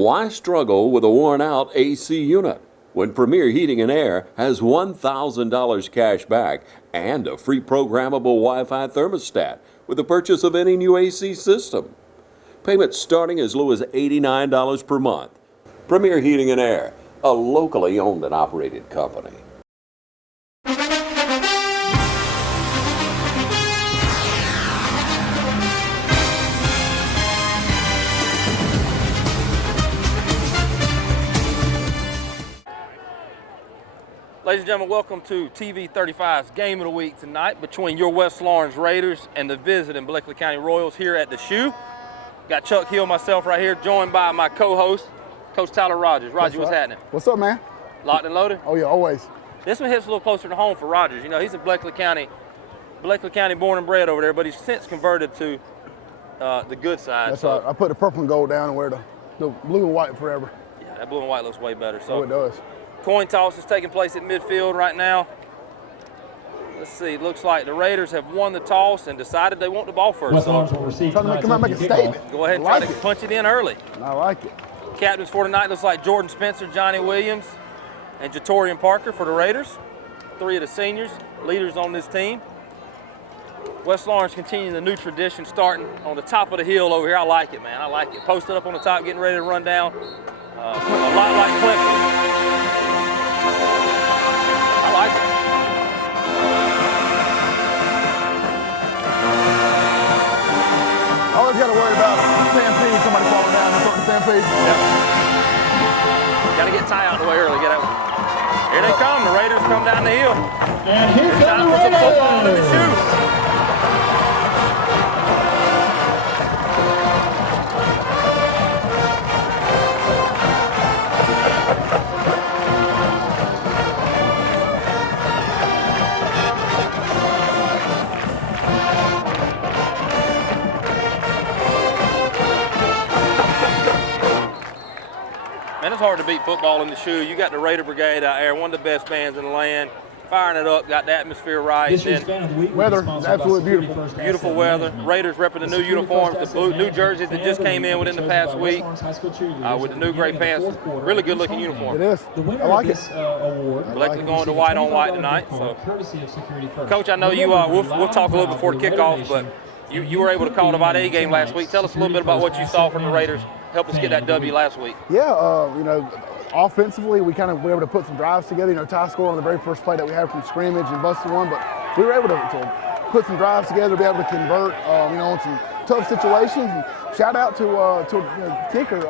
Why struggle with a worn-out AC unit when Premier Heating and Air has $1,000 cash back and a free programmable Wi-Fi thermostat with the purchase of any new AC system? Payments starting as low as $89 per month. Premier Heating and Air, a locally owned and operated company. Ladies and gentlemen, welcome to TV 35's Game of the Week tonight between your West Lawrence Raiders and the visiting Bleckley County Royals here at the Shoe. Got Chuck Hill, myself right here, joined by my co-host, Coach Tyler Rogers. Roger, what's happening? What's up, man? Locked and loaded? Oh, yeah, always. This one hits a little closer to home for Rogers. You know, he's a Bleckley County born and bred over there, but he's since converted to the good side. That's right. I put the purple and gold down and wear the blue and white forever. Yeah, that blue and white looks way better. So it does. Coin toss is taking place at midfield right now. Let's see, it looks like the Raiders have won the toss and decided they want the ball first. So come out and make a statement. Go ahead and try to punch it in early. I like it. Captains for tonight looks like Jordan Spencer, Johnny Williams, and Jatorian Parker for the Raiders. Three of the seniors, leaders on this team. West Lawrence continuing the new tradition, starting on the top of the hill over here. I like it, man. I like it. Posted up on the top, getting ready to run down. A lot like Clemson. I like it. Always got to worry about stampede, somebody falling down and something stampede. Yep. Got to get Ty out of the way early. Get out. Here they come. The Raiders come down the hill. And here come the Raiders. Football in the Shoe. Man, it's hard to beat football in the Shoe. You got the Raider Brigade out there, one of the best bands in the land, firing it up, got the atmosphere right. Weather is absolutely beautiful. Beautiful weather. Raiders repping the new uniforms, the blue, new jerseys that just came in within the past week with the new gray pants. Really good looking uniform. It is. I like it. Bleckley going to white on white tonight. So, Coach, I know you. We'll talk a little before the kickoff, but you were able to call the WDIG game last week. Tell us a little bit about what you saw from the Raiders. Help us get that W last week. Yeah, you know, offensively, we kind of were able to put some drives together. You know, Ty scored on the very first play that we had from scrimmage and busted one, but we were able to put some drives together, be able to convert, you know, in some tough situations. And shout out to kicker.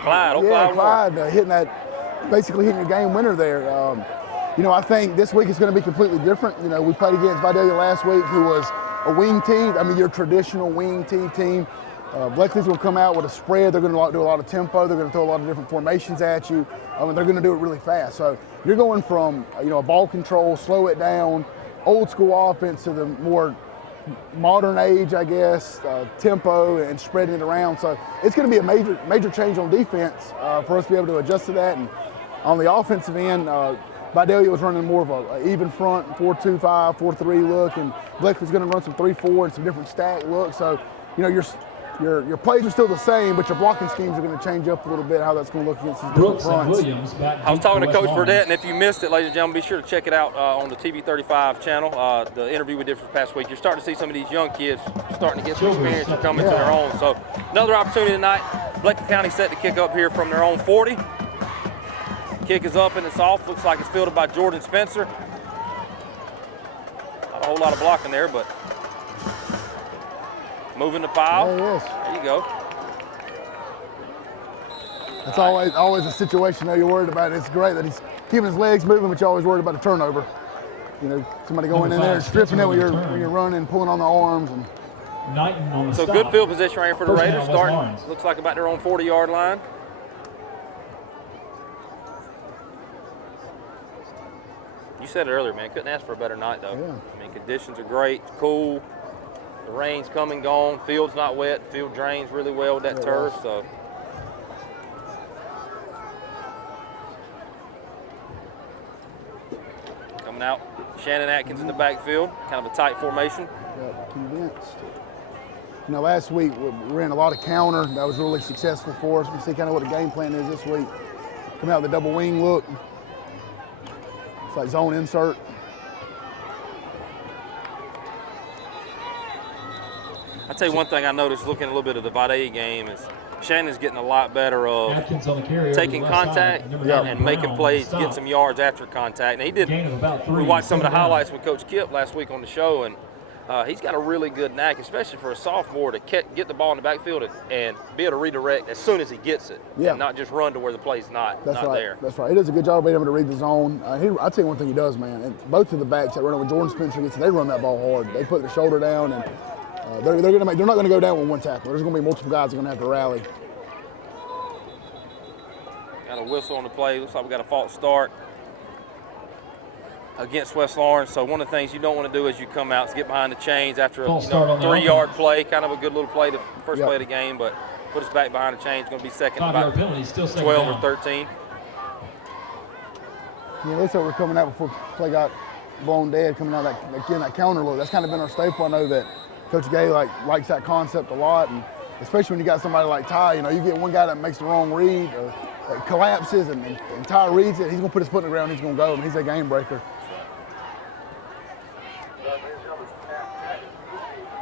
Clyde hitting that, basically hitting a game winner there. You know, I think this week is going to be completely different. You know, we played against Vidalia last week, who was a wing team. I mean, your traditional wing team. Bleckley's will come out with a spread. They're going to do a lot of tempo. They're going to throw a lot of different formations at you. And they're going to do it really fast. So you're going from, you know, a ball control, slow it down, old school offense to the more modern age, I guess, tempo and spreading it around. So it's going to be a major change on defense for us to be able to adjust to that. And on the offensive end, Vidalia was running more of an even front, 4-2-5, 4-3 look, and Bleckley's going to run some 3-4 and some different stack looks. So, you know, your plays are still the same, but your blocking schemes are going to change up a little bit, how that's going to look against these different fronts. I was talking to Coach Burdett, and if you missed it, ladies and gentlemen, be sure to check it out on the TV 35 channel, the interview we did for the past week. You're starting to see some of these young kids starting to get some experience and come into their own. So another opportunity tonight. Bleckley County set to kick up here from their own 40. Kick is up and it's off. Looks like it's fielded by Jordan Spencer. Not a whole lot of blocking there, but moving the pile. There you go. That's always a situation that you're worried about. It's great that he's keeping his legs moving, but you're always worried about a turnover. You know, somebody going in there and stripping it when you're running, pulling on the arms. And so good field position right here for the Raiders. Starting, looks like about their own 40-yard line. You said it earlier, man. Couldn't ask for a better night, though. Yeah. I mean, conditions are great, cool. The rain's come and gone. Field's not wet. Field drains really well with that turf. So. Coming out, Shannon Atkins in the backfield. Kind of a tight formation. Yeah, condensed. You know, last week we ran a lot of counter. That was really successful for us. We see kind of what the game plan is this week. Come out with the double wing look. It's like zone insert. I'll tell you one thing I noticed looking a little bit of the WDIG game is Shannon's getting a lot better of taking contact and making plays, getting some yards after contact. And he did. We watched some of the highlights with Coach Kip last week on the show, and he's got a really good knack, especially for a sophomore, to get the ball in the backfield and be able to redirect as soon as he gets it, and not just run to where the play's not there. That's right. He does a good job of being able to read the zone. I'll tell you one thing he does, man. And both of the backs that run over Jordan Spencer gets, they run that ball hard. They put their shoulder down, and they're not going to go down with one tackle. There's going to be multiple guys that are going to have to rally. Got a whistle on the play. Looks like we got a false start against West Lawrence. So one of the things you don't want to do as you come out is get behind the chains after a 3-yard play. Kind of a good little play, the first play of the game, but put us back behind the chains. It's going to be second about 12 or 13. Yeah, looks like we're coming out before play got blown dead, coming out that counter look. That's kind of been our staple. I know that Coach Gay likes that concept a lot, and especially when you got somebody like Ty. You know, you get one guy that makes the wrong read or collapses, and Ty reads it. He's going to put his foot in the ground. He's going to go, and he's a game breaker.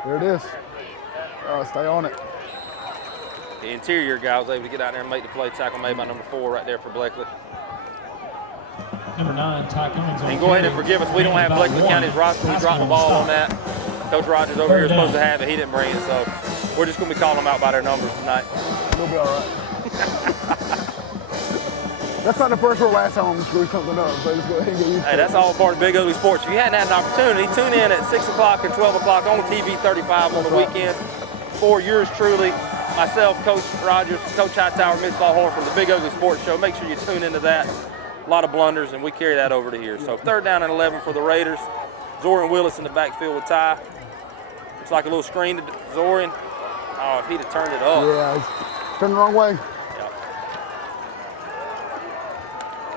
There it is. Stay on it. The interior guy was able to get out there and make the play. Tackle made by number 4 right there for Bleckley. Number 9, Ty Cummings. And go ahead and forgive us. We don't have Bleckley County's roster. We dropped the ball on that. Coach Rogers over here is supposed to have it. He didn't bring it, so we're just going to be calling them out by their numbers tonight. We'll be all right. That's not the first or last time I'm going to screw something up. So just go ahead and get used to it. Hey, that's all part of Big Ugly Sports. If you hadn't had an opportunity, tune in at 6 o'clock and 12 o'clock on TV 35 on the weekend for yours truly, myself, Coach Rogers, Coach Hightower, Mitch Lawhorn from the Big Ugly Sports Show. Make sure you tune into that. A lot of blunders, and we carry that over to here. So 3rd down and 11 for the Raiders. Zorian Willis in the backfield with Ty. Looks like a little screen to Zorian. Oh, if he'd have turned it up. Yeah, he's turned the wrong way.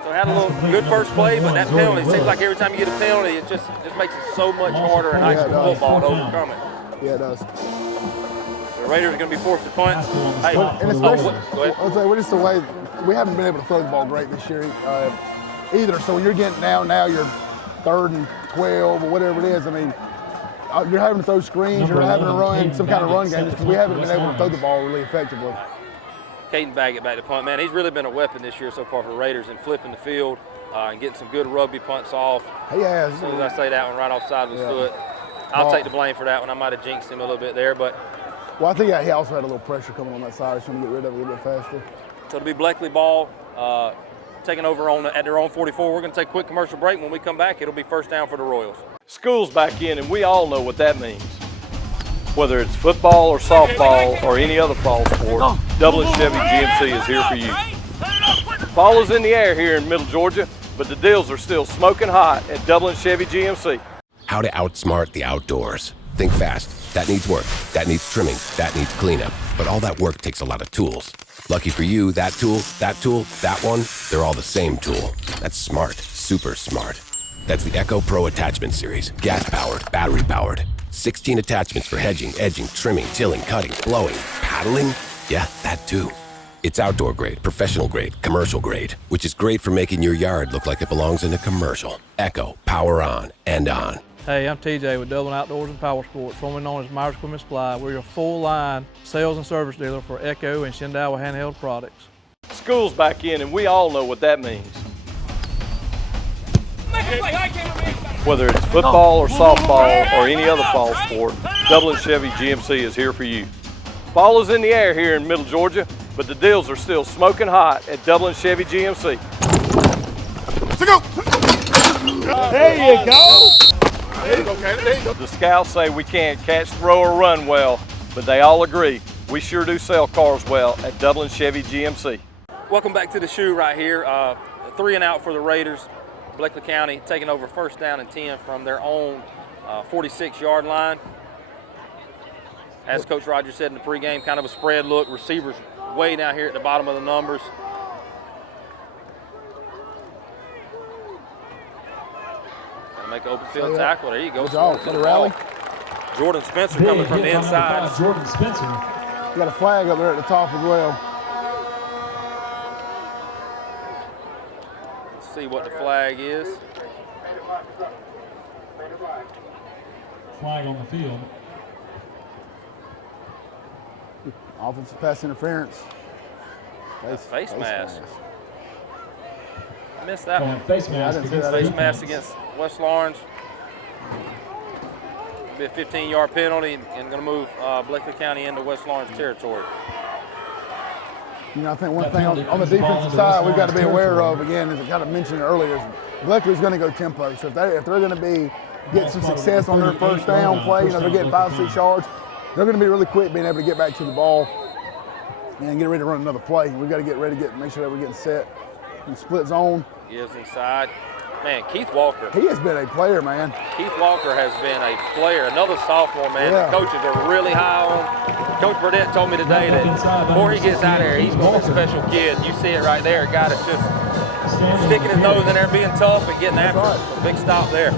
So had a little good first play, but that penalty, it seems like every time you get a penalty, it just makes it so much harder in high school football to overcome it. Yeah, it does. The Raiders are going to be forced to punt. Hey, and especially, go ahead. I'll say, we're just the way, we haven't been able to throw the ball great this year either. So when you're getting down now, you're 3rd and 12 or whatever it is, I mean, you're having to throw screens, you're having to run some kind of run game because we haven't been able to throw the ball really effectively. Caden Baggett back to punt. Man, he's really been a weapon this year so far for the Raiders in flipping the field and getting some good rugby punts off. He has. As soon as I say that one right off the side of his foot, I'll take the blame for that one. I might have jinxed him a little bit there, but. Well, I think he also had a little pressure coming on that side. He's trying to get rid of it a little bit faster. So it'll be Bleckley ball taking over at their own 44. We're going to take a quick commercial break. When we come back, it'll be 1st down for the Royals. School's back in, and we all know what that means. Whether it's football or softball or any other fall sport, Dublin Chevy GMC is here for you. Fall is in the air here in Middle Georgia, but the deals are still smoking hot at Dublin Chevy GMC. How to outsmart the outdoors. Think fast. That needs work. That needs trimming. That needs cleanup. But all that work takes a lot of tools. Lucky for you, that tool, that one, they're all the same tool. That's smart. Super smart. That's the Echo Pro Attachment Series. Gas-powered, battery-powered. 16 attachments for hedging, edging, trimming, tilling, cutting, blowing, paddling. Yeah, that too. It's outdoor grade, professional grade, commercial grade, which is great for making your yard look like it belongs in a commercial. Echo, power on and on. Hey, I'm TJ with Dublin Outdoors and Power Sports, formerly known as Myers Equipment Supply. We're your full-line sales and service dealer for Echo and Shendawa handheld products. School's back in, and we all know what that means. Whether it's football or softball or any other fall sport, Dublin Chevy GMC is here for you. Fall is in the air here in Middle Georgia, but the deals are still smoking hot at Dublin Chevy GMC. There you go. The scouts say we can't catch, throw, or run well, but they all agree we sure do sell cars well at Dublin Chevy GMC. Welcome back to the shoe right here. 3 and out for the Raiders. Bleckley County taking over 1st down and 10 from their own 46-yard line. As Coach Rogers said in the pregame, kind of a spread look. Receivers way down here at the bottom of the numbers. Gotta make an open field tackle. There you go. Good job. Got a rally. Jordan Spencer Big coming from hit the by number inside. 5, Jordan Spencer. Got a flag up there at the top as well. Let's see what the flag is. Flag on the field. Offensive pass interference. Face mask. Missed that Going one. face mask didn't see against that Face either. mask against West Lawrence. Be a 15-yard penalty and going to move Bleckley County into West Lawrence territory. You know, I think one That thing on penalty the brings the ball defensive into side West we've got to be Lawrence aware of, territory. again, as I kind of mentioned earlier, is Bleckley's going to go tempo. So if they're going to be get some success on their first down play, you know, they're getting 5-6 yards, they're going to be really quick being able to get back to the ball and get ready to run another play. We've got to get ready to make sure that we're getting set in split zone. Gives inside. Man, Keith Walker. He has been a player, man. Keith Walker has been a player, another sophomore, man. Yeah. The coaches are really high on. Coach Burdett told me today that before he gets out of there, he's going to be a special kid. You see it right there, a guy that's just sticking his nose in there, being tough and getting after it. So big stop there.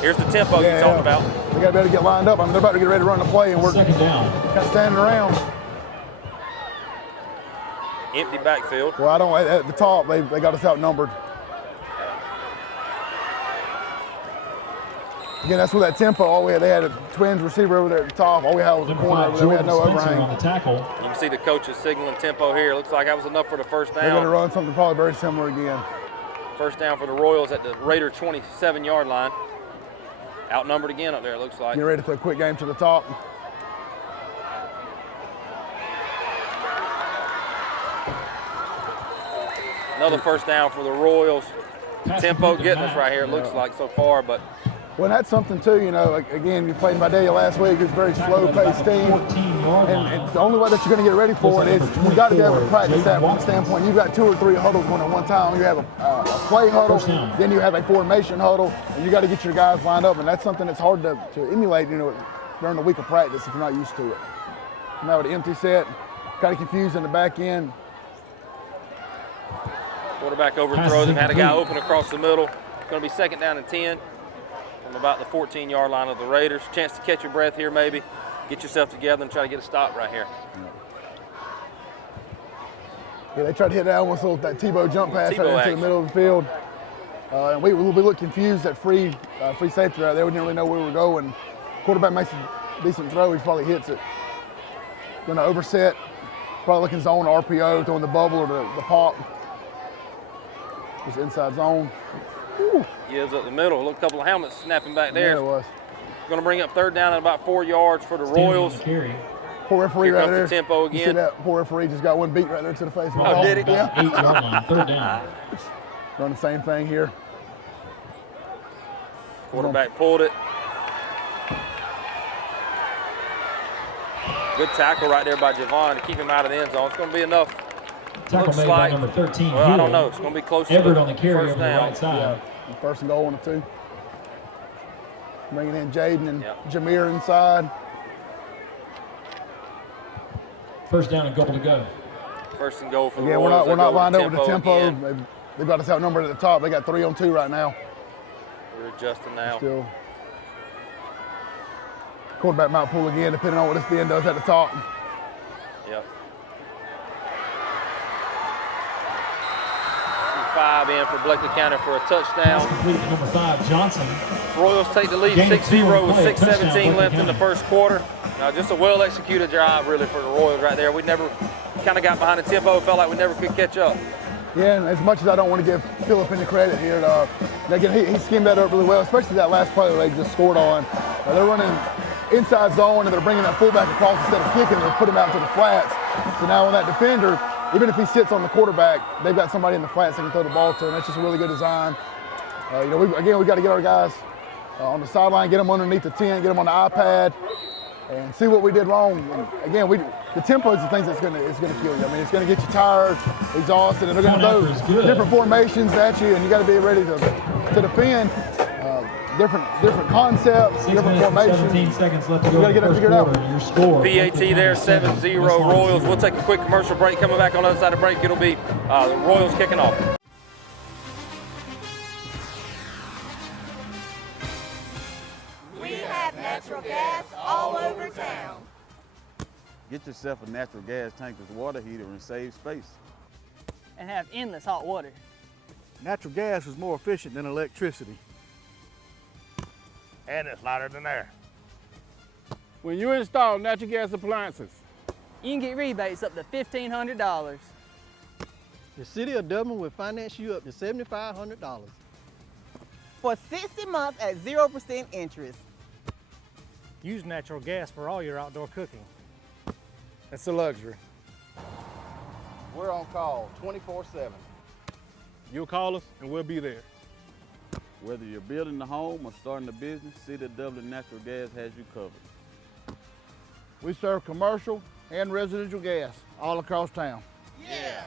Here's the tempo you're talking about. They got to be able to get lined up. I mean, they're about to get ready to run the play, and we're Second down. kind of standing around. Empty backfield. Well, I don't. At the top, they got us outnumbered. Again, that's with that tempo. All we had, they had a Twins receiver over there at the top. All we had was a Number corner 5, over there. We had Jordan no Spencer on overhang. the tackle. You can see the coaches signaling tempo here. Looks like that was enough for the first They're going to down. run something probably very similar again. First down for the Royals at the Raider 27-yard line. Outnumbered again up there, it looks like. Get ready for a quick game to the top. Another first down for the Royals. Tempo getting us right here, it looks like so far, but Well, that's something too, you know. Like, again, you played in Vidalia last week. It's a very slow-paced team, and the only way that you're going to get ready for it is you got to be able to practice that from the standpoint. You've got 2 or 3 huddles going at one time. You have a play huddle, then you have a formation huddle, and you got to get your guys lined up, and that's something that's hard to emulate, you know, during the week of practice if you're not used to it. Now with the empty set, kind of confused in the back end. quarterback overthrows him, had a guy open across the middle. It's going to be second down and 10 from about the 14-yard line of the Raiders. Chance to catch your breath here maybe. Get yourself together and try to get a stop right here. Yeah, they tried to hit that almost that Tebow jump pass Tebow right into the middle of the field. And we looked confused at free safety right there. We didn't really know where we were going. Quarterback makes a decent throw. He probably hits it. Going to overset. Probably looking zone RPO, throwing the bubble or the pop. Just inside zone. Woo. Gives up the middle. A couple of helmets snapping back There there. it was. Going to bring up third down at about 4 yards for the Royals. Poor referee Here right comes there. the tempo You see again. that poor referee just got one beat right there to the face. of the Oh, ball. did he? Yeah. 8-yard line, third down. Run the same thing here. Quarterback pulled it. Good tackle right there by Javon to keep him out of the end zone. It's going to be enough. Tackle Looks made like, by number 13. well, I don't Hill. know. It's going to be close Everett to on the carry first over the down. right side. Yeah. First and goal on the 2. Bringing in Jaden and Yep. Jameer inside. First down and goal to go. First and goal for the Yeah, Royals. we're They not go lined with up with the tempo. again. They've got us outnumbered at the top. They got 3-on-2 right now. We're adjusting now. Still. Quarterback might pull again, depending on what this end does at the top. Yep. 5 in for Bleckley County for a touchdown. Pass complete to number 5, Johnson. Royals take the lead Gain of 2 6-0 on with play. 6:17 Touchdown, left in the Bleckley first quarter. Just a well-executed drive, really, for the Royals right there. We never kind of got behind the tempo. Felt like we never could catch up. Yeah, and as much as I don't want to give Phillip any credit here, again, he schemed that up really well, especially that last play that they just scored on. They're running inside zone, and they're bringing that fullback across instead of kicking, they'll put him out to the flats. So now on that defender, even if he sits on the quarterback, they've got somebody in the flats they can throw the ball to, and that's just a really good design. We got to get our guys on the sideline, get them underneath the tent, get them on the iPad, and see what we did wrong. And again, the tempo is the thing that's going to kill you. I mean, it's going to get you tired, exhausted, and they're going to throw different formations at you, and you got to be ready to defend. Different concepts, different formations. 17 seconds left to go. You gotta get it figured out. Your score. PAT there, 7-0 Royals. We'll take a quick commercial break. Coming back on the other side of the break, it'll be the Royals kicking off. We have natural gas. all over town. Get yourself a natural gas tankless water heater and save space. And have endless hot water. Natural gas is more efficient than electricity. And it's lighter than air. When you install natural gas appliances, you can get rebates up to $1,500. The City of Dublin will finance you up to $7,500. For 60 months at 0% interest. Use natural gas for all your outdoor cooking. it's a luxury. We're on call 24/7. You'll call us and we'll be there. Whether you're building a home or starting a business, City of Dublin Natural Gas has you covered. We serve commercial and residential gas all across town. Yeah.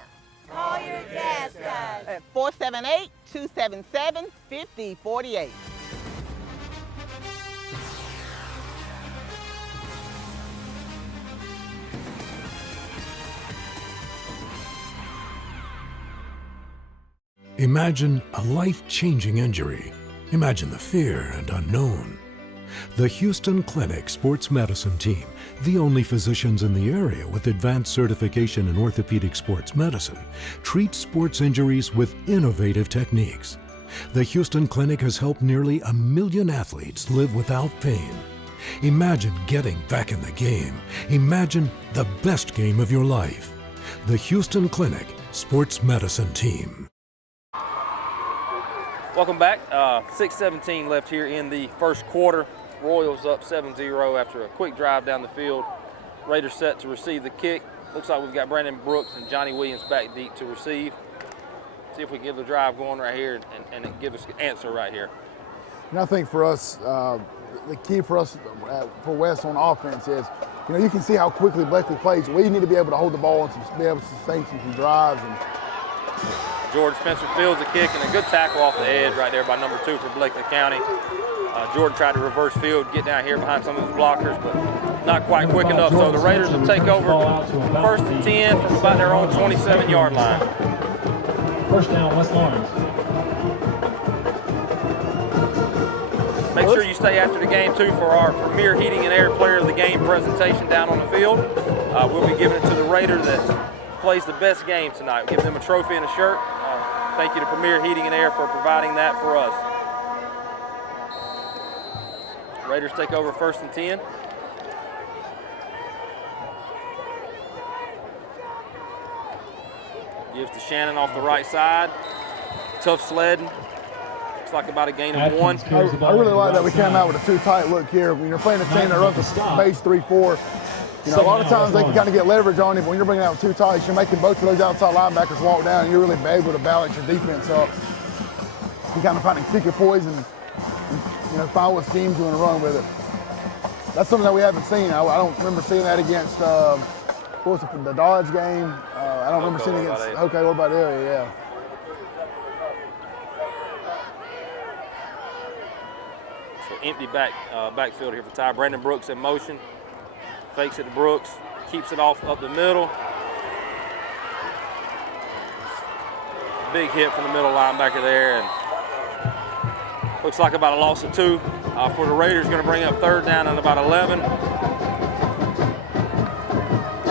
Call your gas guys. At 478-277-5048. Imagine a life-changing injury. Imagine the fear and unknown. The Houston Clinic Sports Medicine Team, the only physicians in the area with advanced certification in orthopedic sports medicine, treats sports injuries with innovative techniques. The Houston Clinic has helped nearly 1 million athletes live without pain. Imagine getting back in the game. Imagine the best game of your life. The Houston Clinic Sports Medicine Team. Welcome back. 6:17 left here in the first quarter. Royals up 7-0 after a quick drive down the field. Raiders set to receive the kick. Looks like we've got Brandon Brooks and Johnny Williams back deep to receive. See if we can get the drive going right here and give us an answer right here. And I think for us, the key for us for West on offense is, you can see how quickly Bleckley plays. We need to be able to hold the ball and be able to sustain some drives. And Jordan Spencer fields the kick and a good tackle off the edge right there by number 2 for Bleckley County. Jordan tried to reverse field, get down here behind some of his blockers, but not quite quick enough. So the Raiders will take over first and 10 from about their own 27-yard line. First down, West Lawrence. Make sure you stay after the game, too, for our Premier Heating and Air Player of the Game presentation down on the field. We'll be giving it to the Raider that plays the best game tonight. We'll give them a trophy and a shirt. Thank you to Premier Heating and Air for providing that for us. Raiders take over first and 10. Gives to Shannon off the right side. Tough sledding. Looks like about a gain of 1. I really like that we came out with a too tight look here. When you're playing a team that runs a base 3-4, a lot of times they can kind of get leverage on you, but when you're bringing out too tight, you're making both of those outside linebackers walk down, and you're really able to balance your defense up. You kind of find to pick your poison and find what schemes you want to run with it. That's something that we haven't seen. I don't remember seeing that against what was it, the Dodge game? I don't remember seeing it against Okay, what about area? Yeah. So empty backfield here for Ty. Brandon Brooks in motion. Fakes it to Brooks. Keeps it off up the middle. Big hit from the middle linebacker there. And looks like about a loss of 2 for the Raiders. Going to bring up third down and about 11.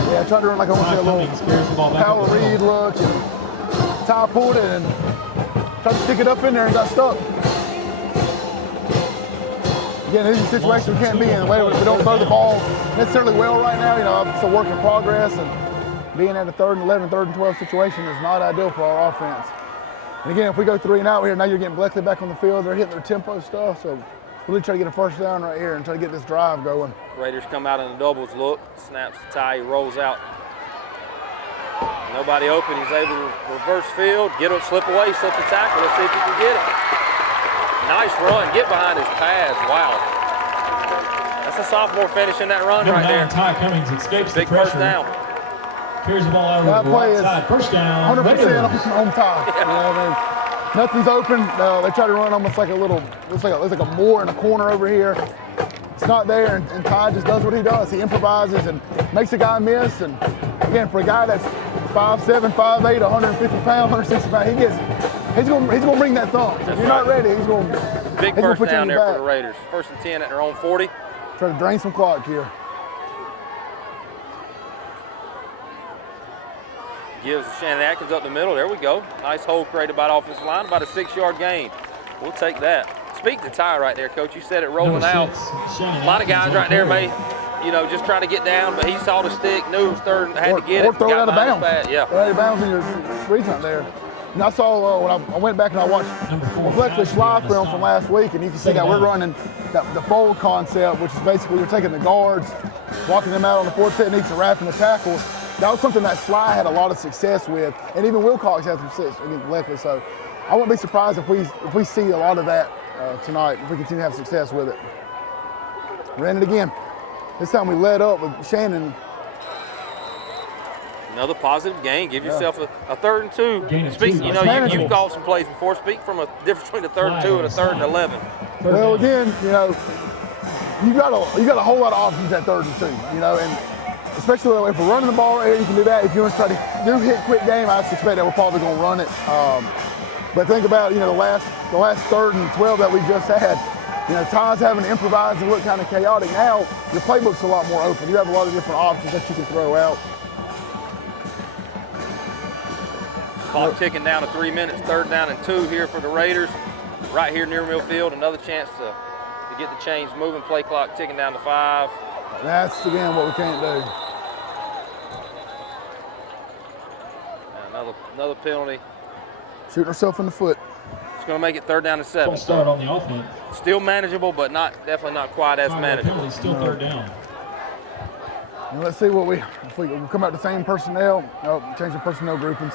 Yeah, I tried to run like I want to say a little power read look, and Ty pulled it and tried to stick it up in there and got stuck. Again, this is a situation we can't be in. The way we don't throw the ball necessarily well right now. It's a work in progress, and being at a 3rd and 11, 3rd and 12 situation is not ideal for our offense. And again, if we go 3 and out here, now you're getting Bleckley back on the field. They're hitting their tempo stuff, so really try to get a first down right here and try to get this drive going. Raiders come out in the doubles look. Snaps to Ty, he rolls out. Nobody open. He's able to reverse field, slip away, slips the tackle. Let's see if he can get it. Nice run, get behind his pads. Wow. That's a sophomore finishing that run right there. Ty Cummings escapes Big the pressure. first down. Carries the ball out of the right side. First down. 100% on Ty. Yeah. Nothing's open. They try to run almost like a little, looks like a moor in a corner over here. It's not there, and Ty just does what he does. He improvises and makes a guy miss. And again, for a guy that's 5'7", 5'8", 150 pounds, 160 pounds, he's gonna bring that thump. If you're not ready, he's gonna Big first put you down in there your for the Raiders. First and 10 at their own 40. Try Try to drain some clock here. Gives Shannon Atkins up the middle. There we go. Nice hole created by the offensive line. About a 6-yard gain. We'll take that. Speak to Ty right there, Coach. You said it rolling out. A lot of guys right there may, just try to get down, but he saw the stick, knew it was third, and had to get it. Or throw it out of bounds. Yeah. Throw it out of bounds in your reach out there. And I saw when I went back and I watched the Bleckley slide film from last week, and you can see that we're running the fold concept, which is basically you're taking the guards, walking them out on the 4 techniques and wrapping the tackles. That was something that Sly had a lot of success with, and even Wilcox had some success against Bleckley. So I wouldn't be surprised if we see a lot of that tonight, if we continue to have success with it. Ran it again. This time we led up with Shannon. Another positive gain. Give yourself a 3rd and 2. Speak, you've called some plays before. Speak from a difference between a 3rd and 2 and a 3rd and 11. Well, again, you got a whole lot of options at 3rd and 2, and especially if we're running the ball, you can do that. If you want to try to do hit quick game, I suspect that we're probably going to run it. But think about, the last 3rd and 12 that we just had. Ty's having to improvise and look kind of chaotic. Now your playbook's a lot more open. You have a lot of different options that you can throw out. Clock ticking down to 3 minutes. 3rd down and 2 here for the Raiders. Right here near midfield. Another chance to get the chains moving. Play clock ticking down to 5. That's again what we can't do. Another penalty. Shooting herself in the foot. It's going to make it 3rd down and 7. Full start on the offense. Still manageable, but definitely not quite as manageable. Still 3rd down. And let's see if we come out the same personnel. Change the personnel groupings.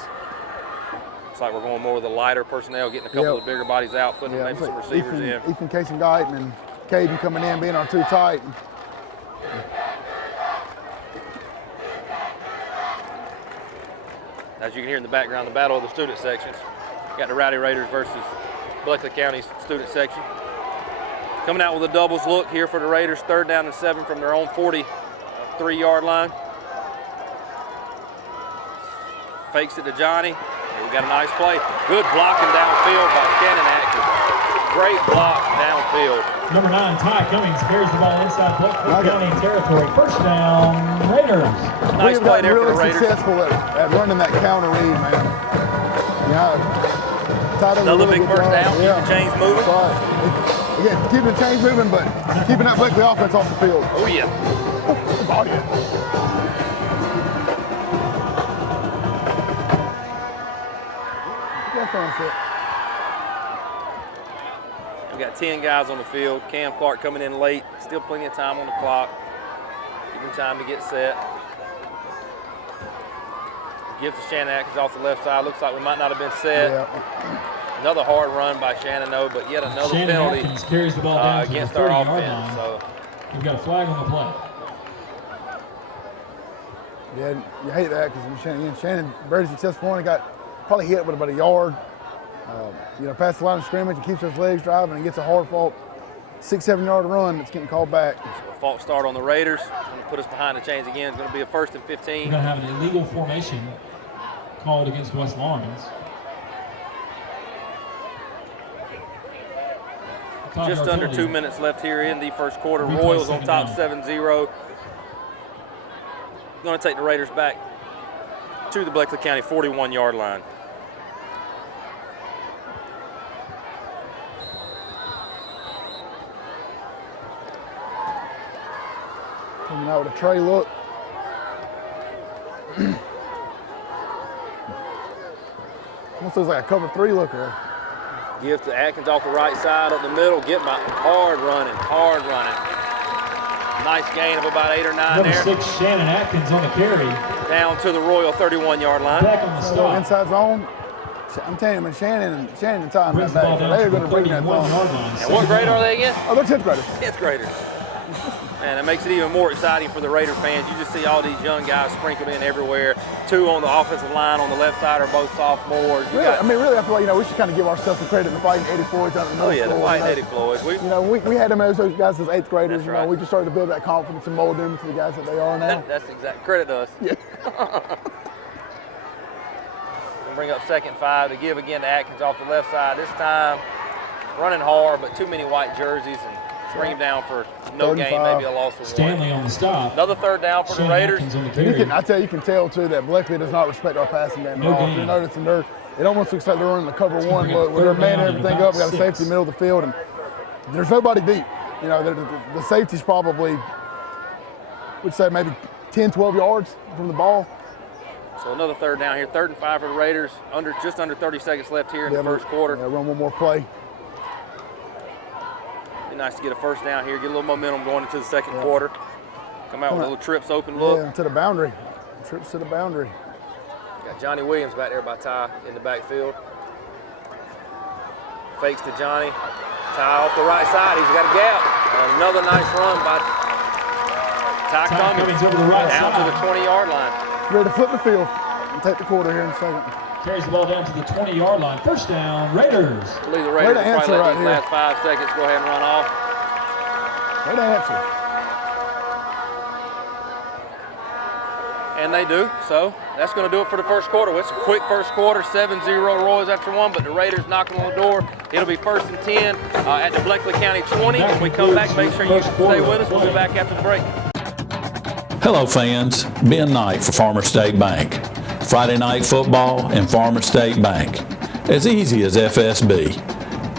Looks like we're going more with the lighter personnel, getting a couple of the bigger bodies out, putting maybe some receivers in. Ethan Case and Guyton and Caden coming in, being our 2 tight. As you can hear in the background, the battle of the student sections. Got the Rowdy Raiders versus Bleckley County's student section. Coming out with a doubles look here for the Raiders, 3rd down and 7 from their own 43-yard line. Fakes it to Johnny. Here we got a nice play. Good blocking downfield by Shannon Atkins. Great block downfield. Number 9, Ty Cummings carries the ball inside Bleckley County territory. 1st down, Raiders. Nice play there for the Raiders. Successful at running that counter read, man. Another big 1st down. Keep the chains moving. Again, keeping the chains moving, but keeping that Bleckley offense off the field. Oh yeah. Oh yeah. We got 10 guys on the field. Cam Clark coming in late. Still plenty of time on the clock. Give him time to get set. Gives to Shannon Atkins off the left side. Looks like we might not have been set. Yeah. Another hard run by Shannon, though, but yet another Shannon penalty Atkins carries the ball down against to the our 30-yard offense. line. So we've got a flag on the play. Yeah, you hate that because Shannon very successful. He got probably hit with about a yard. Past the line of scrimmage and keeps his legs driving and gets a hard fault 6-7 yard run that's getting called back. So a false start on the Raiders. Going to put us behind the chains again. It's going to be a 1st and 15. We're going to have an illegal formation called against West Lawrence. Just under 2 minutes left here in the 1st quarter. Royals on top 7-0. Going to take the Raiders back to the Bleckley County 41-yard line. Coming out with a tray look. Almost looks like a cover 3 looker. Give to Atkins off the right side, up the middle. Get my hard running. Nice gain of about 8 or 9 Number there. 6, Shannon Atkins on the carry. Down to the Royal 31-yard line. Back on the stop. Inside zone. I'm telling you, Shannon and Ty in that back. They're going to bring that zone. And what grade are they again? Oh, they're 10th graders. 10th graders. Man, that makes it even more exciting for the Raider fans. You just see all these young guys sprinkled in everywhere. 2 on the offensive line on the left side are both sophomores. Really, I feel like, we should kind of give ourselves some credit for fighting Eddie Floyd out in the middle school. The fighting Eddie Floyd. We had them as those guys as 8th graders. Right. We just started to build that confidence and mold them to the guys that they are now. That's exact credit to us. Yeah. We'll bring up 2nd and 5 to give again to Atkins off the left side. This time running hard, but too many white jerseys and bring him down for no gain, maybe a loss of 1. Stanley on the stop. Another 3rd down for the Raiders. You can tell too that Bleckley does not respect our passing game at all. If you're noticing, it almost looks like they're running the cover 1 look where they're manning everything up. We got a safety middle of the field, and there's nobody deep. You know, the safety's probably, we'd say maybe 10, 12 yards from the ball. So another 3rd down here, 3rd and 5 for the Raiders. Just under 30 seconds left here in the first quarter. Yeah, run one more play. Be nice to get a 1st down here, get a little momentum going into the second quarter. Come out with a little trips open look. Yeah, to the boundary. Trips to the boundary. Got Johnny Williams back there by Ty in the backfield. Fakes to Johnny. Ty off the right side. He's got a gap. Another nice run by Ty Cummings over the right down side. to the 20-yard line. Ready to flip the field and take the quarter here in a second. Carries the ball down to the 20-yard line. 1st down, Raiders. I believe the Raiders will probably let these last 5 seconds go ahead and run off. Way to answer. And they do. So that's going to do it for the first quarter. It's a quick first quarter, 7-0 Royals after 1, but the Raiders knocking on the door. It'll be 1st and 10 at the Bleckley County 20. When we come back, make sure you stay with us. We'll be back after the break. Hello fans, Ben Knight for Farmer State Bank. Friday night football and Farmer State Bank. As easy as FSB.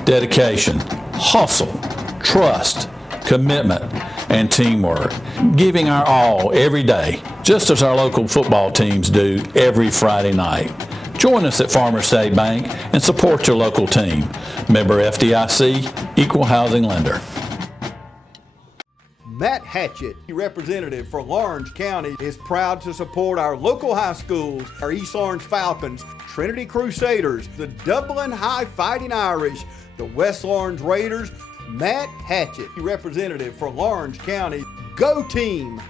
Dedication, hustle, trust, commitment, and teamwork. Giving our all every day, just as our local football teams do every Friday night. Join us at Farmer State Bank and support your local team. Member FDIC, Equal Housing Lender. Matt Hatchett, representative for Lawrence County, is proud to support our local high schools, our East Orange Falcons, Trinity Crusaders, the Dublin High Fighting Irish, the West Orange Raiders. Matt Hatchett, representative for Lawrence County. Go team!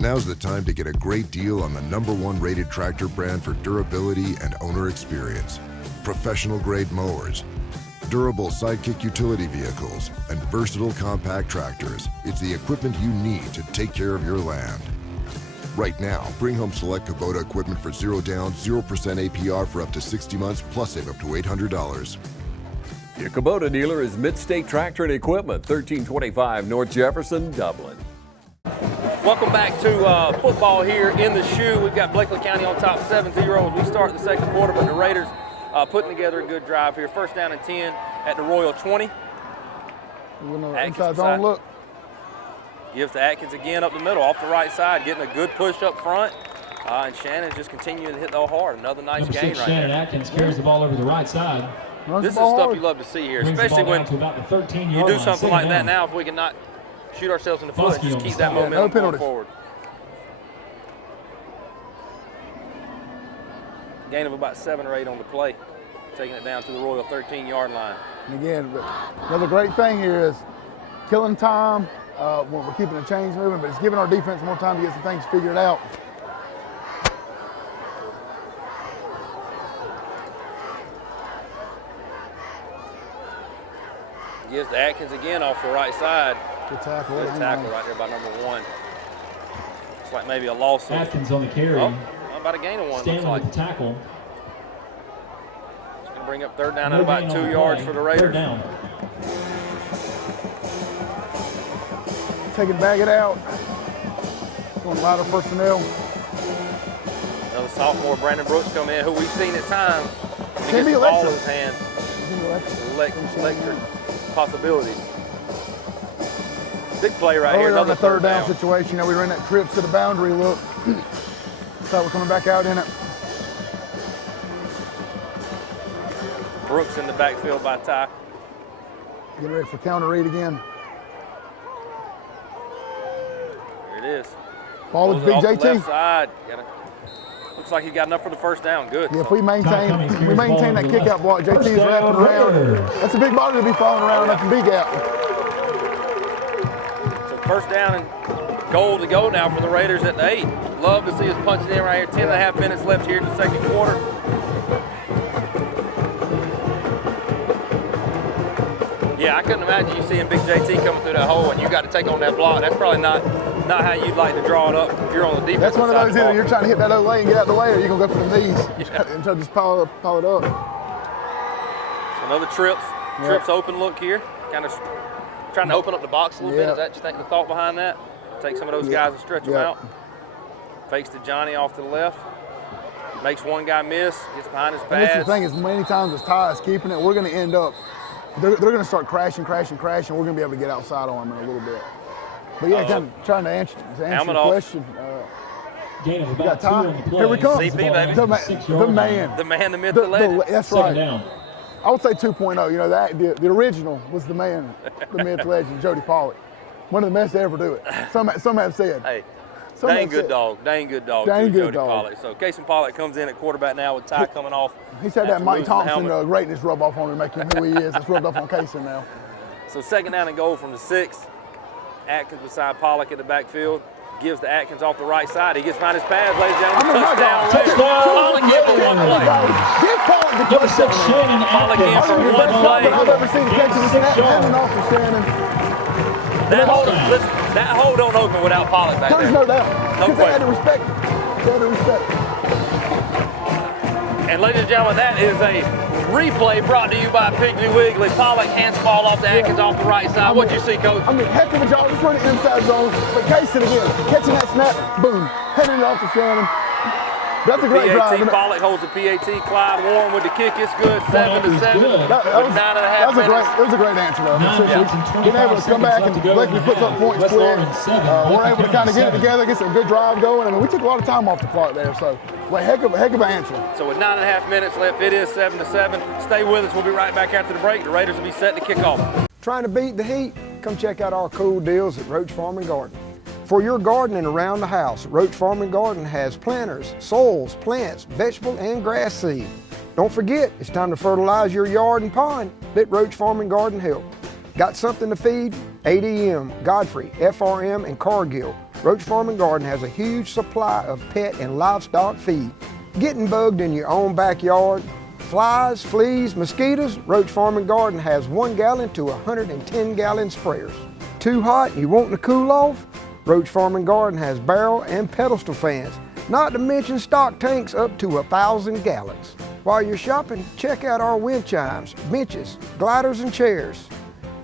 Now's the time to get a great deal on the #1 rated tractor brand for durability and owner experience. Professional grade mowers, durable sidekick utility vehicles, and versatile compact tractors. It's the equipment you need to take care of your land. Right now, bring home select Kubota equipment for 0 down, 0% APR for up to 60 months, plus save up to $800. Your Kubota dealer is Mid-State Tractor and Equipment, 1325 North Jefferson, Dublin. Welcome back to football here in the shoe. We've got Bleckley County on top 7-0 as we start the second quarter, but the Raiders putting together a good drive here. 1st down and 10 at the Royal 20. Inside zone look. Gives to Atkins again up the middle, off the right side, getting a good push up front. And Shannon's just continuing to hit the hard. Another nice Number gain 6, right Shannon there. Atkins carries the ball over the right side. This is stuff you love to see here, Brings especially the ball when down to about the 13-yard you do line. something Sit like that down. now. If we can not shoot ourselves in the foot, Bosky just on keep the that side. momentum no going penalties. forward. Gain of about 7 or 8 on the play, taking it down to the Royal 13-yard line. And again, but another great thing here is killing time when we're keeping the chains moving, but it's giving our defense more time to get some things figured out. Gives to Atkins again off the right side. Good tackle. Good tackle right there by number 1. It's like maybe a loss of. Atkins on the carry. Oh, about a gain of 1. Stanley Looks like. with the tackle. It's going to bring up 3rd down No at about gain on 2 the yards play. for the 3rd Raiders. down. Take it, bag it out. Going lighter personnel. Another sophomore, Brandon Brooks, come in, who we've seen at times. He Can gets be the ball in electric. his hand. Can be Electric possibilities. Big play right here. Earlier on Another the third down situation, we ran that trips to the boundary look. So we're coming back out in it. Brooks in the backfield by Ty. Getting ready for counter read again. Here it is. Ball with Goes Big off the JT. left side. Looks like he got enough for the first down. Good. Yeah, if we maintain that kick out block, JT is wrapping around. That's a big body to be falling around up the big gap. So 1st down and goal to go now for the Raiders at the 8. Love to see us punching in right here. 10.5 minutes left here in the second quarter. Yeah, I couldn't imagine you seeing Big JT coming through that hole and you got to take on that block. That's probably not how you'd like to draw it up if you're on the defense. That's one of those either you're trying to hit that other lane, get out of the way, or you're going to go for the knees and try to just pile it up. So another trips, Trips open look here, kind of trying to open up the box a little bit. Is that you think the thought behind that? Take some of those guys and stretch them out. Fakes to Johnny off to the left. Makes one guy miss, gets behind his pads. And this is the thing, as many times as Ty is keeping it, we're going to end up, they're going to start crashing. We're going to be able to get outside on them in a little bit. But yeah, kind of trying to answer your question. Gain of about 2 on the play. Here we come. CP, baby. The man. The man, the myth, the legend. That's Second right. down. I would say 2.0. You know, the original was the man, the myth, legend, Jody Pollock. One of the best to ever do it. Some have said. Hey, dang good dog. Dang good dog. Dang good Jody dog. Pollock. So Casey Pollock comes in at quarterback now with Ty coming off. He's had that Mike Thompson greatness rub off on him, make him who he is. It's rubbed off on Casey now. So second down and goal from the 6. Atkins beside Pollock in the backfield. Gives to Atkins off the right side. He gets behind his pads, ladies and gentlemen. Touchdown. Pollock in for one play. Give Pollock the touchdown. Pollock in for one play. I've ever seen catching the snap handing off to Shannon. That hole don't open without Pollock back there. There's no doubt. No They had to respect it. They had to respect it. And ladies and gentlemen, that is a replay brought to you by Piggly Wiggly. Pollock hands the ball off to Atkins off the right side. What'd you see, Coach? I mean, heck of a job. Just running inside zone. But Casey again, catching that snap, boom, handing it off to Shannon. That's a great drive. Pollock holds the PAT. Clyde Warren with the kick. It's good. 7-7. With 9.5 minutes. It was a great answer, though. Being able to come back and Bleckley puts up points quick. We're able to kind of get it together, get some good drive going. I mean, we took a lot of time off the clock there, so heck of an answer. So with 9.5 minutes left, it is 7-7. Stay with us. We'll be right back after the break. The Raiders will be set to kick off. Trying to beat the heat? Come check out our cool deals at Roach Farm and Garden. For your gardening around the house, Roach Farm and Garden has planters, soils, plants, vegetable, and grass seed. Don't forget, it's time to fertilize your yard and pond. Let Roach Farm and Garden help. Got something to feed? ADM, Godfrey, FRM, and Cargill. Roach Farm and Garden has a huge supply of pet and livestock feed. Getting bugged in your own backyard? Flies, fleas, mosquitoes? Roach Farm and Garden has 1 gallon to 110 gallon sprayers. Too hot and you want to cool off? Roach Farm and Garden has barrel and pedestal fans, not to mention stock tanks up to 1,000 gallons. While you're shopping, check out our wind chimes, benches, gliders, and chairs.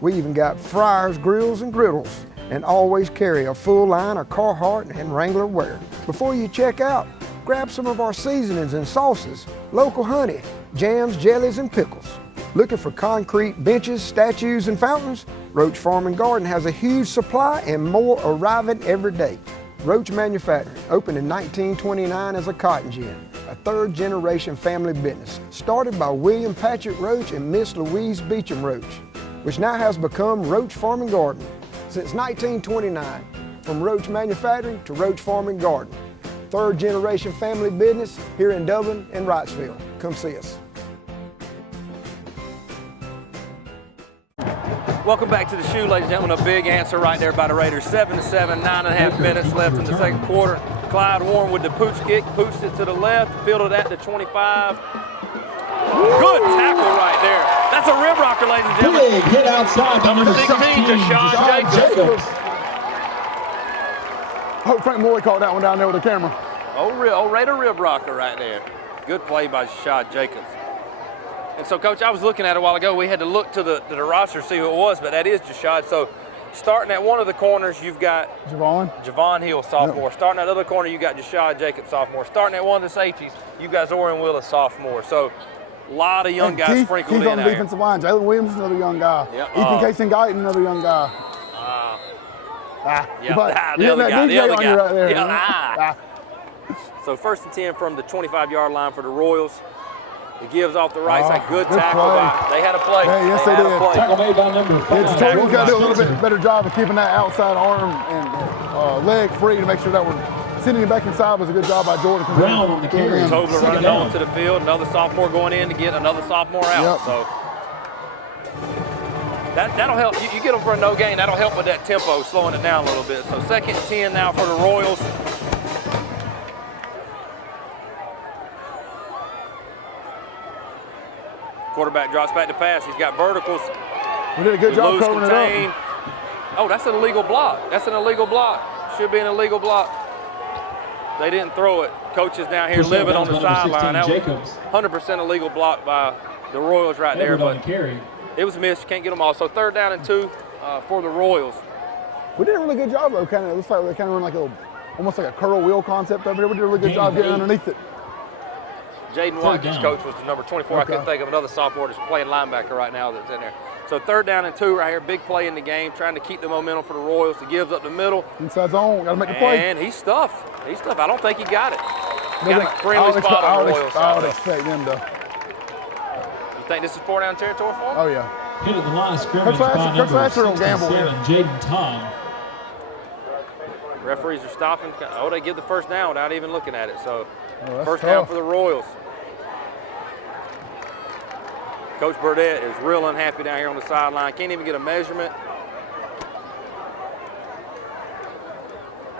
We even got fryers, grills, and griddles, and always carry a full line of Carhartt and Wrangler wear. Before you check out, grab some of our seasonings and sauces, local honey, jams, jellies, and pickles. Looking for concrete benches, statues, and fountains? Roach Farm and Garden has a huge supply and more arriving every day. Roach Manufacturing opened in 1929 as a cotton gin, a third-generation family business, started by William Patrick Roach and Miss Louise Beecham Roach, which now has become Roach Farm and Garden. Since 1929, from Roach Manufacturing to Roach Farm and Garden, third-generation family business here in Dublin and Wrightsville. Come see us. Welcome back to the shoe, ladies and gentlemen. A big answer right there by the Raiders. 7-7, 9.5 minutes left in the second quarter. Clyde Warren with the pooch kick, pooched it to the left, fielded at the 25. Good tackle right there. That's a rib rocker, ladies and gentlemen. Big hit outside. Number 16, Deshaun Jacobs. Hope Frank Morley caught that one down there with the camera. Oh, Raider rib rocker right there. Good play by Deshaun Jacobs. And so, Coach, I was looking at it a while ago. We had to look to the roster to see who it was, but that is Jashad. So, starting at one of the corners, you've got Javon Hill, sophomore. Yep. Starting at the other corner, you got Jashad Jacobs, sophomore. Starting at one of the safeties, you've got Zorian Willis, sophomore. So, a lot of young guys sprinkled in on the defensive line. Jalen Williams, another young guy. Yep. Ethan Casey-Guyton, another young guy. The other guy. Right there, So, 1st and 10 from the 25-yard line for the Royals. He gives off the right side. Good tackle. They had a play. Yeah, yes, they did. Tackle made by number 5. We've got to do a little bit better job of keeping that outside arm and leg free to make sure that we're sending it back inside. Was a good job by Jordan. Brown on the carry. Tobler running on to the field. Another sophomore going in to get another sophomore out. Yep. So that'll help. You get them for a no gain. That'll help with that tempo, slowing it down a little bit. So 2nd and 10 now for the Royals. Quarterback drops back to pass. He's got verticals. We did a good job covering it up. Oh, that's an illegal block. That's an illegal block. Should be an illegal block. They didn't throw it. Coach is down here living on the sideline. That was 100% illegal block by the Royals right there, Everett on but the carry. it was missed. Can't get them all. So 3rd down and 2 for the Royals. We did a really good job though. Kind of, it looks like we kind of run like almost like a curl wheel concept over here. We did a really good job getting underneath it. Jaden Watkins' coach was the number 24. I couldn't think of another sophomore that's playing linebacker right now that's in there. So 3rd down and 2 right here. Big play in the game, trying to keep the momentum for the Royals. He gives up the middle. Inside zone, got to make the play. And he's stuffed. He's stuffed. I don't think he got it. No, Got a friendly spot on the Royals side. I would expect them to. You think this is 4-down territory for him? Oh, yeah. Hit at the line of scrimmage by number 67, Jaden Tom. Referees are stopping. Oh, they give the 1st down without even looking at it. So, that's 1st down tough. for the Royals. Coach Burdett is real unhappy down here on the sideline. Can't even get a measurement.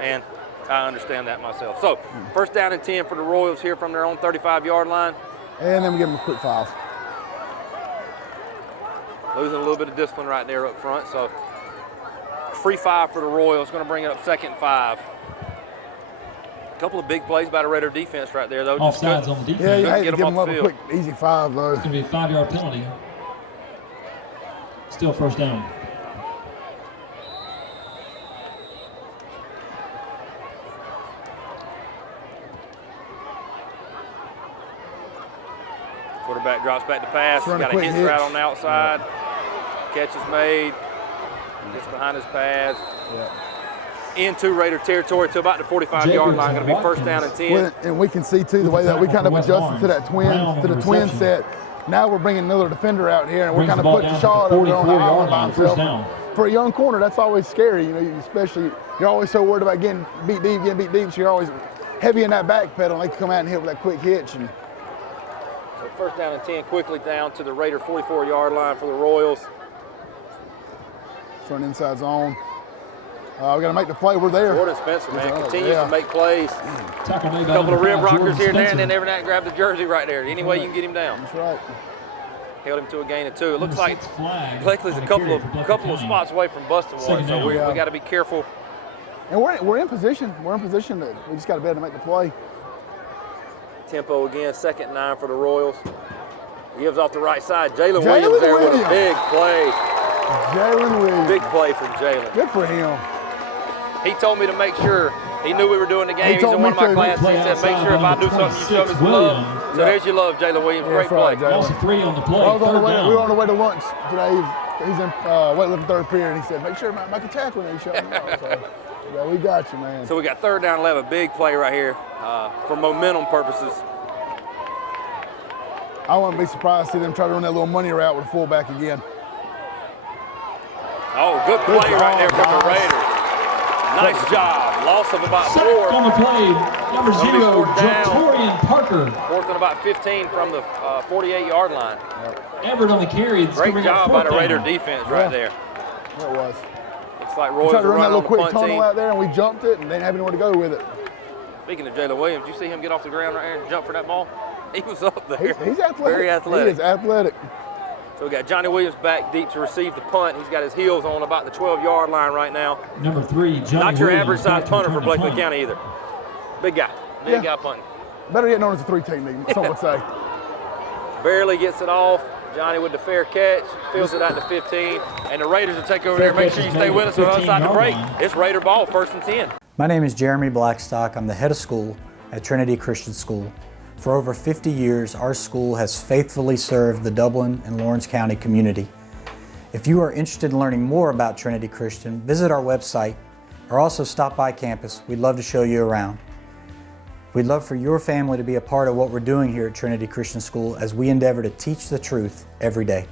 And I understand that myself. So, 1st down and 10 for the Royals here from their own 35-yard line. And then we give them a quick 5. Losing a little bit of discipline right there up front. So, free 5 for the Royals. Going to bring it up 2nd and 5. A couple of big plays by the Raider defense right there, though. Offsides on the defense. Yeah, you had to get give them them off up the a field. quick, easy 5, though. It's going to be a 5-yard penalty. Still 1st down. Quarterback drops back to pass. Run a Got a quick hitch hitch. route on the outside. Catch is made. Gets behind his pads. Into Raider territory to about the 45-yard line. Going to be 1st down and 10. Well, and we can see too the way that we kind of adjusted to that twin set. Now we're bringing another defender out here, and we're kind of putting Shaw over on the island by himself. For a young corner, that's always scary. You know, especially you're always so worried about getting beat deep. So you're always heavy in that back pedal. And they can come out and hit with that quick hitch. And So 1st down and 10, quickly down to the Raider 44-yard line for the Royals. run inside zone. We got to make the play. We're there. Jordan Spencer, man, continues to make plays. A couple of rib rockers here and there, and then every night grab the jersey right there. Any way you can get him down. That's right. Held him to a gain of 2. It looks like Bleckley's a couple of spots away from busting one, so we got to be careful. And we're in position. We're in position that we just got to be able to make the play. Tempo again, 2nd and 9 for the Royals. Gives off the right side. Jalen Williams there with a big play. Jalen Williams. Big play from Jalen. Good for him. He told me to make sure. He knew we were doing the game. He's in one of my classes. He said, make sure if I do something, you show me some love. So there's your love, Jalen Williams. Great play. Also 3 on the play. We were on the way to lunch today. He's in weightlifting 3rd period. He said, make sure I make a tackle when he showed me. So, yeah, we got you, man. So we got 3rd down 11. Big play right here for momentum purposes. I wouldn't be surprised to see them try to run that little money route with a fullback again. Oh, good play right there from the Raiders. Nice job. Loss of about 4. On the play, number 0, Jatorian Parker. 4th and about 15 from the 48-yard line. Everett on the carry. Great job by the Raider defense right there. It was. Looks like We Royals tried to are run that running little on the quick punt tunnel team. out there, and we jumped it, and didn't have anywhere to go with it. Speaking of Jalen Williams, you see him get off the ground right there and jump for that ball? He was up there. He's athletic. Very athletic. He is athletic. So we got Johnny Williams back deep to receive the punt. He's got his heels on about the 12-yard line right now. Number 3, Johnny Not your Williams, average size punter for back to return the Bleckley punt. County either. Big guy. Big guy punting. Better get known as a 3-team, some would say. Barely gets it off. Johnny with the fair catch, fills it out to 15, and the Raiders will take over there. Make sure you stay with us on the other side of the break. It's Raider ball, 1st and 10. My name is Jeremy Blackstock. I'm the head of school at Trinity Christian School. For over 50 years, our school has faithfully served the Dublin and Lawrence County community. If you are interested in learning more about Trinity Christian, visit our website or also stop by campus. We'd love to show you around. We'd love for your family to be a part of what we're doing here at Trinity Christian School as we endeavor to teach the truth every day.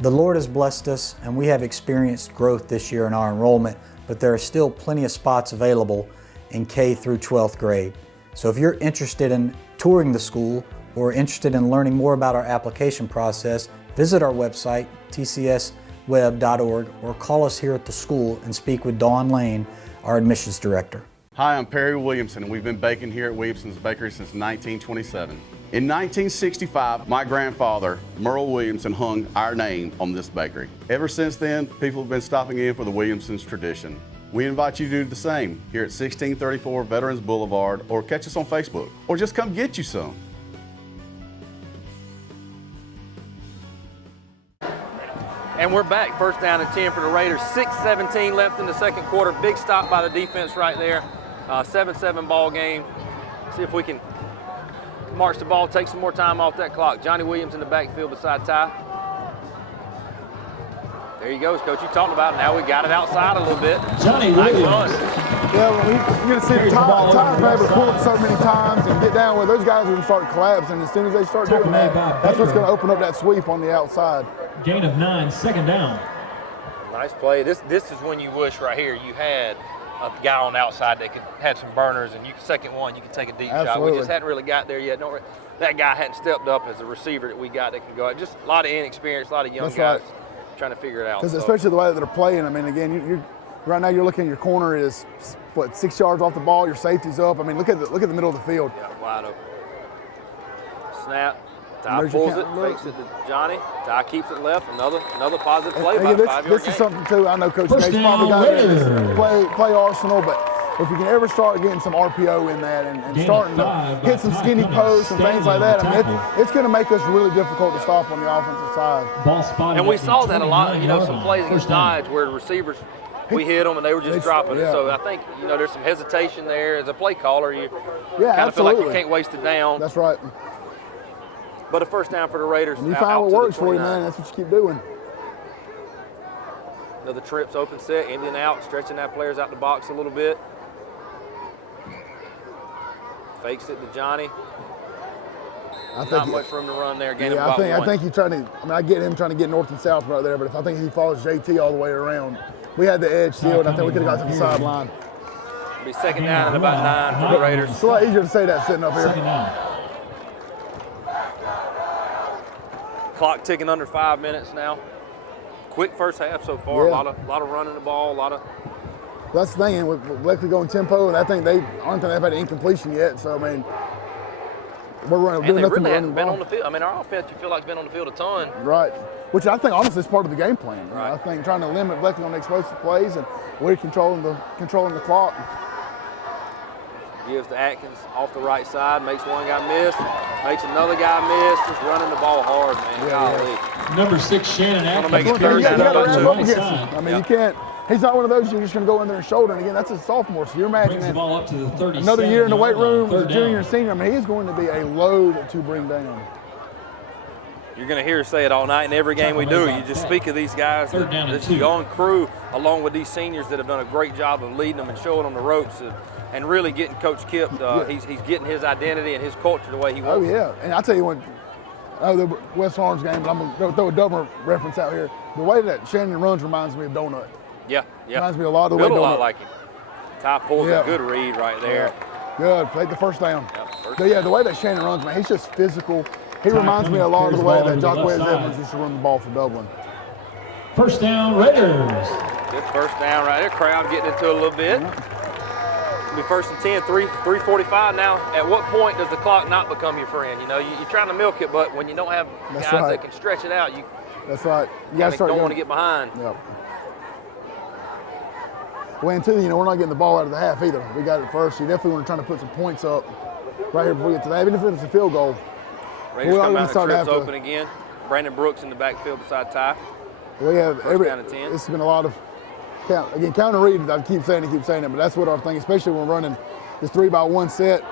The Lord has blessed us and we have experienced growth this year in our enrollment, but there are still plenty of spots available in K through 12th grade. So if you're interested in touring the school or interested in learning more about our application process, visit our website, tcsweb.org, or call us here at the school and speak with Dawn Lane, our admissions director. Hi, I'm Perry Williamson, and we've been baking here at Williamson's Bakery since 1927. In 1965, my grandfather, Merle Williamson, hung our name on this bakery. Ever since then, people have been stopping in for the Williamson's tradition. We invite you to do the same here at 1634 Veterans Boulevard, or catch us on Facebook, or just come get you some. And we're back, 1st down and 10 for the Raiders. 6:17 left in the second quarter. Big stop by the defense right there. 7-7 ball game. See if we can march the ball, take some more time off that clock. Johnny Williams in the backfield beside Ty. There he goes, Coach. You talked about it. Now we got it outside a little bit. Johnny Williams. Yeah, well, you're going to see Ty's been able to pull up so many times and get down where those guys are going to start collapsing. As soon as they start doing that, that's what's going to open up that sweep on the outside. Gain of 9, 2nd down. Nice play. This is when you wish right here you had a guy on the outside that had some burners, and you second one, you could take a deep shot. We just hadn't really got there yet. That guy hadn't stepped up as a receiver that we got that can go out. Just a lot of inexperience, a lot of young guys trying to figure it out. Because especially the way that they're playing, I mean, again, you're right now you're looking at your corner is, 6 yards off the ball, your safety's up. I mean, look at the middle of the field. Yeah, wide open. Snap. Ty pulls it, fakes it to Johnny. Ty keeps it left. Another positive play by the 5-yard This is something, too, I know Coach Gates probably got this play arsenal, but if you can ever start getting some RPO in that and starting to hit some skinny posts and things like that, I mean, it's going to make us really difficult to stop on the offensive side. And we saw that a lot, some plays against Dodge where the receivers, we hit them and they were just dropping it. So I think, there's some hesitation there. As a play caller, you kind of feel like you can't waste it down. That's right. But a 1st down for the Raiders. And you find what works for you, man. That's what you keep doing. Another trips open set, Indian out, stretching that players out the box a little bit. Fakes it to Johnny. Not much room to run there. Gain about 1. I think he's trying to. I mean, I get him trying to get north and south right there, but if I think he follows JT all the way around, we had the edge sealed. I think we could have got to the sideline. It'll be 2nd down and about 9 for the Raiders. It's a lot easier to say that sitting up here. Clock ticking under 5 minutes now. Quick first half so far. Yeah. A lot of running the ball. A lot of. That's the thing with Bleckley going tempo, and I don't think they've had an incompletion yet. So I mean, we're running. And they really haven't been on the field. I mean, our offense, you feel like, has been on the field a ton. Right. Which I think honestly is part of the game plan. Right. I think trying to limit Bleckley on the explosive plays, and we're controlling the clock. Gives to Atkins off the right side, makes one guy miss, makes another guy miss, just running the ball hard, man. Yeah. Number 6, Shannon Atkins. I mean, you can't. He's not one of those you're just going to go in there and shoulder. And again, that's a sophomore, so you're imagining the ball up to the 37 another year in the weight room, as a junior and senior. I mean, he's going to be a load to bring down. You're going to hear us say it all night in every game we do. You just speak of these guys, this young crew, along with these seniors that have done a great job of leading them and showing them the ropes. And really getting Coach Kip, he's getting his identity and his culture the way he wants. Oh, yeah. And I'll tell you what, the West Orange game, I'm going to throw a Dublin reference out here. The way that Shannon runs reminds me of Donut. Yeah. Reminds me a lot of the way Donut. Donut. A lot like him. Ty pulls a good read right there. Good. Take the 1st down. Yep, the way that Shannon runs, man, he's just physical. He reminds me a lot of the way that Jacques Edwards used to run the ball for Dublin. 1st down, Raiders. Good 1st down right there. Crowd getting into it a little bit. It'll be 1st and 10, 3:45 now. At what point does the clock not become your friend? You're trying to milk it, but when you don't have guys that can stretch it out, That's right. You don't want to get behind. Yep. Well, and too, we're not getting the ball out of the half either. We got it first. You definitely want to try to put some points up right here before we get to that, even if it's a field goal. Raiders come out and trips open again. Brandon Brooks in the backfield beside Ty. We have 1st down and 10. It's been a lot of counter read. I keep saying it, but that's what our thing, especially when we're running this 3-by-1 set.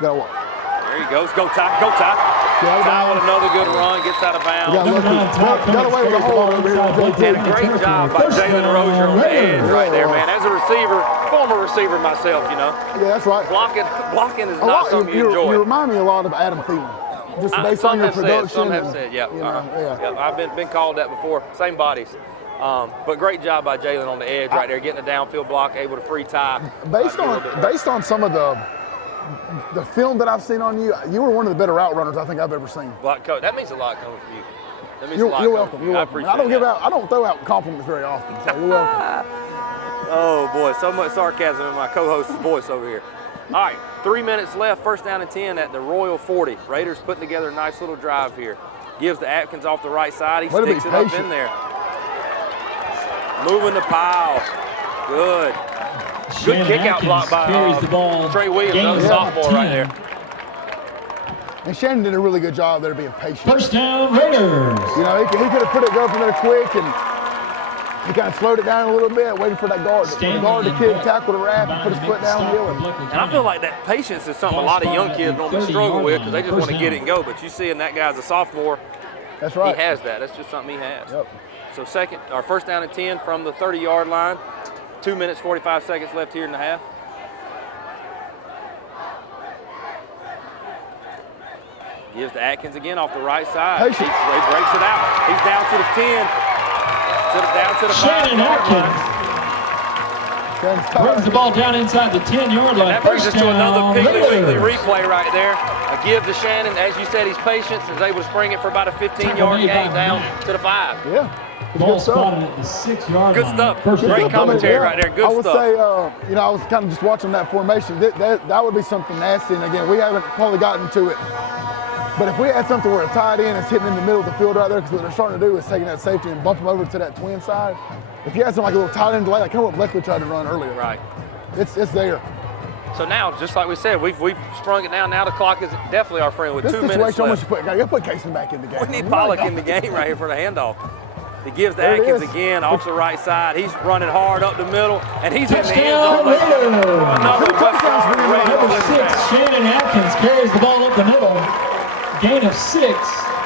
Got to watch. There he goes. Go Ty. Ty with another good run, gets out of bounds. Got away with a hold over here. And a great job by Jalen Rozier on the edge right there, man. As a receiver, former receiver myself, Yeah, that's right. Blocking is not something you enjoy. You remind me a lot of Adam Thielen. Just based on your production. Some have said, I've been called that before. Same bodies. But great job by Jalen on the edge right there, getting a downfield block, able to free Ty. Based on some of the film that I've seen on you, you were one of the better route runners I think I've ever seen. That means a lot coming from you. That means you're a lot welcome. You're welcome. I don't throw out compliments very often, so you're welcome. Oh boy, so much sarcasm in my co-host's voice over here. All right, 3 minutes left, 1st down and 10 at the Royal 40. Raiders putting together a nice little drive here. Gives to Atkins off the right side. He sticks it up in there. Moving the pile. Good. Good kick out block by Trey Williams, another sophomore right there. And Shannon did a really good job there being patient. First down, Raiders. You know, he could have put it go from there quick, and he kind of slowed it down a little bit, waiting for that guard. The guard, the kid, tackle the wrap and put his foot downhill. And I feel like that patience is something a lot of young kids normally struggle with because they just want to get it and go. But you see, in that guy's a sophomore. That's right. He has that. That's just something he has. Yep. So first down and 10 from the 30-yard line. 2 minutes, 45 seconds left here in the half. Gives to Atkins again off the right side. He breaks it out. He's down to the 10. Down to the 5-yard line. Brings the ball down inside the 10-yard line. That brings us to another Piggly Wiggly replay right there. A give to Shannon. As you said, he's patient and is able to spring it for about a 15-yard gain down to the 5. Yeah. Ball spotted at the 6-yard Good line. stuff. Great commentary right there. Good stuff. I would say, you know, I was kind of just watching that formation. That would be something nasty. And again, we haven't probably gotten to it. But if we had something where a tight end is hitting in the middle of the field right there, because what they're starting to do is taking that safety and bump them over to that twin side. If you had something like a little tight end delay, like what Bleckley tried to run earlier. Right. It's there. So now, just like we said, we've sprung it down. Now the clock is definitely our friend with 2 minutes left. You got to put Casey back in the game. We need Pollock in the game right here for the handoff. He gives to Atkins again off the right side. He's running hard up the middle, and he's in the end zone. Number 6, Shannon Atkins carries the ball up the middle. Gain of 6,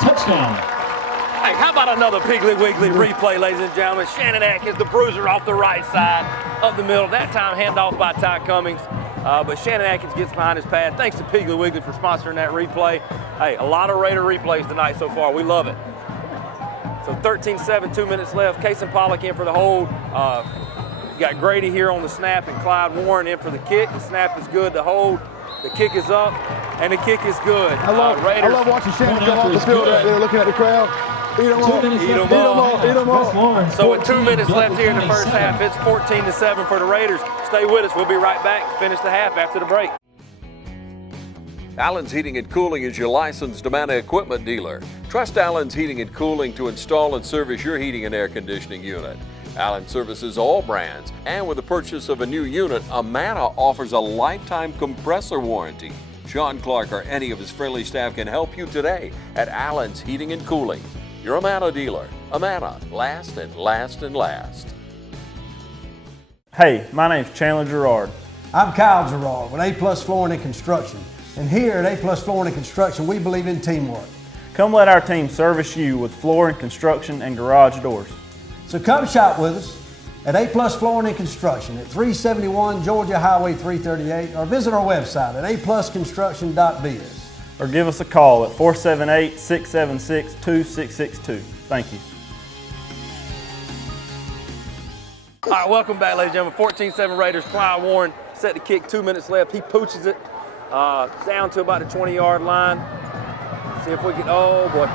touchdown. Hey, how about another Piggly Wiggly replay, ladies and gentlemen? Shannon Atkins, the bruiser, off the right side of the middle. That time handoff by Ty Cummings. But Shannon Atkins gets behind his pad. Thanks to Piggly Wiggly for sponsoring that replay. Hey, a lot of Raider replays tonight so far. We love it. So 13-7, 2 minutes left. Casey Pollock in for the hold. You got Grady here on the snap and Clyde Warren in for the kick. The snap is good. The hold. The kick is up, and the kick is good. I love watching Shannon come off the field right there looking at the crowd. Eat them up. So with 2 minutes left here in the first half, it's 14-7 for the Raiders. Stay with us. We'll be right back. Finish the half after the break. Allen's Heating and Cooling is your licensed Amana equipment dealer. Trust Allen's Heating and Cooling to install and service your heating and air conditioning unit. Allen services all brands, and with the purchase of a new unit, Amana offers a lifetime compressor warranty. Sean Clark or any of his friendly staff can help you today at Allen's Heating and Cooling. Your Amana dealer. Amana, last and last and last. Hey, my name's Chandler Gerard. I'm Kyle Gerard with A+ Flooring and Construction. And here at A+ Flooring and Construction, we believe in teamwork. Come let our team service you with flooring, construction, and garage doors. So come shop with us at A+ Flooring and Construction at 371 Georgia Highway 338 or visit our website at aplusconstruction.biz. Or give us a call at 478-676-2662. Thank you. All right, welcome back, ladies and gentlemen. 14-7 Raiders. Clyde Warren set the kick, 2 minutes left. He pooches it down to about the 20-yard line. See if we can, oh boy.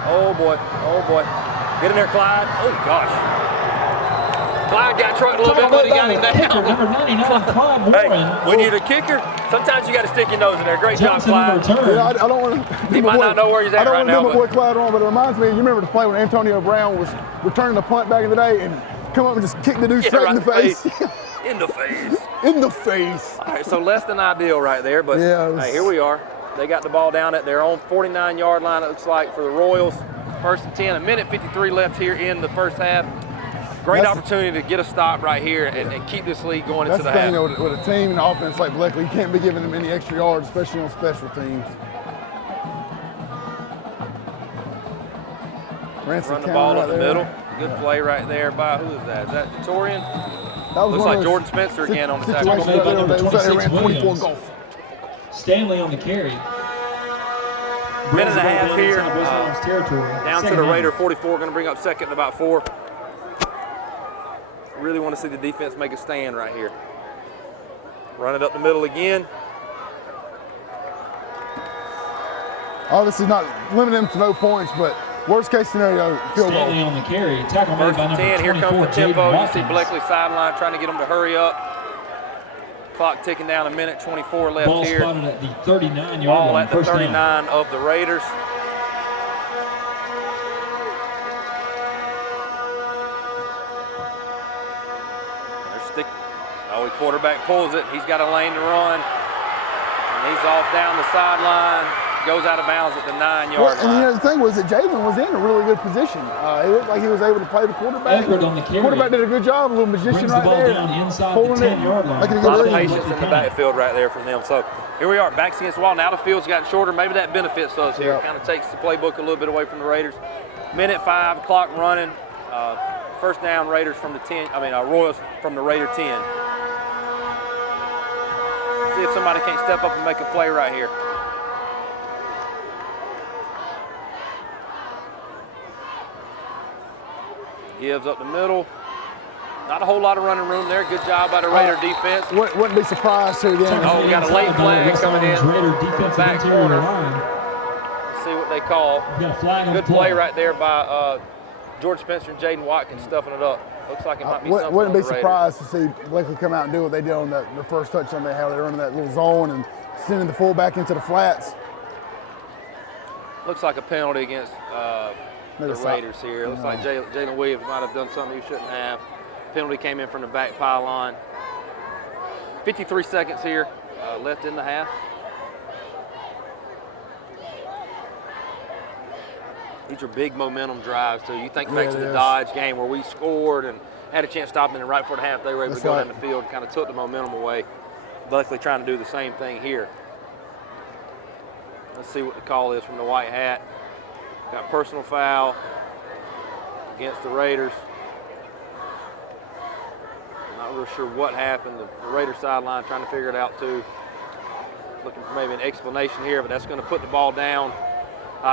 Get in there, Clyde. Oh gosh. Clyde got trucked a little bit, but he got him down. Number 99, Clyde Warren. Hey, when you're the kicker, sometimes you got to stick your nose in there. Great job, Clyde. Yeah, I don't want to. He might not know where he's at right now. I don't want to do my boy Clyde wrong, but it reminds me, you remember the play when Antonio Brown was returning the punt back in the day and come up and just kick the dude straight in the face. In the face. In the face. All right, so less than ideal right there, but hey, here we are. They got the ball down at their own 49-yard line, it looks like, for the Royals. First and 10, a minute 53 left here in the first half. Great opportunity to get a stop right here and keep this lead going into the half. That's the thing with a team and offense like Bleckley, you can't be giving them any extra yards, especially on special teams. Run the ball up the middle. Good play right there by, who is that? Is that Torian? Looks like Jordan Spencer again on the tackle. They ran 24 golf. Stanley on the carry. Minute and a half here. Down to the Raider 44, going to bring up second and about 4. Really want to see the defense make a stand right here. Run it up the middle again. Obviously not limiting them to no points, but worst case scenario, field goal. Stanley on the carry. Tackle made by number 10. Here comes the 24, tempo. You see Bleckley sideline trying to get them to hurry up. Clock ticking down, a minute 24 left ball here. Ball spotted at the 39-yard ball line. At the 39 of the Raiders. Oh, the quarterback pulls it. He's got a lane to run. And he's off down the sideline. goes out of bounds at the 9-yard Well, and line. you know, the thing was that Jalen was in a really good position. It looked like he was able to play the quarterback. Edward on the carry. Quarterback did a good job, a little magician Brings the right ball there. down inside the Pulling it, 10-yard line. making a A lot good of read. patience in the backfield right there from them. So here we are, backs against the wall. Now the field's gotten shorter. Maybe that benefits us here. Yep. Kind of takes the playbook a little bit away from the Raiders. Minute 5, clock running. First down, Raiders from the 10. Royals from the Raider 10. See if somebody can't step up and make a play right here. Gives up the middle. Not a whole lot of running room there. Good job by the Raider defense. Wouldn't be surprised to again. Oh, we got a late flag coming in. Raider defensive Back interior corner. line. Let's see what they call. We got a flag on Good the play right there by George Spencer and Jaden Watkins stuffing it up. Looks like it might be something Wouldn't on be the Raiders. surprised to see Bleckley come out and do what they did on the first touchdown they had. They were in that little zone and sending the fullback into the flats. Looks like a penalty against the Raiders here. Looks like Jalen Williams might have done something he shouldn't have. Penalty came in from the back pylon. 53 seconds here left in the half. These are big momentum drives too. You think back to the Dodge game where we scored and had a chance to stop them, and right before the half they were able to go down the field and kind of took the momentum away. Bleckley trying to do the same thing here. Let's see what the call is from the white hat. Got personal foul against the Raiders. Not real sure what happened. The Raiders sideline trying to figure it out too. Looking for maybe an explanation here, but that's going to put the ball down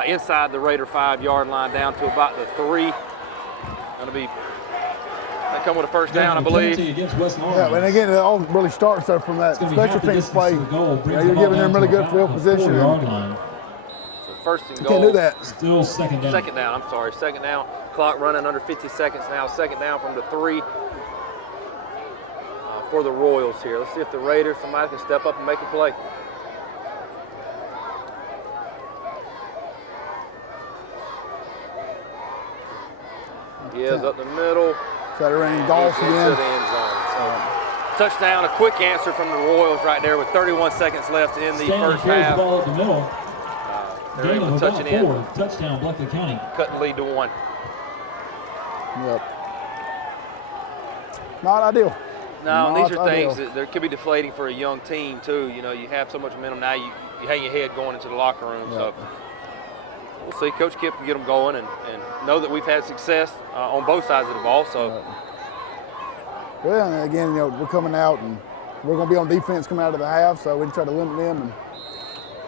inside the Raider 5-yard line down to about the 3. Going to be, they come with a first down, I believe. Yeah, and again, it all really starts though from that special teams play. You're giving them really good field position. First and goal. Can't do that. Still second down. Second down, I'm sorry. Second down. Clock running under 50 seconds now. Second down from the 3 for the Royals here. Let's see if the Raiders, somebody can step up and make a play. Gives up the middle. So they're running golf into again. the end zone. So, touchdown, a quick answer from the Royals right there with 31 seconds left in the first half. The ball at the middle. They're able to touch it in. Touchdown, Bleckley County. Cut the lead to 1. Yep. Not ideal. No, and these are things that could be deflating for a young team too. You know, you have so much momentum now, you hang your head going into the locker room. So we'll see. Coach Kip can get them going and know that we've had success on both sides of the ball. So. Well, and again, we're coming out and we're going to be on defense coming out of the half, so we try to limit them. And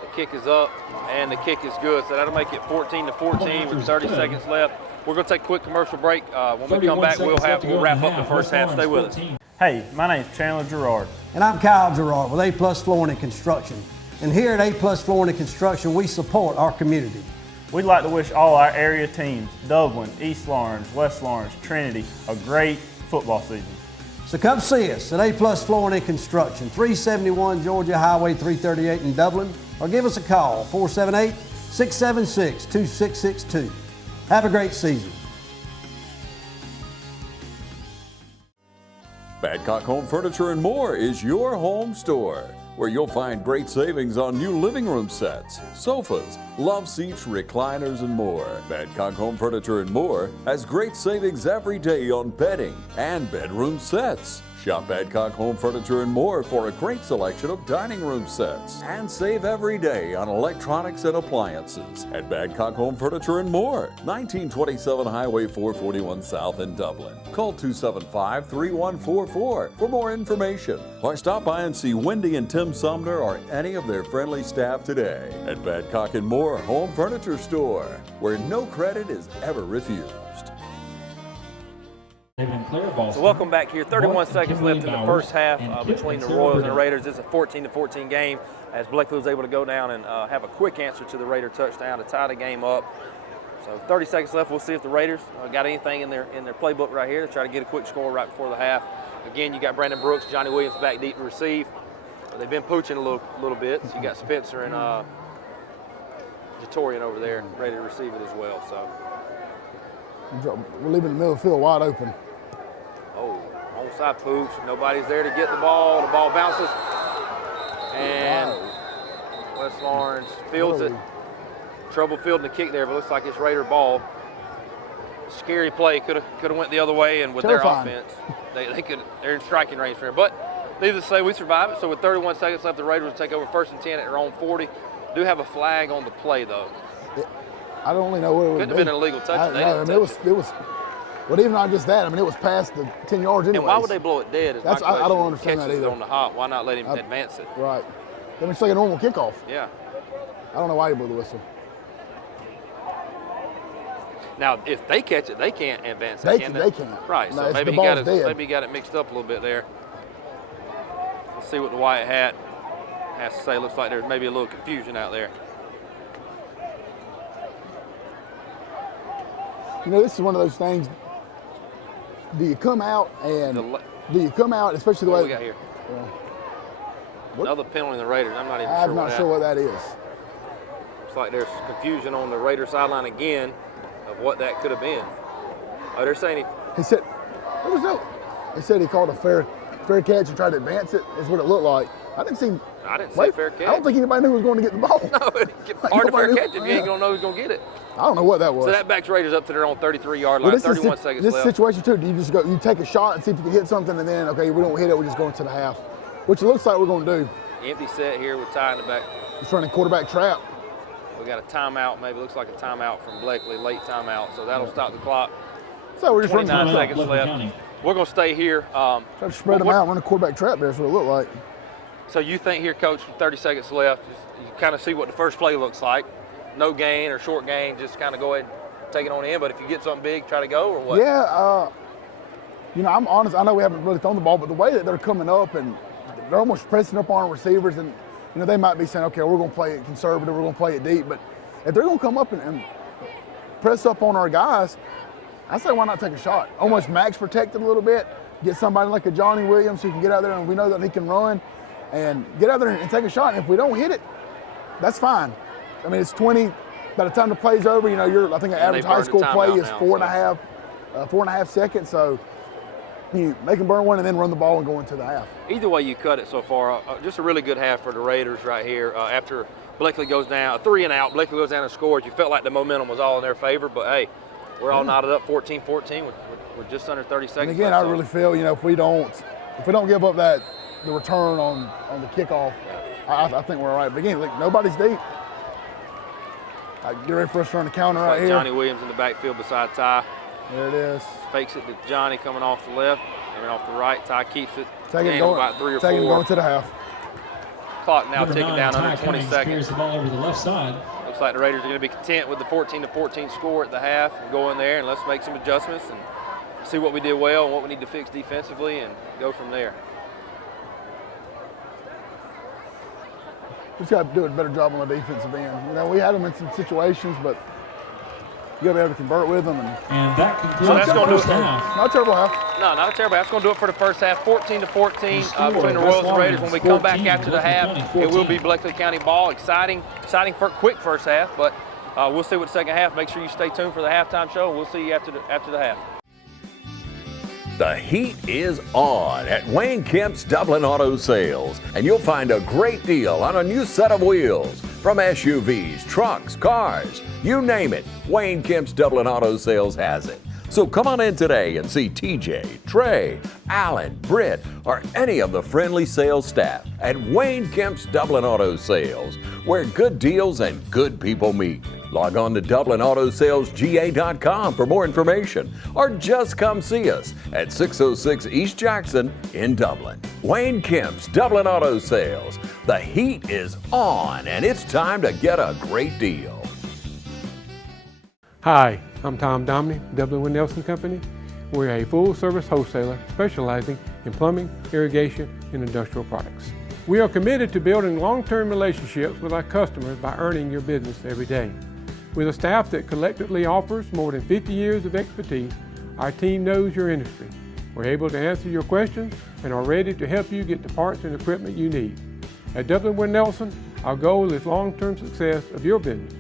the kick is up, and the kick is good. So that'll make it 14-14 with 30 seconds left. We're going to take a quick commercial break. When we come back, we'll wrap up the first half. Stay with us. Hey, my name's Chandler Gerard. And I'm Kyle Gerard with A+ Flooring and Construction. And here at A+ Flooring and Construction, we support our community. We'd like to wish all our area teams, Dublin, East Lawrence, West Lawrence, Trinity, a great football season. So come see us at A+ Flooring and Construction, 371 Georgia Highway 338 in Dublin, or give us a call, 478-676-2662. Have a great season. Badcock Home Furniture and More is your home store, where you'll find great savings on new living room sets, sofas, love seats, recliners, and more. Badcock Home Furniture and More has great savings every day on bedding and bedroom sets. Shop Badcock Home Furniture and More for a great selection of dining room sets. And save every day on electronics and appliances at Badcock Home Furniture and More, 1927 Highway 441 South in Dublin. Call 275-3144 for more information, or stop by and see Wendy and Tim Sumner or any of their friendly staff today at Badcock and More Home Furniture Store, where no credit is ever refused. So welcome back here. 31 seconds left in the first half between the Royals and the Raiders. It's a 14-14 game as Bleckley was able to go down and have a quick answer to the Raider touchdown to tie the game up. So 30 seconds left. We'll see if the Raiders got anything in their playbook right here to try to get a quick score right before the half. Again, you got Brandon Brooks, Johnny Williams back deep to receive. They've been pooching a little bit. So you got Spencer and Jatorian over there ready to receive it as well. So we're leaving the middle of the field wide open. Oh, onside pooch. Nobody's there to get the ball. The ball bounces. And West Lawrence fields it. Trouble fielding the kick there, but looks like it's Raider ball. Scary play, could have went the other way, and with Terrifying. their offense, they're in striking range for him. But needless to say, we survived it. So with 31 seconds left, the Raiders will take over 1st and 10 at their own 40. Do have a flag on the play though. I don't really know what it would Could be. have been an illegal touch. It was. Well, even not just that. I mean, it was past the 10 yards anyway. And why would they blow it dead? Is That's my question. I don't understand that Catches it either. on the hop. Why not let him advance it? Right. I mean, it's like a normal kickoff. Yeah. I don't know why you blew the whistle. Now, if they catch it, they can't advance it. They can they can't. Right. No, So it's maybe the he got ball's dead. maybe he got it mixed up a little bit there. Let's see what the white hat has to say. Looks like there's maybe a little confusion out there. You know, this is one of those things. Do you come out especially the What way we got here? Another penalty in the Raiders. I'm not even I'm not sure what that is. Looks like there's confusion on the Raider sideline again of what that could have been. Oh, they're saying He said, there was no. He said he called a fair catch and tried to advance it. Is what it looked like. I didn't see fair catch. I don't think anybody knew who was going to get the ball. No, hard to fair catch if you ain't gonna know who's gonna get it. I don't know what that was. So that backs Raiders up to their own 33-yard line. 31 seconds this left. situation too. Do you just go? You take a shot and see if you can hit something, and then okay, we don't hit it. We just go into the half, which it looks like we're going to do. Empty set here with Ty in the back. He's running quarterback trap. We got a timeout. Maybe looks like a timeout from Bleckley, late timeout. So that'll stop the clock. So we're just 29 running seconds left. We're going to stay here. Try to spread them out, run a quarterback trap there. That's what it looked like. So you think here, Coach, with 30 seconds left, you kind of see what the first play looks like. No gain or short gain, just kind of go ahead and take it on in. But if you get something big, try to go or what? Yeah, you know, I'm honest. I know we haven't really thrown the ball, but the way that they're coming up and they're almost pressing up on our receivers, and you know they might be saying, okay, we're going to play it conservative, we're going to play it deep. But if they're going to come up and press up on our guys, I say why not take a shot? Almost max protected a little bit. Get somebody like a Johnny Williams who can get out there, and we know that he can run, and get out there and take a shot. And if we don't hit it, that's fine. I mean, it's 20. By the time the play's over, you know, I think an average high school play is 4.5 seconds. So you make them burn one and then run the ball and go into the half. Either way you cut it so far, just a really good half for the Raiders right here. After Bleckley goes down, 3 and out, Bleckley goes down and scores. You felt like the momentum was all in their favor, but hey, we're all knotted up 14-14 with just under 30 seconds. And again, I really feel, you know, if we don't give up the return on the kickoff, I think we're all right. But again, look, nobody's deep. Get ready for us to run the counter right here. Johnny Williams in the backfield beside Ty. There it is. Fakes it to Johnny coming off the left, coming off the right. Ty keeps it. Taking it about 3 or 4. Taking it going to the half. Clock now Number ticking 9, down Ty under 20 Cummings seconds. carries the ball over to the left side. Looks like the Raiders are going to be content with the 14-14 score at the half and go in there and let's make some adjustments and see what we did well and what we need to fix defensively and go from there. We just got to do a better job on the defensive end. You know, we had them in some situations, but you got to be able to convert with them. And that concludes the first half. Not a terrible half. No, not a terrible half. That's going to do it for the first half. 14-14 between the Royals and Raiders. When we come back after the half, it will be Bleckley County ball. Exciting for quick first half, but we'll see what the second half. Make sure you stay tuned for the halftime show, and we'll see you after the half. The heat is on at Wayne Kemp's Dublin Auto Sales, and you'll find a great deal on a new set of wheels. From SUVs, trucks, cars, you name it, Wayne Kemp's Dublin Auto Sales has it. So come on in today and see TJ, Trey, Alan, Britt, or any of the friendly sales staff at Wayne Kemp's Dublin Auto Sales, where good deals and good people meet. Log on to DublinAutoSalesGA.com for more information, or just come see us at 606 East Jackson in Dublin. Wayne Kemp's Dublin Auto Sales. The heat is on, and it's time to get a great deal. Hi, I'm Tom Domney, Dublin with Nelson Company. We're a full-service wholesaler specializing in plumbing, irrigation, and industrial products. We are committed to building long-term relationships with our customers by earning your business every day. With a staff that collectively offers more than 50 years of expertise, our team knows your industry. We're able to answer your questions and are ready to help you get the parts and equipment you need. At Dublin with Nelson, our goal is long-term success of your business.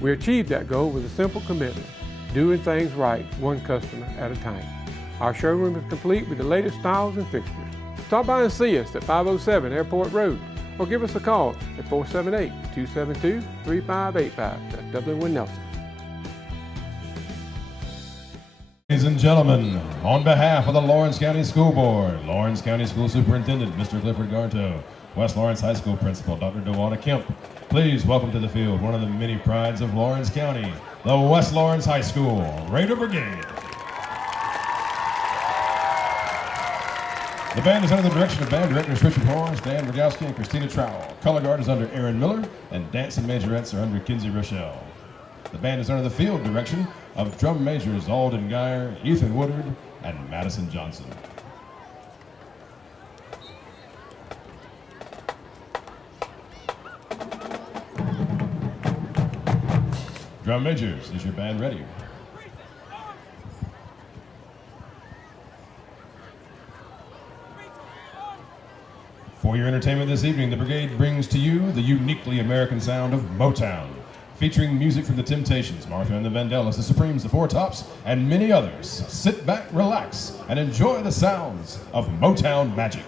We achieve that goal with a simple commitment, doing things right, one customer at a time. Our showroom is complete with the latest styles and fixtures. Stop by and see us at 507 Airport Road, or give us a call at 478-272-3585. That's Dublin Wynn Nelson. Ladies and gentlemen, on behalf of the Lawrence County School Board, Lawrence County School Superintendent Mr. Clifford Garto, West Lawrence High School Principal Dr. DeWanna Kemp, please welcome to the field one of the many prides of Lawrence County, the West Lawrence High School Raider Brigade. The band is under the direction of band directors Richard Horns, Dan Rogowski, and Christina Trowell. Color guard is under Aaron Miller, and dance and majorettes are under Kinsey Rochelle. The band is under the field direction of drum majors Alden Geyer, Ethan Woodard, and Madison Johnson. Drum majors, is your band ready? For your entertainment this evening, the Brigade brings to you the uniquely American sound of Motown, featuring music from the Temptations, Martha and the Vandellas, the Supremes, the Four Tops, and many others. Sit back, relax, and enjoy the sounds of Motown magic.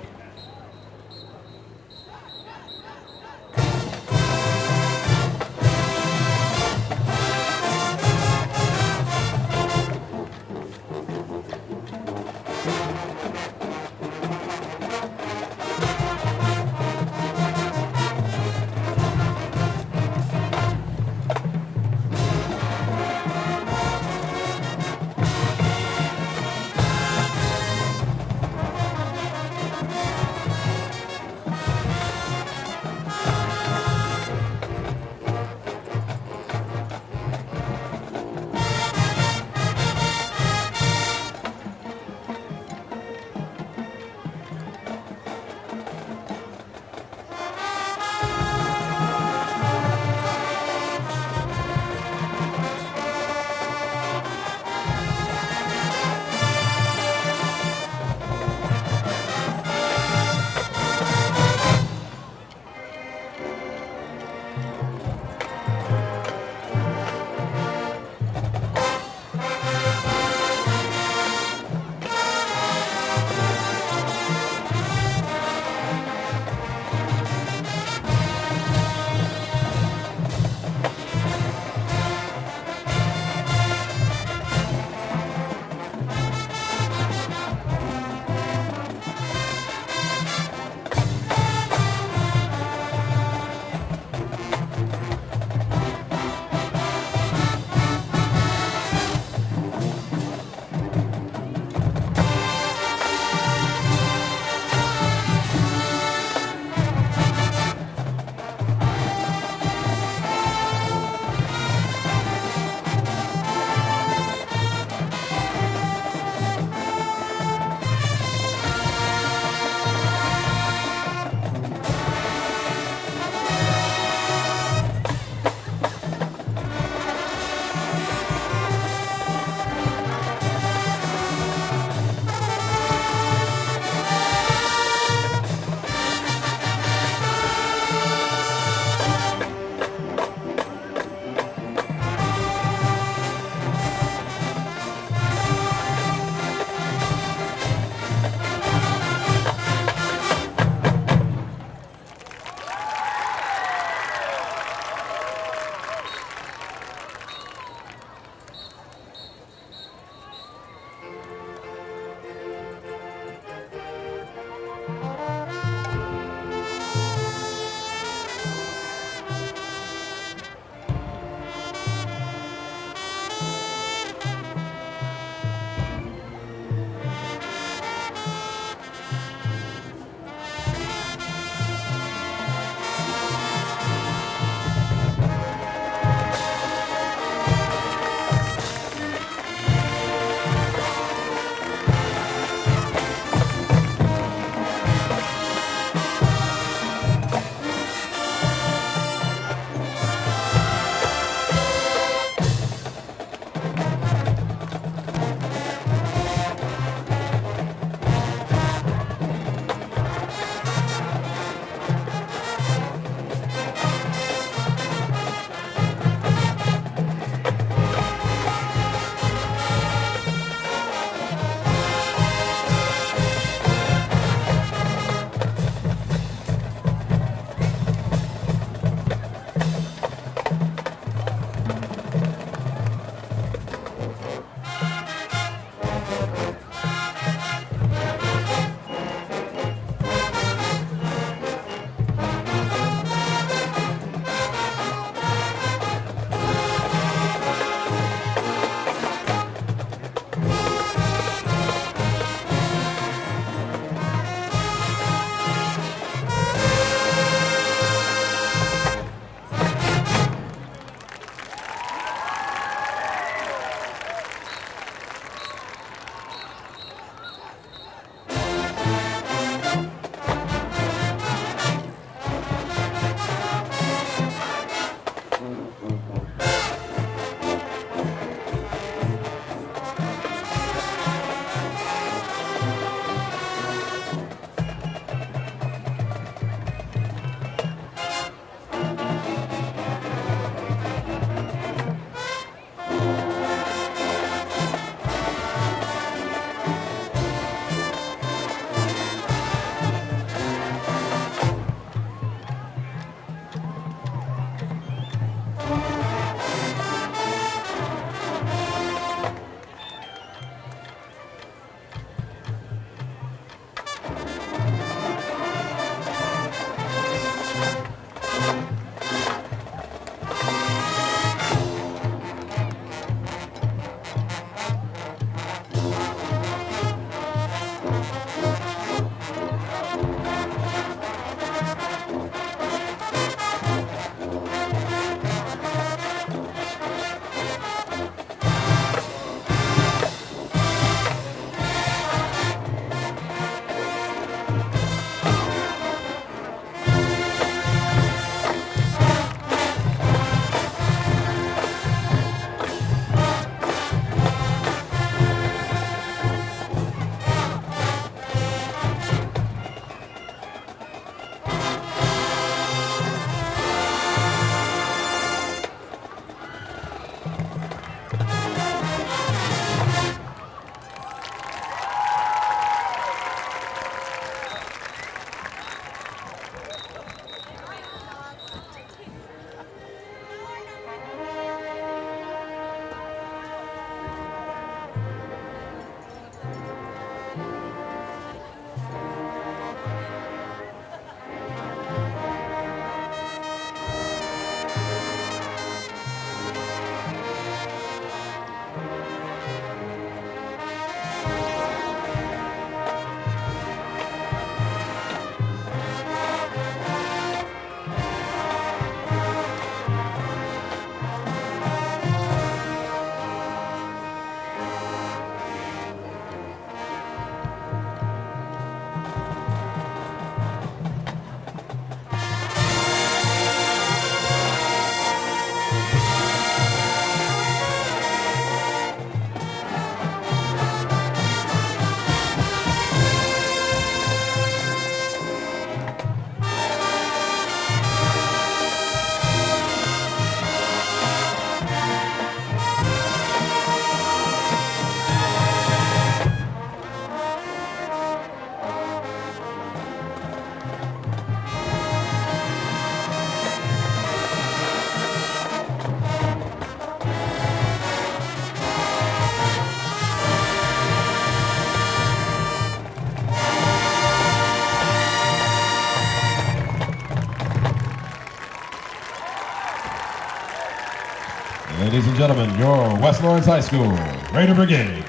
Ladies and gentlemen, your West Lawrence High School Raider Brigade.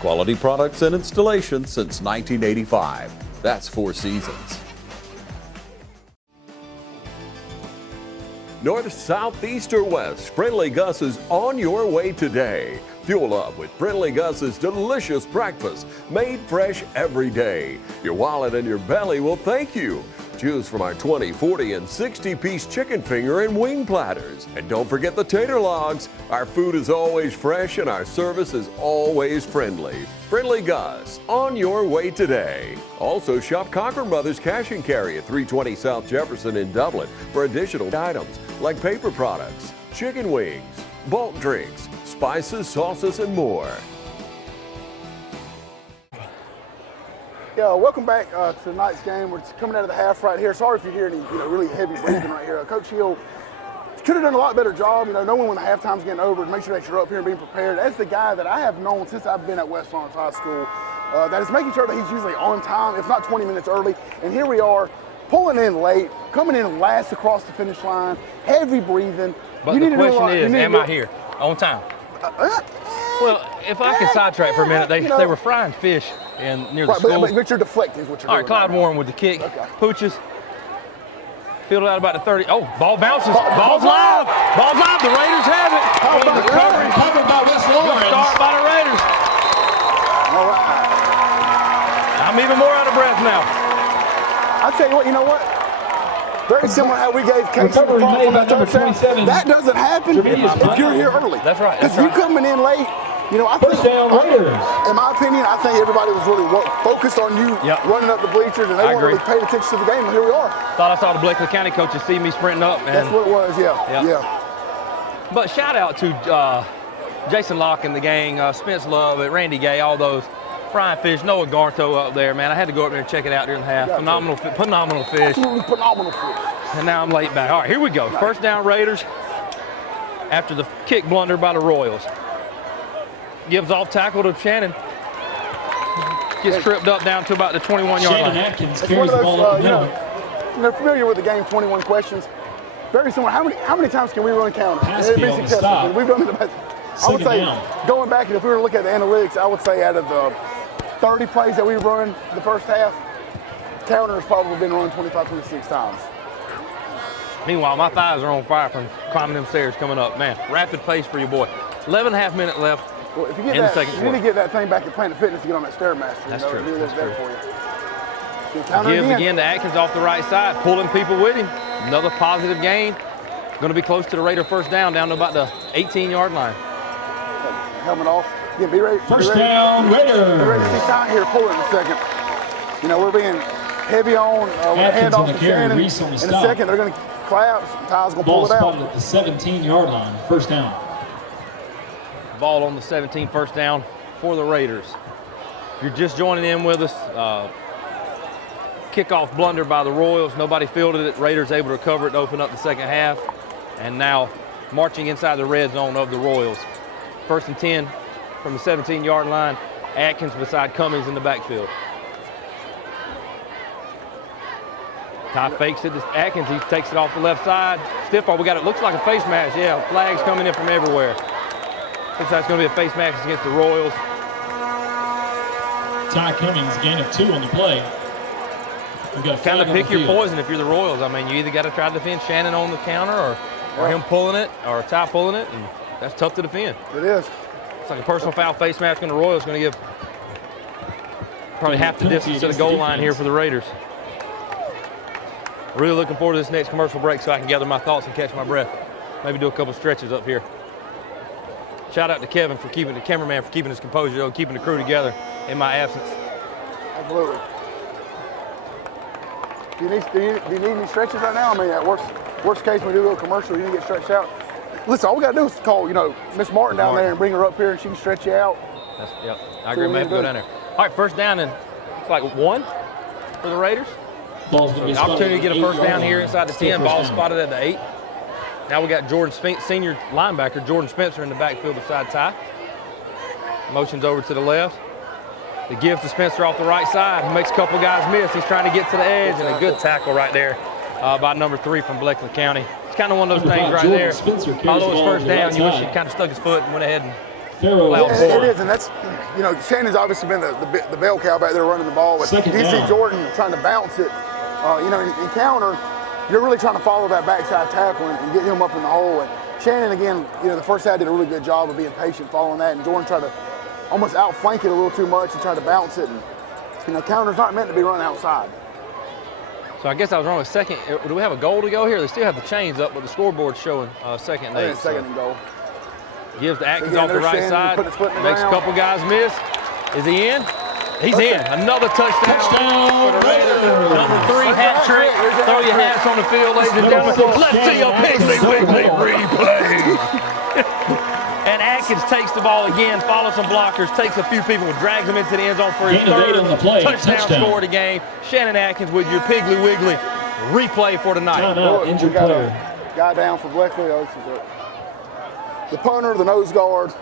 Quality products and installation since 1985. That's 4 seasons. North, south, east, or west, Friendly Gus is on your way today. Fuel up with Friendly Gus's delicious breakfast, made fresh every day. Your wallet and your belly will thank you. Choose from our 20, 40, and 60-piece chicken finger and wing platters. And don't forget the tater logs. Our food is always fresh and our service is always friendly. Friendly Gus, on your way today. Also shop Cochran Brothers Cash and Carry at 320 South Jefferson in Dublin for additional items like paper products, chicken wings, bulk drinks, spices, sauces, and more. Yeah, welcome back to tonight's game. We're just coming out of the half right here. Sorry if you hear any really heavy breathing right here. Coach Hill could have done a lot better job, knowing when the halftime's getting over, to make sure that you're up here and being prepared. As the guy that I have known since I've been at West Lawrence High School, that is making sure that he's usually on time, if not 20 minutes early. And here we are, pulling in late, coming in last across the finish line, heavy breathing. But the question is, am I here on time? Well, if I can sidetrack for a minute, they were frying fish near the school. But you're deflecting is what you're doing. All right, Clyde Warren with the kick. Okay. Pooches. Fielded out about the 30. Oh, ball bounces. Ball's live. Ball's live. The Raiders have it. Recovery. Covered by West Lawrence. Good start by the Raiders. All right. I'm even more out of breath now. I'll tell you what, very similar how we gave Casey the ball from that touchdown. That doesn't happen if you're here early. That's right. Because you coming in late, I think, first down Raiders. In my opinion, I think everybody was really focused on you running up the bleachers, and they weren't really paying attention to the game. And here we are. Thought I saw the Bleckley County coaches see me sprinting up. And that's what it was, yeah. But shout out to Jason Locke and the gang, Spence Love, Randy Gay, all those. Frying fish, Noah Garto up there, man. I had to go up there and check it out during the half. Phenomenal fish. Absolutely phenomenal fish. And now I'm late back. All right, here we go. First down Raiders after the kick blunder by the Royals. Gives off tackle to Shannon. Gets tripped up down to about the 21-yard line. Shannon Atkins carries the ball up the middle. They're familiar with the game, 21 questions. Very similar. How many times can we run counter? Pass kill on the stop. We've done it the best. I would say, down. going back, and if we were to look at the analytics, I would say out of the 30 plays that we've run the first half, counter has probably been run 25, 26 times. Meanwhile, my thighs are on fire from climbing them stairs coming up. Man, rapid pace for your boy. 11.5 minutes left if you get in that, the second you quarter. need to get that thing back at Planet Fitness to get on that Stairmaster. That's true. That's true. For you. Gives again to Atkins off the right side, pulling people with him. Another positive gain. Going to be close to the Raider first down to about the 18-yard line. Helmet off. Yeah, be ready. First down, Raiders. Be ready to see Ty here pull it in a second. We're being heavy on hand off to Shannon. In a second, they're going to collapse. Ty's going to pull it out. Ball spotted at the 17-yard line. First down. Ball on the 17, first down for the Raiders. If you're just joining in with us, kickoff blunder by the Royals. Nobody fielded it. Raiders able to recover it to open up the second half. And now marching inside the red zone of the Royals. First and 10 from the 17-yard line. Atkins beside Cummings in the backfield. Ty fakes it to Atkins. He takes it off the left side. Stiff arm. We got it. Looks like a face mask. Yeah, flags coming in from everywhere. Looks like it's going to be a face mask against the Royals. Ty Cummings, gain of 2 on the play. Kind of pick your poison if you're the Royals. I mean, you either got to try to defend Shannon on the counter or him pulling it or Ty pulling it, and that's tough to defend. It is. It's like a personal foul face mask on the Royals. Going to give probably half the distance to the goal line here for the Raiders. Really looking forward to this next commercial break so I can gather my thoughts and catch my breath. Maybe do a couple stretches up here. Shout out to Kevin for keeping the cameraman for keeping his composure, keeping the crew together in my absence. Absolutely. Do you need any stretches right now? I mean, at worst case, when we do a little commercial, you need to get stretched out. Listen, all we got to do is call, Miss Martin down there and bring her up here, and she can stretch you out. Yep, I agree. Maybe go down there. All right, first down, and it's like 1 for the Raiders. Opportunity to get a first down here inside the 10. Ball spotted at the 8. Now we got Jordan Spence, senior linebacker Jordan Spencer in the backfield beside Ty. Motions over to the left. The gives to Spencer off the right side. He makes a couple guys miss. He's trying to get to the edge, and a good tackle right there by number 3 from Bleckley County. It's kind of one of those things right there. Although it's first down, you wish he kind of stuck his foot and went ahead and plowed forward. It is, and that's, Shannon's obviously been the bell cow back there running the ball. But you see Jordan trying to bounce it, in counter, you're really trying to follow that backside tackle and get him up in the hole. And Shannon, again, the first half did a really good job of being patient following that, and Jordan tried to almost outflank it a little too much and tried to bounce it. And, counter's not meant to be run outside. So I guess I was wrong with second. Do we have a goal to go here? They still have the chains up, but the scoreboard's showing second and 8. Second and goal. Gives to Atkins off the right side. Makes a couple guys miss. Is he in? He's in. Another touchdown for the Raiders. Number 3 hat trick. Throw your hats on the field, ladies and gentlemen. Let's see a Piggly Wiggly replay. Atkins takes the ball again, follows some blockers, takes a few people, drags them into the end zone for his third on the play. touchdown score of the game. Shannon Atkins with your Piggly Wiggly replay for tonight. Timeout, injured player. Guy down for Bleckley. This is it. The punter, the nose guard.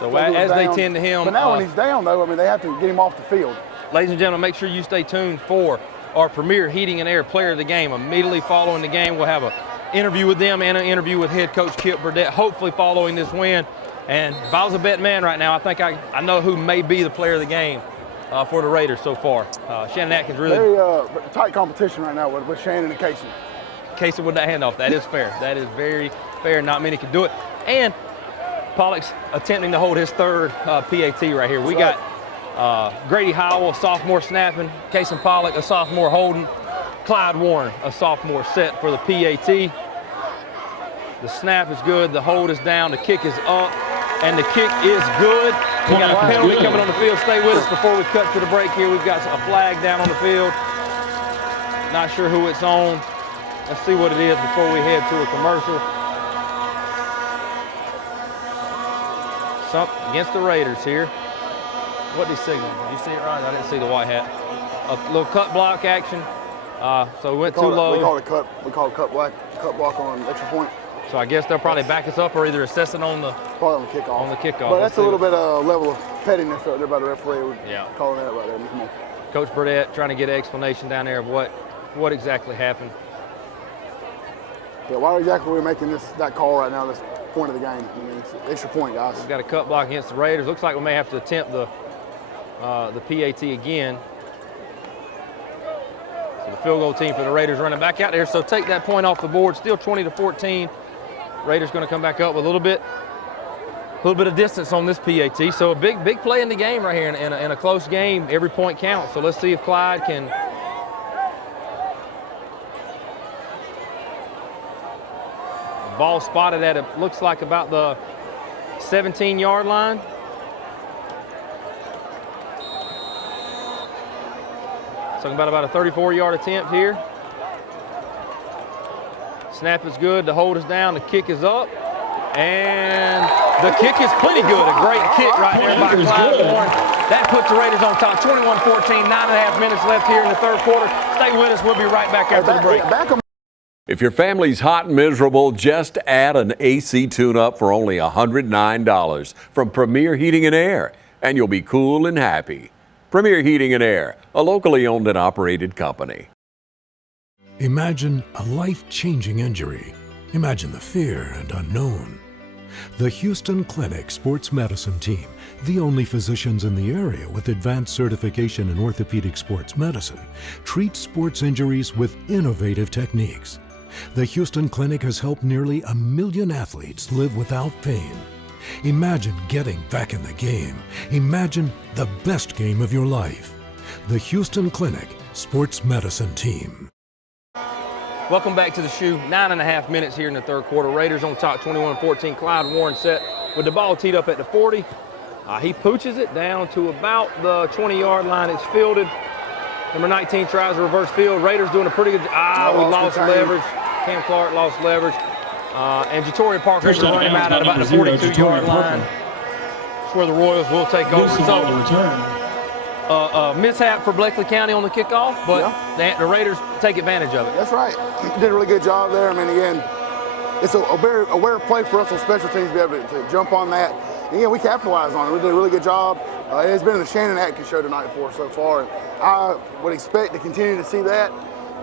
So as they tend to him. But now when he's down, though, I mean, they have to get him off the field. Ladies and gentlemen, make sure you stay tuned for our premier heating and air player of the game. Immediately following the game, we'll have an interview with them and an interview with head coach Kip Burdett, hopefully following this win. And if I was a betting man right now, I think I know who may be the player of the game for the Raiders so far. Shannon Atkins really. Very tight competition right now with Shannon and Casey. Casey with that handoff. That is fair. That is very fair. Not many can do it. And Pollock's attempting to hold his third PAT right here. We got Grady Howell, a sophomore snapping. Casey Pollock, a sophomore holding. Clyde Warren, a sophomore set for the PAT. The snap is good. The hold is down. The kick is up. And the kick is good. We got a penalty coming on the field. Stay with us before we cut to the break here. We've got a flag down on the field. Not sure who it's on. Let's see what it is before we head to a commercial. Something against the Raiders here. What did he signal? Did you see it, Ryan? I didn't see the white hat. A little cut block action. So we went too low. We call it cut block on extra point. So I guess they'll probably back us up or either assess it on the probably on the kickoff. On the kickoff. But that's a little bit of level of pettiness right there by the referee. Yeah. Calling that right there. Come on. Coach Burdett trying to get an explanation down there of what exactly happened. Yeah, why exactly are we making that call right now? This point of the game. I mean, it's an extra point, guys. We've got a cut block against the Raiders. Looks like we may have to attempt the PAT again. So the field goal team for the Raiders running back out there. So take that point off the board. Still 20-14. Raiders going to come back up with a little bit of distance on this PAT. So a big play in the game right here in a close game. Every point counts. So let's see if Clyde can. Ball spotted at it looks like about the 17-yard line. Talking about a 34-yard attempt here. Snap is good. The hold is down. The kick is up. And the kick is plenty good. A great kick right there by Clyde Warren. That puts the Raiders on top. 21-14, 9.5 minutes left here in the third quarter. Stay with us. We'll be right back after the break. If your family's hot and miserable, just add an AC tune-up for only $109 from Premier Heating and Air, and you'll be cool and happy. Premier Heating and Air, a locally owned and operated company. Imagine a life-changing injury. Imagine the fear and unknown. The Houston Clinic Sports Medicine Team, the only physicians in the area with advanced certification in orthopedic sports medicine, treats sports injuries with innovative techniques. The Houston Clinic has helped nearly 1 million athletes live without pain. Imagine getting back in the game. Imagine the best game of your life. The Houston Clinic Sports Medicine Team. Welcome back to the shoe. 9.5 minutes here in the third quarter. Raiders on top, 21-14. Clyde Warren set with the ball teed up at the 40. He pooches it down to about the 20-yard line. It's fielded. Number 19 tries a reverse field. Raiders doing a pretty good job. We lost leverage. Cam Clark lost leverage. And Jatorian Parker is running him out at about the 42-yard line. That's where the Royals will take over. So, mishap for Bleckley County on the kickoff, but the Raiders take advantage of it. That's right. Did a really good job there. I mean, again, it's a very aware play for us on special teams to be able to jump on that. And again, we capitalized on it. We did a really good job. It's been the Shannon Atkins show tonight for us so far. And I would expect to continue to see that.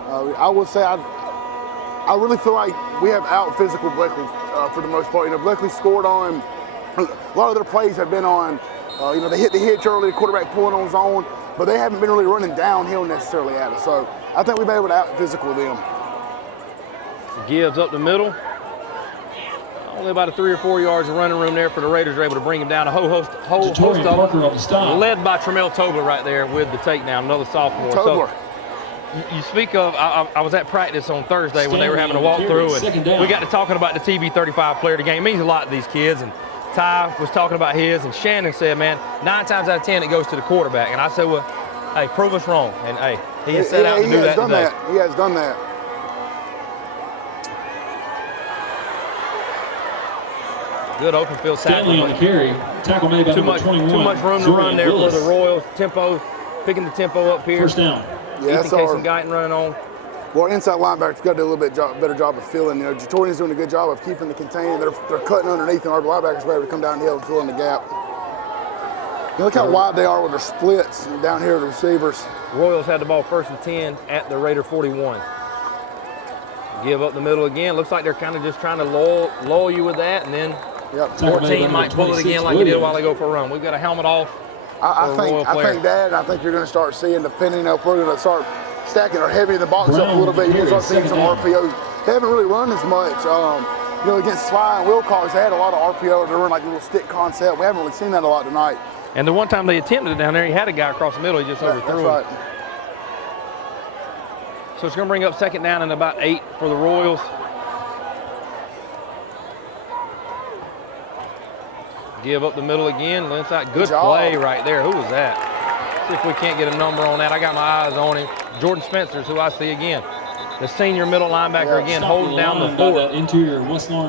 I would say I really feel like we have out-physical Bleckley for the most part. You know, Bleckley scored on, a lot of their plays have been on, they hit the hitch early, the quarterback pulling on zone, but they haven't been really running downhill necessarily at us. So I think we've been able to out-physical them. Gibbs up the middle. Only about a 3 or 4 yards of running room there for the Raiders. Are able to bring him down. A whole host of them, led by Tremel Tobler right there with the takedown, another sophomore. Tobler. So, you speak of, I was at practice on Thursday when they were having a walkthrough, and we got to talking about the TV35 player of the game. It means a lot to these kids, and Ty was talking about his, and Shannon said, man, 9 times out of 10 it goes to the quarterback. And I said, well, hey, prove us wrong. And hey, he has set out to do that today. He has done that. Good open field Stanley tackle. on the carry. Tackle made by number 21. Too much room to run there for the Royals. Tempo, picking the tempo up here. First down. Yeah, Ethan Case and Guyton running on. Well, inside linebackers got to do a little bit better job of filling. You know, Jatorian's doing a good job of keeping the contained. They're cutting underneath, and our linebackers are able to come downhill and fill in the gap. You know, look how wide they are with their splits and down here, the receivers. Royals had the ball 1st and 10 at the Raider 41. Give up the middle again. Looks like they're kind of just trying to lull you with that, and then 14 might pull it again like he did while they go for a run. We've got a helmet off. I think that, and I think you're going to start seeing, depending on if we're going to start stacking or heavy the box up a little bit, you're going to start seeing some RPOs. They haven't really run as much. You know, against Sly and Wilcox, they had a lot of RPOs. They run like a little stick concept. We haven't really seen that a lot tonight. And the one time they attempted it down there, he had a guy across the middle. He just overthrew him. That's right. So it's going to bring up 2nd down and about 8 for the Royals. Give up the middle again. Inside. Good play right there. Who was that? See if we can't get a number on that. I got my eyes on him. Jordan Spencer's who I see again. The senior middle linebacker again, holding down the 4.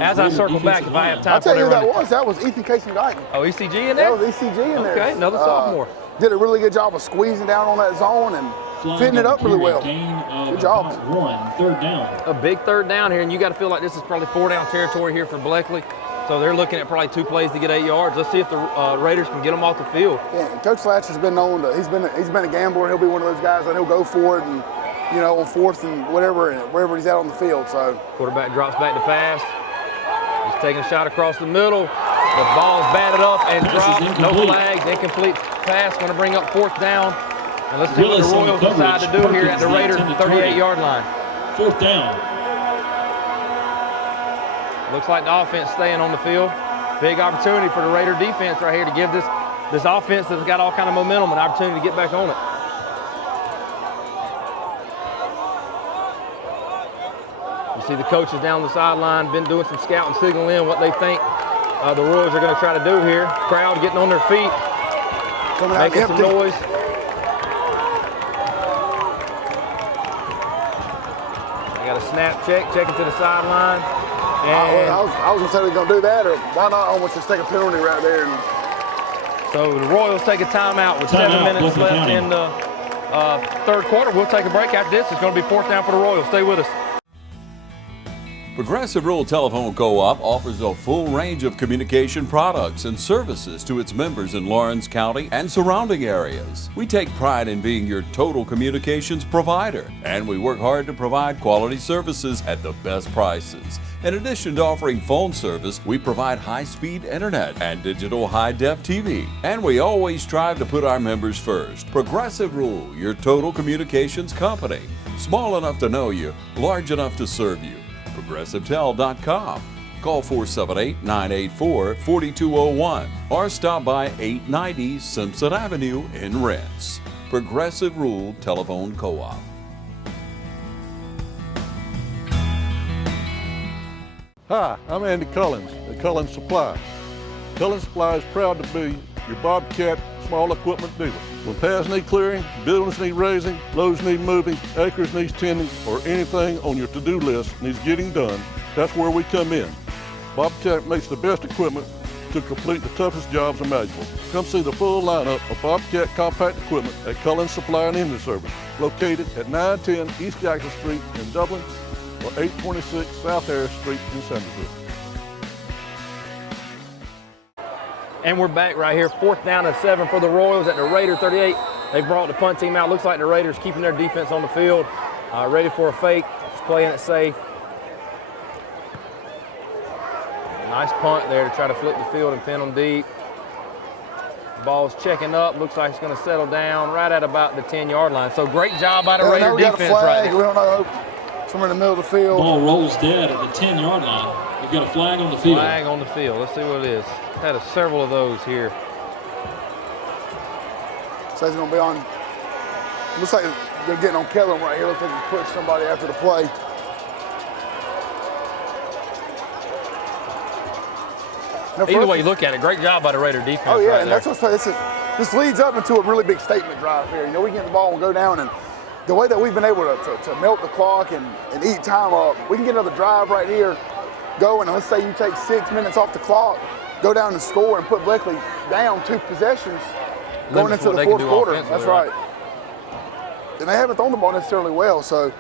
As I circle back, if I have time. I'll tell you who that was. That was Ethan Case and Guyton. Oh, ECG in there? That was ECG in there. Okay, another sophomore. Did a really good job of squeezing down on that zone and fitting it up really well. Good job. 3rd down. A big 3rd down here, and you got to feel like this is probably 4-down territory here for Bleckley. So they're looking at probably 2 plays to get 8 yards. Let's see if the Raiders can get them off the field. Yeah, Coach Latcher's been known to, he's been a gambler. He'll be one of those guys that he'll go for it and, you know, on 4th and wherever he's at on the field. So quarterback drops back to pass. He's taking a shot across the middle. The ball's batted up and dropped. No flags. Incomplete pass. Going to bring up 4th down. And let's see what the Royals decide to do here at the Raiders 38-yard line. 4th down. Looks like the offense staying on the field. Big opportunity for the Raider defense right here to give this offense that's got all kind of momentum an opportunity to get back on it. You see the coaches down the sideline, been doing some scouting, signaling in what they think the Royals are going to try to do here. Crowd getting on their feet, making some noise. They got a snap check, checking to the sideline. I was going to say we're going to do that, or why not almost just take a penalty right there. So the Royals take a timeout with 7 minutes left in the 3rd quarter. We'll take a break after this. It's going to be 4th down for the Royals. Stay with us. Progressive Rural Telephone Co-op offers a full range of communication products and services to its members in Lawrence County and surrounding areas. We take pride in being your total communications provider, and we work hard to provide quality services at the best prices. In addition to offering phone service, we provide high-speed internet and digital high-def TV. And we always strive to put our members first. Progressive Rural, your total communications company. Small enough to know you, large enough to serve you. ProgressiveTel.com. Call 478-984-4201 or stop by 890 Simpson Avenue in Renss. Progressive Rural Telephone Co-op. Hi, I'm Andy Cullins at Cullins Supply. Cullins Supply is proud to be your Bobcat small equipment dealer. When paths need clearing, buildings need raising, loads need moving, acres needs tending, or anything on your to-do list needs getting done, that's where we come in. Bobcat makes the best equipment to complete the toughest jobs imaginable. Come see the full lineup of Bobcat compact equipment at Cullins Supply and Engine Service, located at 910 East Jackson Street in Dublin or 826 South Harris Street in Sandersville. And we're back right here, 4th down and 7 for the Royals at the Raider 38. They brought the punt team out. Looks like the Raiders keeping their defense on the field, ready for a fake, just playing it safe. Nice punt there to try to flip the field and pin them deep. Ball's checking up. Looks like it's going to settle down right at about the 10-yard line. So great job by the Raider defense right there. We don't know. Somewhere in the middle of the field. Ball rolls dead at the 10-yard line. We've got a flag on the field. Flag on the field. Let's see what it is. Had several of those here. So he's going to be on. Looks like they're getting on Kellum right here. Looks like he pushed somebody after the play. Either way you look at it, great job by the Raider defense. Oh, yeah, right and there. that's what's this leads up into a really big statement drive here. You know, we get the ball and go down, and the way that we've been able to melt the clock and eat time up, we can get another drive right here going. And let's say you take 6 minutes off the clock. go down and score and put Bleckley down 2 possessions going Limits into what the they can fourth do quarter. offensively, That's right. And they haven't thrown the ball necessarily well, so.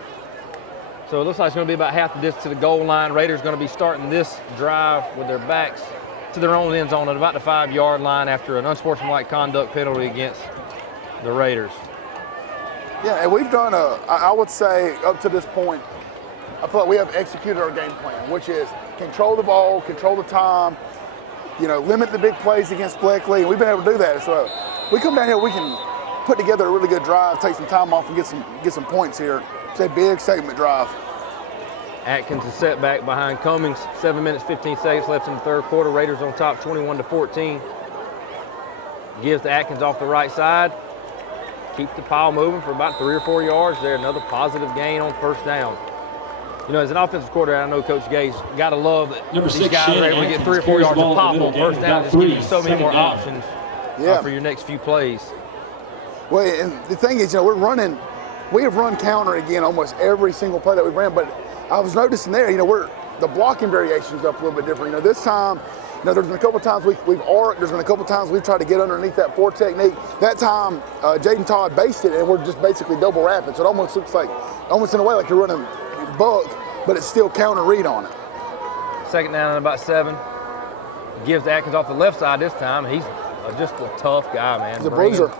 So it looks like it's going to be about half the distance to the goal line. Raiders going to be starting this drive with their backs to their own end zone at about the 5-yard line after an unsportsmanlike conduct penalty against the Raiders. Yeah, and we've done I would say up to this point, I feel like we have executed our game plan, which is control the ball, control the time, limit the big plays against Bleckley, and we've been able to do that. So we come down here, we can put together a really good drive, take some time off, and get some points here. It's a big segment drive. Atkins is set back behind Cummings. 7 minutes, 15 seconds left in the third quarter. Raiders on top, 21-14. Gives to Atkins off the right side. Keeps the pile moving for about 3 or 4 yards there. Another positive gain on first down. As an offensive coordinator, I know Coach Gay's got to love that these guys are able to get 3 or 4 yards of pop on first down. Just gives you so many more options for your next few plays. Well, and the thing is, we have run counter again almost every single play that we ran, but I was noticing there, the blocking variation's up a little bit different. This time, there's been a couple times we've arced, there's been a couple times we've tried to get underneath that 4 technique. That time, Jaden Todd based it, and we're just basically double wrapping. So it almost looks like, in a way, like you're running buck, but it's still counter read on it. Second down and about 7. Gives to Atkins off the left side this time. He's just a tough guy, man. He's a bruiser.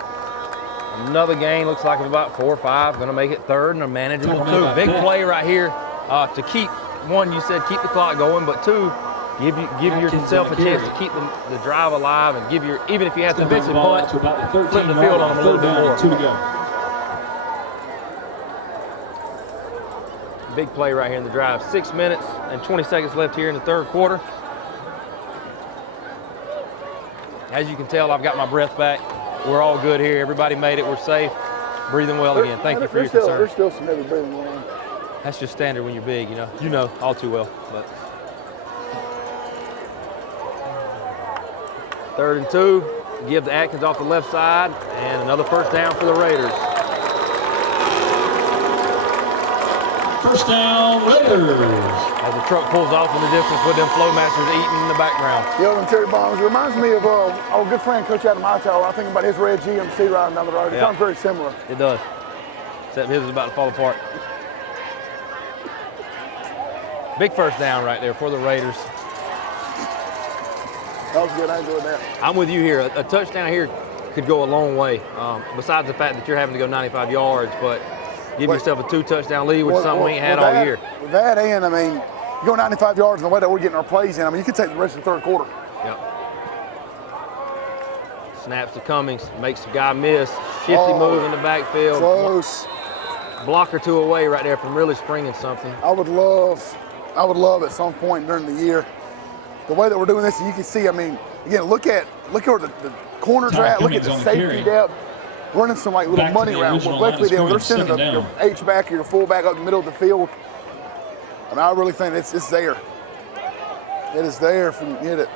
Another gain, looks like of about 4 or 5. Going to make it 3rd and a manageable 2. Big play right here to keep, 1, you said keep the clock going, but 2, give yourself a chance to keep the drive alive and even if you have to eventually punt, flip the field on them a little bit more. 2 to go. Big play right here in the drive. 6 minutes and 20 seconds left here in the third quarter. As you can tell, I've got my breath back. We're all good here. Everybody made it. We're safe. Breathing well again. Thank you for your concern. There's still some heavy breathing going on. That's just standard when you're big, You know all too well. But 3rd and 2. Give to Atkins off the left side, and another first down for the Raiders. First down, Raiders. As the truck pulls off in the distance with them flow masters eating in the background. Them cherry bombs. It reminds me of our good friend, Coach Adam Hightower. I think about his red GMC riding down the road. It sounds very similar. It does. Except his is about to fall apart. Big first down right there for the Raiders. That was good. I enjoyed that. I'm with you here. A touchdown here could go a long way. Besides the fact that you're having to go 95 yards, but give yourself a 2-touchdown lead, which is something we ain't had all year. With that, and you go 95 yards in the way that we're getting our plays in. You could take the rest of the third quarter. Yep. Snaps to Cummings, makes the guy miss. Shifty move in the backfield. Close. Block or 2 away right there from really springing something. I would love at some point during the year, the way that we're doing this, you can see, again, look at where the corners are at, look at the safety depth. Running some little money rounds. What Bleckley did, they're sending your H-back or your fullback up the middle of the field. I really think it's there. It is there if you hit it.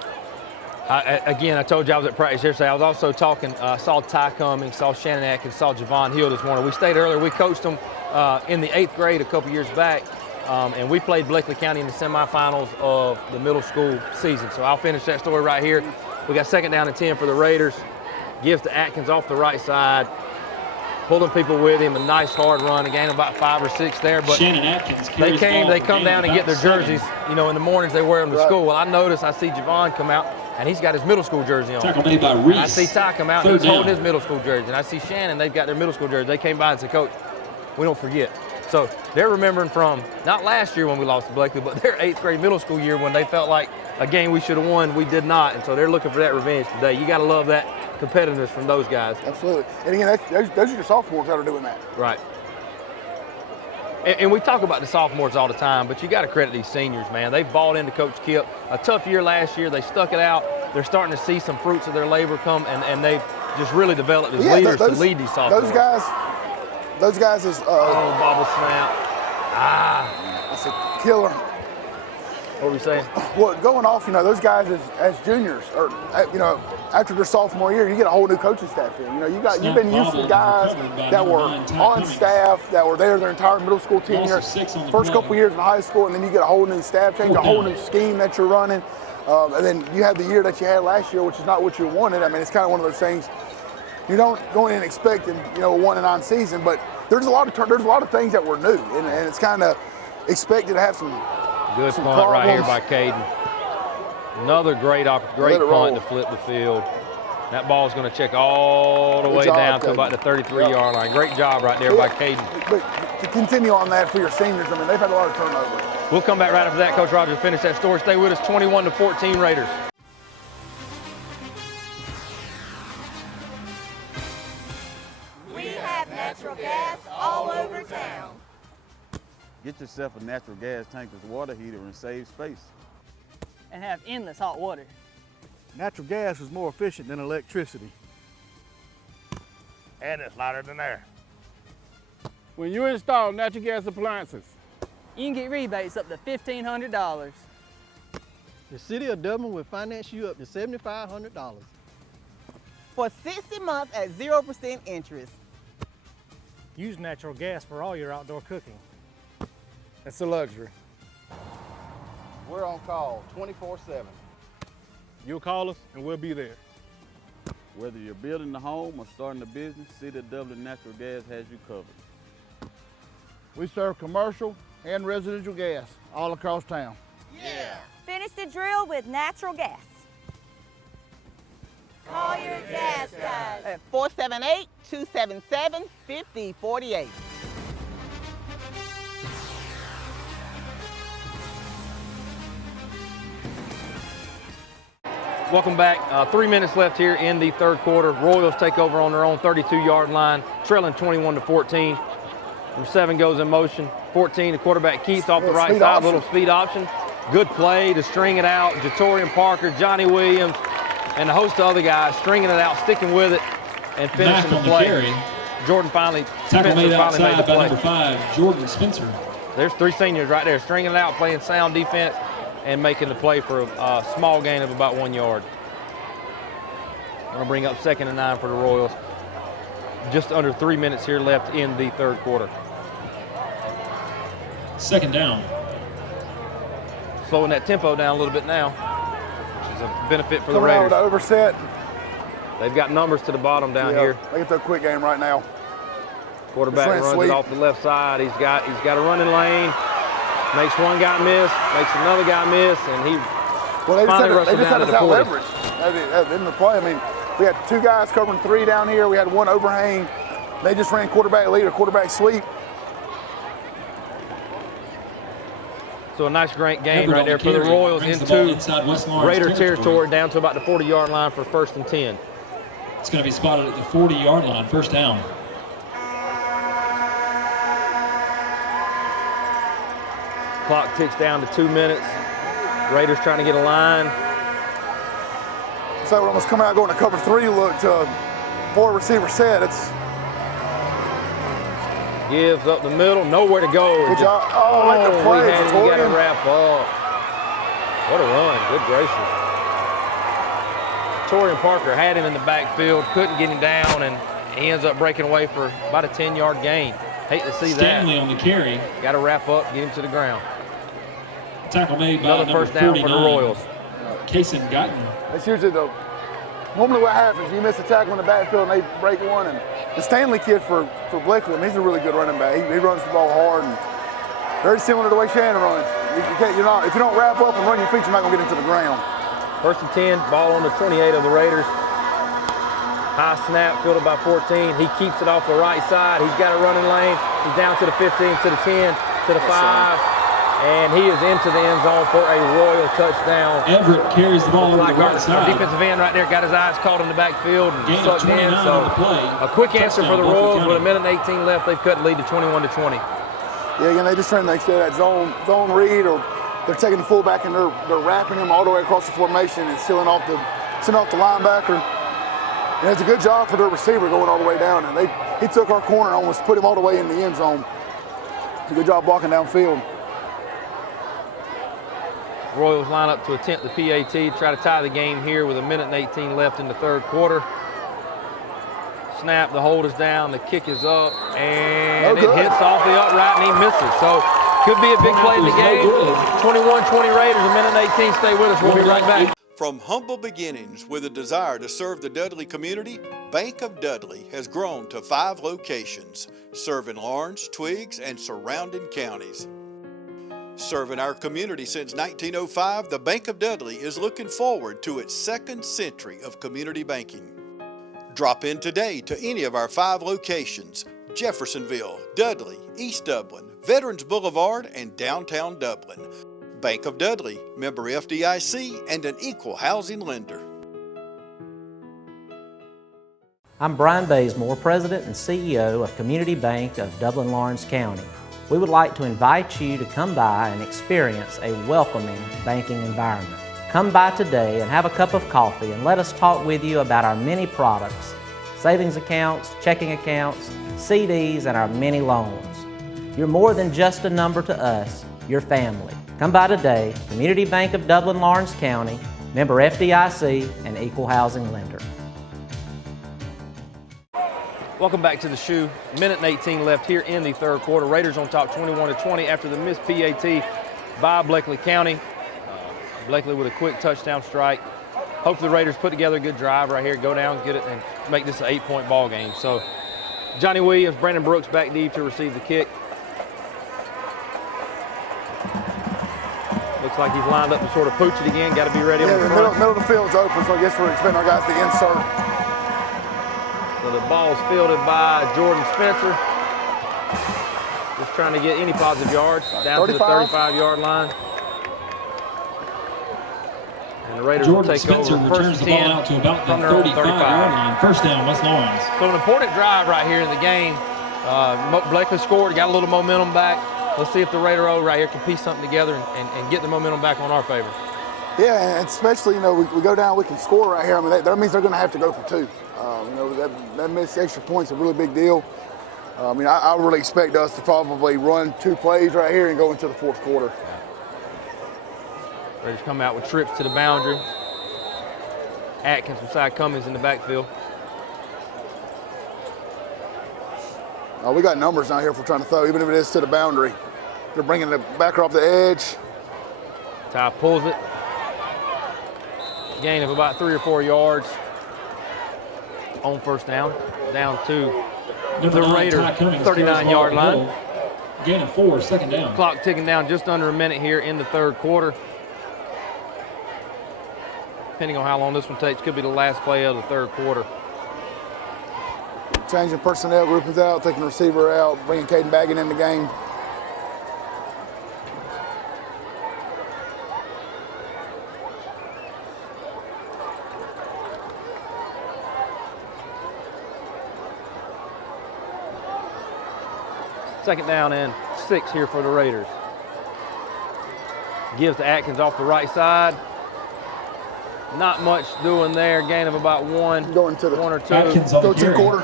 Again, I told you I was at practice yesterday. I was also talking, saw Ty Cummings, saw Shannon Atkins, saw Javon Hill this morning. We stayed earlier. We coached them in the 8th grade a couple years back, and we played Bleckley County in the semifinals of the middle school season. So I'll finish that story right here. We got 2nd down and 10 for the Raiders. Gives to Atkins off the right side, pulling people with him. A nice hard run, a gain of about 5 or 6 there. But Shannon Atkins they come down and get their jerseys. In the mornings they wear them to school. Well, I see Javon come out, and he's got his middle school jersey on. Tackle made by Reese. I see Ty come out, and he's holding his middle school jersey. And I see Shannon, they've got their middle school jersey. They came by and said, Coach, we don't forget. So they're remembering from, not last year when we lost to Bleckley, but their 8th grade middle school year when they felt like a game we should have won, we did not. And so they're looking for that revenge today. You got to love that competitiveness from those guys. Absolutely. And again, those are your sophomores that are doing that. Right. And we talk about the sophomores all the time, but you got to credit these seniors, man. They've bought into Coach Kip. A tough year last year. They stuck it out. They're starting to see some fruits of their labor come, and they've just really developed as leaders to lead these sophomores. Those guys is bobble snap. That's a killer. What were we saying? Well, going off, those guys as juniors, or after their sophomore year, you get a whole new coaching staff in. You've been used to guys that were on staff, that were there their entire middle school tenure, first couple years in high school, and then you get a whole new staff change, a whole new scheme that you're running. And then you have the year that you had last year, which is not what you wanted. I mean, it's kind of one of those things. You don't go in expecting, a 1-9 season, but there's a lot of things that were new, and it's kind of expected to have some good some punt right here problems. by Caden. Another great punt to flip the field. That ball's going to check all the way down to about the 33-yard line. Great job right there by Caden. But to continue on that for your seniors, I mean, they've had a lot of turnovers. We'll come back right after that, Coach Rogers, finish that story. Stay with us, 21-14 Raiders. We have natural gas all over town. Get yourself a natural gas tankless water heater and save space. And have endless hot water. Natural gas is more efficient than electricity. And it's lighter than air. When you install natural gas appliances, You can get rebates up to $1,500. The City of Dublin will finance you up to $7,500. For 60 months at 0% interest. Use natural gas for all your outdoor cooking. It's a luxury. We're on call 24/7. You'll call us and we'll be there. Whether you're building a home or starting a business, City of Dublin Natural Gas has you covered. We serve commercial and residential gas all across town. Yeah. Finish the drill with natural gas. Call your gas guys. At 478-277-5048. Welcome back. 3 minutes left here in the third quarter. Royals take over on their own 32-yard line, trailing 21-14. Number 7 goes in motion. 14, the quarterback Keith off the right side, little speed option. Good play to string it out. Jatorian Parker, Johnny Williams, and a host of other guys stringing it out, sticking with it, and finishing the play. Jordan finally, Tackle made made outside the by play. number 5, Jordan Spencer. There's 3 seniors right there, stringing it out, playing sound defense, and making the play for a small gain of about 1 yard. Going to bring up 2nd and 9 for the Royals. Just under 3 minutes here left in the third quarter. 2nd down. Slowing that tempo down a little bit now, which is a benefit for the Coming out Raiders. with the overset. They've got numbers to the bottom down here. They get their quick game right now. Quarterback runs sweep. it off the left side. He's got a running lane. Makes one guy miss, makes another guy miss, and he finally rushes down to the 40. Leverage in the play. I mean, we had 2 guys covering 3 down here. We had 1 overhang. They just ran quarterback lead or quarterback sweep. So a nice great gain right there for the Royals into Raider territory down to about the 40-yard line for 1st and 10. It's going to be spotted at the 40-yard line, 1st down. Clock ticks down to 2 minutes. Raiders trying to get a line. So we're almost coming out going to cover 3 look to 4 receiver set. It's gives up the middle, nowhere to go. Good job. Oh, like the play. He got to wrap up. What a run, good gracious. Torian Parker had him in the backfield, couldn't get him down, and he ends up breaking away for about a 10-yard gain. Hate to see Stanley that. on the carry. Got to wrap up, get him to the ground. Tackle made by Another number 1st down 49, for the Royals. Kason Guyton. That's usually normally what happens. You miss a tackle in the backfield and they break one. And the Stanley kid for Bleckley, he's a really good running back. He runs the ball hard and very similar to the way Shannon runs. If you don't wrap up and run your feet, you're not going to get into the ground. 1st and 10, ball on the 28 of the Raiders. High snap, fielded by 14. He keeps it off the right side. He's got a running lane. He's down to the 15, to the 10, to the 5. And he is into the end zone for a Royal touchdown. Everett carries the ball over the right Our side. defensive end right there got his eyes caught in the backfield and Gain of sucked 29 in. on So the play. a quick answer for the Touchdown, Royals Bleckley with a minute and 18 left. They've cut the lead to 21-20. Yeah, again, they just trying to say that zone read, or they're taking the fullback and they're wrapping him all the way across the formation and sealing off the linebacker. And it's a good job for their receiver going all the way down. And he took our corner and almost put him all the way in the end zone. It's a good job blocking downfield. Royals line up to attempt the PAT, try to tie the game here with a minute and 18 left in the third quarter. Snap, the hold is down, the kick is up, and it hits off the upright and he misses. So Could be a big play in the game. 21-20 Raiders, a minute and 18. Stay with us. We'll be right back. From humble beginnings with a desire to serve the Dudley community, Bank of Dudley has grown to 5 locations, serving Lawrence, Twiggs, and surrounding counties. Serving our community since 1905, the Bank of Dudley is looking forward to its 2nd century of community banking. Drop in today to any of our 5 locations: Jeffersonville, Dudley, East Dublin, Veterans Boulevard, and downtown Dublin. Bank of Dudley, member FDIC, and an equal housing lender. I'm Brian Bazemore, President and CEO of Community Bank of Dublin-Lawrence County. We would like to invite you to come by and experience a welcoming banking environment. Come by today and have a cup of coffee and let us talk with you about our many products, savings accounts, checking accounts, CDs, and our many loans. You're more than just a number to us, you're family. Come by today, Community Bank of Dublin-Lawrence County, member FDIC, and equal housing lender. Welcome back to the shoe. Minute and 18 left here in the 3rd quarter. Raiders on top 21-20 after the missed PAT by Bleckley County. Bleckley with a quick touchdown strike. Hopefully the Raiders put together a good drive right here, go down, get it, and make this an 8-point ball game. So Johnny Williams, Brandon Brooks back deep to receive the kick. Looks like he's lined up to sort of pooch it again. Got to be ready on the front. Middle of the field's open, so I guess we're expecting our guys to insert. So the ball's fielded by Jordan Spencer. Just trying to get any positive yards down 35. To the 35-yard line. And the Raiders Jordan will take Spencer over returns first the 10 ball out to about the from their own 35-yard line. First down, West Lawrence. So an important drive right here in the game. Bleckley scored, got a little momentum back. Let's see if the Raider O right here can piece something together and get the momentum back on our favor. Yeah, and especially, we go down, we can score right here. I mean, that means they're going to have to go for 2. That missed extra point's a really big deal. I really expect us to probably run 2 plays right here and go into the 4th quarter. Raiders come out with trips to the boundary. Atkins beside Cummings in the backfield. We got numbers out here if we're trying to throw, even if it is to the boundary. They're bringing the backer off the edge. Ty pulls it. Gain of about 3 or 4 yards on first down. Down to the Raiders' 39-yard line. Gain of 4, 2nd down. Clock ticking down just under a minute here in the 3rd quarter. Depending on how long this one takes, could be the last play of the 3rd quarter. Changing personnel, groupings out, taking the receiver out, bringing Caden Baggin in the game. Second down and 6 here for the Raiders. Gives to Atkins off the right side. Not much doing there. Gain of about 1. Going to the 1 or 2. Atkins on go to the quarter.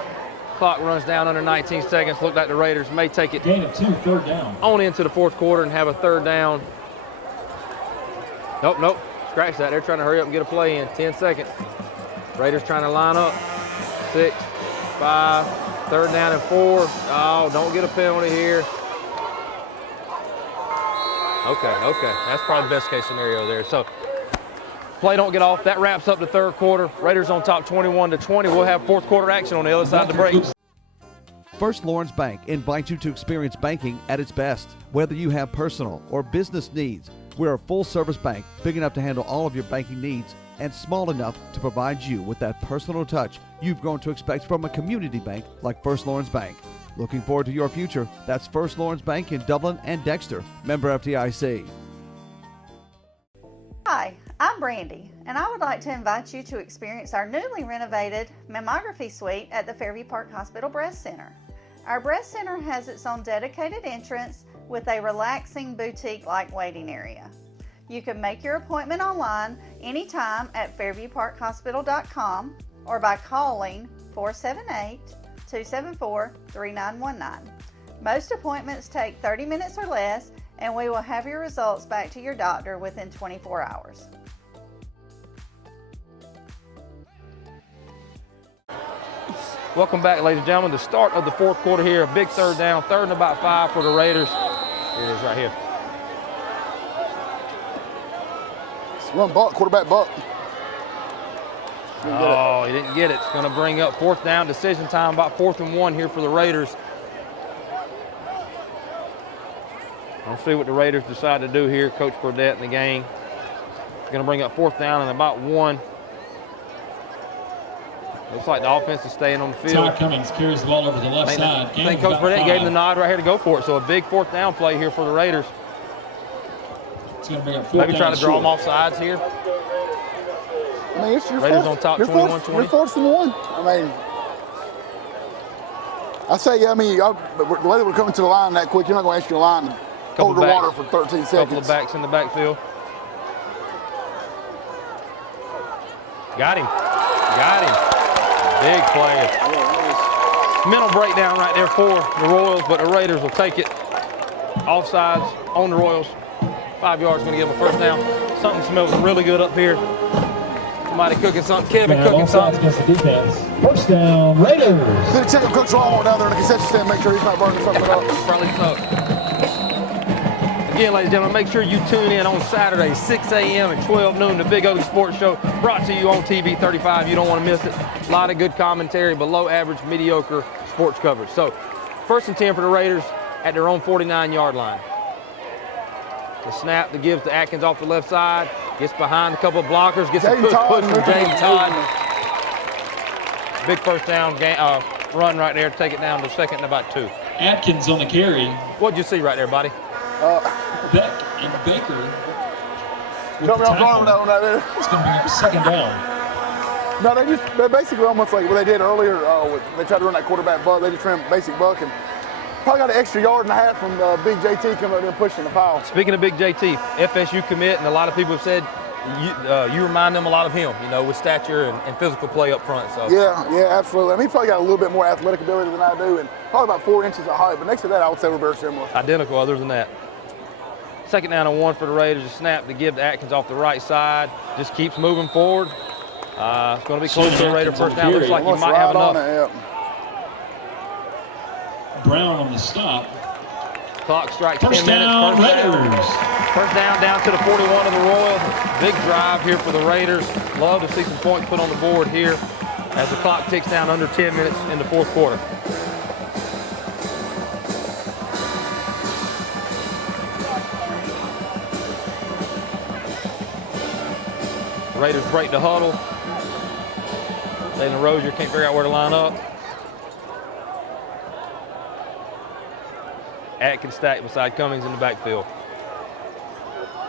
Clock runs down under 19 seconds. Looked like the Raiders may take it Gain of 2, 3rd down. on into the 4th quarter and have a 3rd down. Nope. Scratch that. They're trying to hurry up and get a play in. 10 seconds. Raiders trying to line up. 6, 5, 3rd down and 4. Oh, don't get a penalty here. Okay. That's probably the best case scenario there. So play don't get off. That wraps up the 3rd quarter. Raiders on top 21-20. We'll have 4th quarter action on the other side of the break. First Lawrence Bank invites you to experience banking at its best. Whether you have personal or business needs, we're a full-service bank big enough to handle all of your banking needs and small enough to provide you with that personal touch you've grown to expect from a community bank like First Lawrence Bank. Looking forward to your future? That's First Lawrence Bank in Dublin and Dexter, member FDIC. Hi, I'm Brandy, and I would like to invite you to experience our newly renovated mammography suite at the Fairview Park Hospital Breast Center. Our breast center has its own dedicated entrance with a relaxing boutique-like waiting area. You can make your appointment online anytime at fairviewparkhospital.com or by calling 478-274-3919. Most appointments take 30 minutes or less, and we will have your results back to your doctor within 24 hours. Welcome back, ladies and gentlemen. The start of the 4th quarter here. A big 3rd down, 3rd and about 5 for the Raiders. Here it is right here. Run buck, quarterback buck. Oh, he didn't get it. It's going to bring up 4th down, decision time, about 4th and 1 here for the Raiders. We'll see what the Raiders decide to do here. Coach Burdett in the game. It's going to bring up 4th down and about 1. Looks like the offense is staying on the field. Todd Cummings carries the ball over the left side. I think Coach Burdett gave him the nod right here to go for it. So a big 4th down play here for the Raiders. It's going to bring up 4th Maybe down try to draw short. them off sides here. I mean, it's your Raiders fourth, on top, you're 21-20. You're 4th and 1. I mean, I say, yeah, I mean, the way that we're coming to the line that quick, you're not going to ask your line to hold the water for 13 seconds. Couple of backs in the backfield. Got him. Got him. Big play. Mental breakdown right there for the Royals, but the Raiders will take it. Offsides on the Royals. 5 yards, going to give them a 1st down. Something smells really good up here. Somebody cooking something. Kevin cooking something. Against the defense. 1st down, Raiders. Gonna check Coach Long down there in the concession stand, make sure he's not burning something up. Probably so. Again, ladies and gentlemen, make sure you tune in on Saturday, 6 a.m. and 12 noon, the Big Ugly Sports Show, brought to you on TV 35. You don't want to miss it. A lot of good commentary, below average, mediocre sports coverage. So, 1st and 10 for the Raiders at their own 49-yard line. The snap that gives to Atkins off the left side, gets behind a couple of blockers, gets a push from James Todd. Big 1st down run right there, take it down to 2nd and about 2. Atkins on the carry. What'd you see right there, buddy? Beck and Baker. Got me off guard on that one right there. It's going to bring up 2nd down. No, they're basically almost like what they did earlier. They tried to run that quarterback buck. They just ran basic buck and probably got an extra 1.5 yards from Big JT coming up there and pushing the pile. Speaking of Big JT, FSU commit, and a lot of people have said you remind them a lot of him, you know, with stature and physical play up front. So Yeah, absolutely. I mean, he probably got a little bit more athletic ability than I do, and probably about 4 inches of height. But next to that, I would say we're very similar. Identical, other than that. 2nd down and 1 for the Raiders. A snap to give to Atkins off the right side. Just keeps moving forward. It's going to be close to a Raider 1st down. Looks like you might have enough. Brown on the stop. Clock strikes 10 First minutes. down, Raiders. 1st down to the 41 of the Royals. Big drive here for the Raiders. Love to see some points put on the board here as the clock ticks down under 10 minutes in the 4th quarter. The Raiders break the huddle. Jalen Rozier can't figure out where to line up. Atkins stacked beside Cummings in the backfield.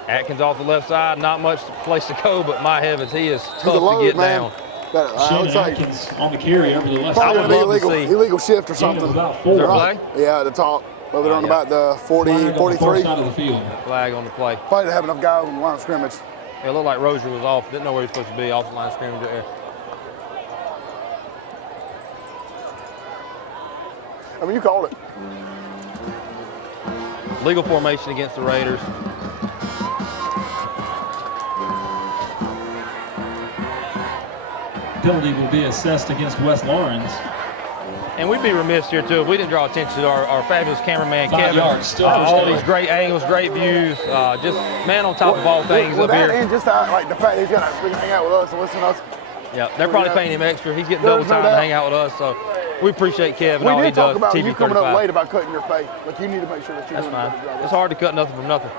Atkins off the left side, not much place to go, but my heavens, he is tough to get down. Shannon Atkins on the carry over the left side. Probably going to be illegal shift or something. About 4. Flag? Yeah, at the top. Over there on about the 40, 43. Side of the field. Flag on the play. Probably didn't have enough guys on the line of scrimmage. It looked like Rozier was off. Didn't know where he was supposed to be, off the line of scrimmage there. I mean, you called it. Legal formation against the Raiders. Penalty will be assessed against West Lawrence. And we'd be remiss here, too, if we didn't draw attention to our fabulous cameraman, 5 Kevin. yards, still all these great angles, great views. Just man on top of all things up here. And just like the fact that he's got to hang out with us and listen to us. Yeah, they're probably paying him extra. He's getting double time to hang out with us, so we appreciate Kev and all he does. We did talk about you coming up 35. late about cutting your pay. Like, you need to make sure that you're doing a better job. It's hard to cut nothing from nothing.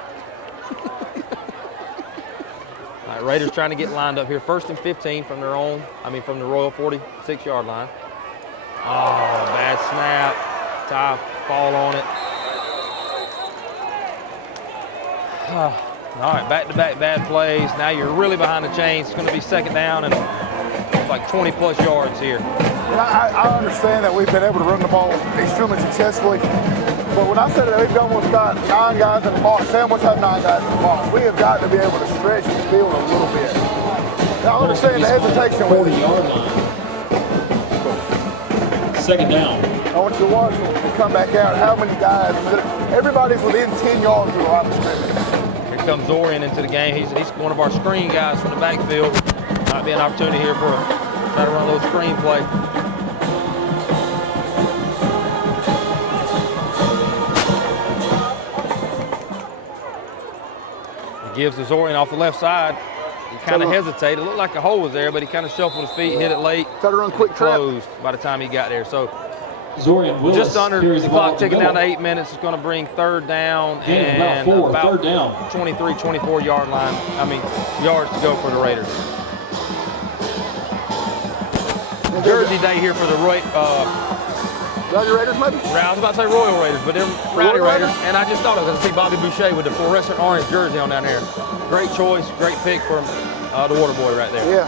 All right, Raiders trying to get lined up here. 1st and 15 from their own, from the Royal 46-yard line. Oh, bad snap. Tie fall on it. All right, back-to-back bad plays. Now you're really behind the chains. It's going to be 2nd down and like 20-plus yards here. And I understand that we've been able to run the ball extremely successfully. But when I said that we've almost got 9 guys in the box, Sam must have 9 guys in the box. We have got to be able to stretch the field a little bit. Now, I understand the hesitation with it. 40-yard line. 2nd down. I want you to watch when we come back out how many guys. Everybody's within 10 yards of the line of scrimmage. Here comes Zorian into the game. He's one of our screen guys from the backfield. Might be an opportunity here for try to run a little screen play. Gives to Zorian off the left side. He kind of hesitated. It looked like a hole was there, but he kind of shuffled his feet, hit it late. Tried to run quick closed by the time he got there. So Zorian Willis just under carries the the ball clock up the ticking down to middle. 8 minutes. It's going to bring third down Gain of and about 4, third down. 23, 24 yard line. Yards to go for the Raiders. Jersey Day here for the Rowdy Raiders, maybe? I was about to say Royal Raiders, but they're Rowdy Raiders. And I just thought I was going to see Bobby Boucher with the fluorescent orange jersey on down there. Great choice, great pick from the water boy right there. Yeah.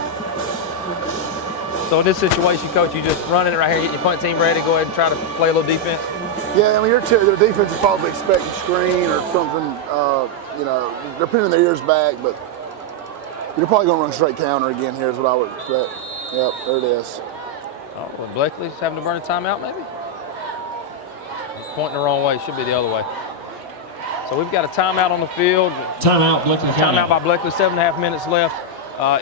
So in this situation, Coach, you just running it right here, getting your punt team ready, go ahead and try to play a little defense? Yeah, their defense is probably expecting screen or something, they're pinning their ears back, but they're probably going to run straight counter again here is what I would expect. Yep, there it is. Oh, well, Bleckley's having to burn a timeout, maybe? He's pointing the wrong way. Should be the other way. So we've got a timeout on the field. Timeout, Bleckley County. Timeout by Bleckley. 7.5 minutes left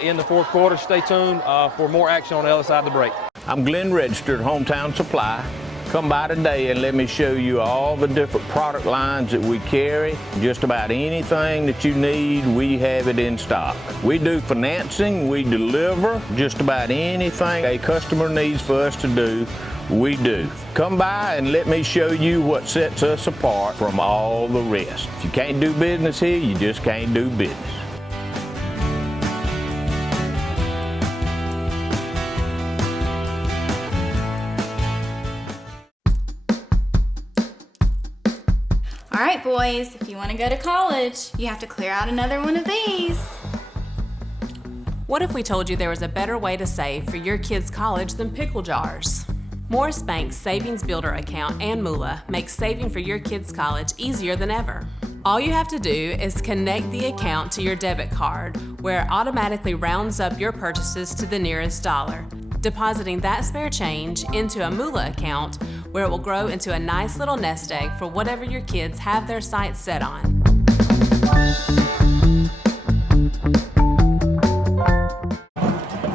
in the fourth quarter. Stay tuned for more action on the other side of the break. I'm Glenn Register, Hometown Supply. Come by today and let me show you all the different product lines that we carry. Just about anything that you need, we have it in stock. We do financing, we deliver just about anything a customer needs for us to do, we do. Come by and let me show you what sets us apart from all the rest. If you can't do business here, you just can't do business. All right, boys, if you want to go to college, you have to clear out another one of these. What if we told you there was a better way to save for your kids' college than pickle jars? Morris Bank's Savings Builder account and Moolah makes saving for your kids' college easier than ever. All you have to do is connect the account to your debit card, where it automatically rounds up your purchases to the nearest dollar, depositing that spare change into a Moolah account where it will grow into a nice little nest egg for whatever your kids have their sights set on.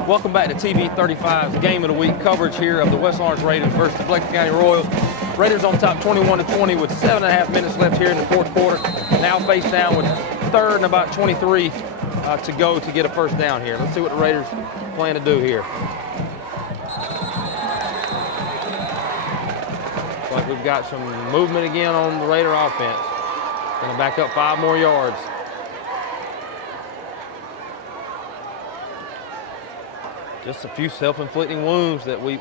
Welcome back to TV 35's Game of the Week coverage here of the West Lawrence Raiders versus the Bleckley County Royals. Raiders on top 21-20 with 7.5 minutes left here in the fourth quarter. Now face down with third and about 23 to go to get a first down here. Let's see what the Raiders plan to do here. Looks like we've got some movement again on the Raider offense. Gonna back up 5 more yards. Just a few self-inflicting wounds that we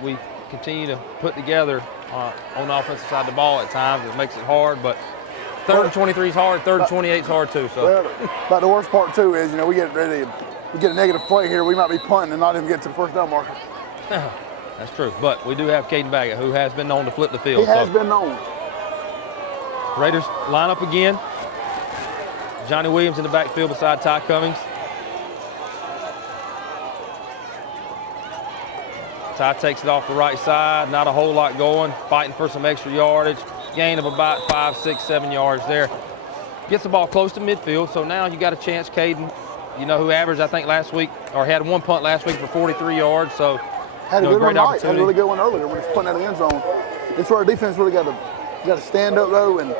continue to put together on the offensive side of the ball at times. It makes it hard, but third and 23 is hard, third and 28 is hard too. So. Well, but the worst part too is, we get ready, we get a negative play here, we might be punting and not even get to the first down marker. That's true, but we do have Caden Baggett, who has been known to flip the field. He has been known. Raiders line up again. Johnny Williams in the backfield beside Ty Cummings. Ty takes it off the right side, not a whole lot going, fighting for some extra yardage. Gain of about 5, 6, 7 yards there. Gets the ball close to midfield, so now you got a chance, Caden, who averaged, I think, last week, or had one punt last week for 43 yards, so had a good one tonight, had a really good one earlier when he's punting out of the end zone. It's where our defense really got to stand up, though, and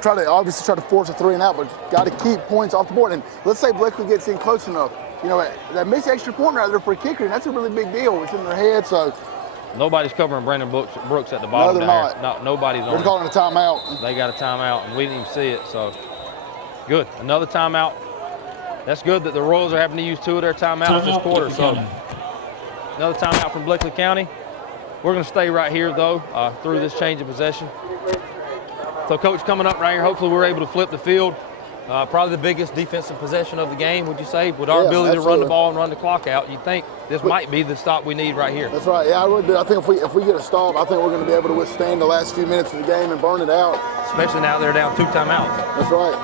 try to force a 3 and out, but got to keep points off the board. And let's say Bleckley gets in close enough. That missed extra point right there for a kicker, and that's a really big deal. It's in their head, so. Nobody's covering Brandon Brooks at the bottom. No, they're not. No, nobody's on. They're calling a timeout. They got a timeout, and we didn't even see it, so. Good, another timeout. That's good that the Royals are having to use 2 of their timeouts this quarter, so. Another timeout from Bleckley County. We're gonna stay right here, though, through this change of possession. So, Coach, coming up right here, hopefully we're able to flip the field. Probably the biggest defensive possession of the game, would you say? With our ability to run the ball and run the clock out, you think this might be the stop we need right here. That's right. Yeah, I really do. I think if we get a stop, I think we're going to be able to withstand the last few minutes of the game and burn it out. Especially now they're down 2 timeouts. That's right.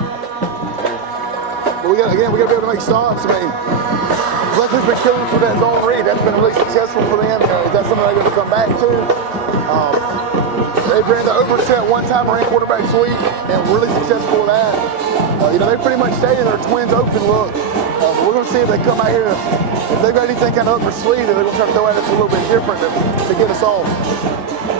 But we got to be able to make stops. Bleckley's been killing for that zone read. That's been really successful for them. That's something they're going to come back to. They ran the overset one time, ran quarterback sweep, and really successful with that. They pretty much stayed in their twins open look. We're going to see if they come out here. If they've got anything kind of up their sleeve, they're going to try to throw at us a little bit different to get us off.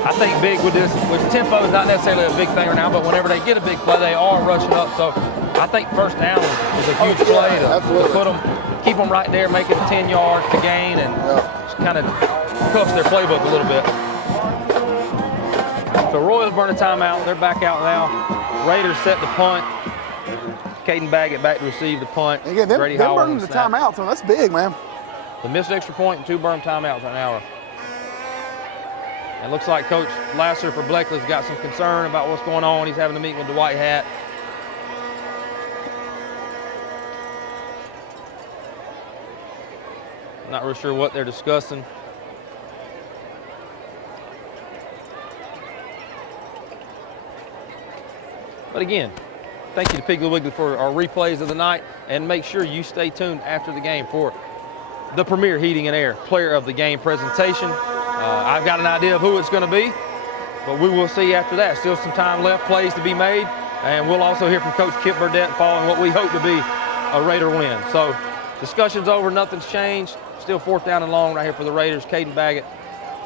I think big with this, which tempo is not necessarily a big thing right now, but whenever they get a big play, they are rushing up. So I think first down was a huge play to keep them right there, make it 10 yards to gain, and just kind of cuffs their playbook a little bit. So Royals burn a timeout. They're back out now. Raiders set the punt. Caden Baggett back to receive the punt. And again, them burning the timeout, so that's big, man. The missed extra point and 2 burn timeouts right now. And looks like Coach Lasser for Bleckley's got some concern about what's going on. He's having a meeting with Dwight Hatt. Not real sure what they're discussing. But again, thank you to Piggly Wiggly for our replays of the night, and make sure you stay tuned after the game for the Premier Heating and Air Player of the Game presentation. I've got an idea of who it's going to be, but we will see after that. Still some time left, plays to be made, and we'll also hear from Coach Kip Burdett following what we hope to be a Raider win. So discussion's over, nothing's changed. Still 4th down and long right here for the Raiders. Caden Baggett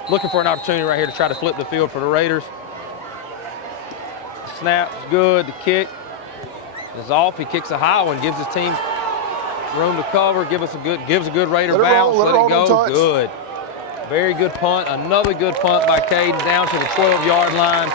looking for an opportunity right here to try to flip the field for the Raiders. Snap's good, the kick is off. He kicks a high one, gives his team room to cover, gives a good Raider bounce, let it go, good. Very good punt, another good punt by Caden down to the 12-yard line.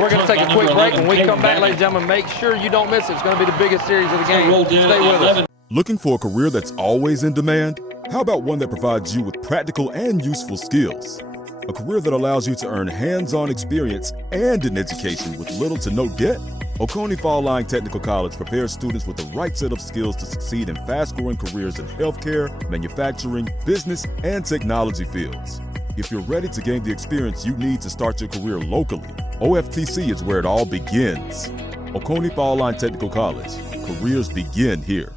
We're going to take a quick break. When we come back, ladies and gentlemen, make sure you don't miss it. It's going to be the biggest series of the game. Stay with us. Looking for a career that's always in demand? How about one that provides you with practical and useful skills? A career that allows you to earn hands-on experience and an education with little to no debt? Oconee Fall Line Technical College prepares students with the right set of skills to succeed in fast-growing careers in healthcare, manufacturing, business, and technology fields. If you're ready to gain the experience you need to start your career locally, OFTC is where it all begins. Oconee Fall Line Technical College. Careers begin here.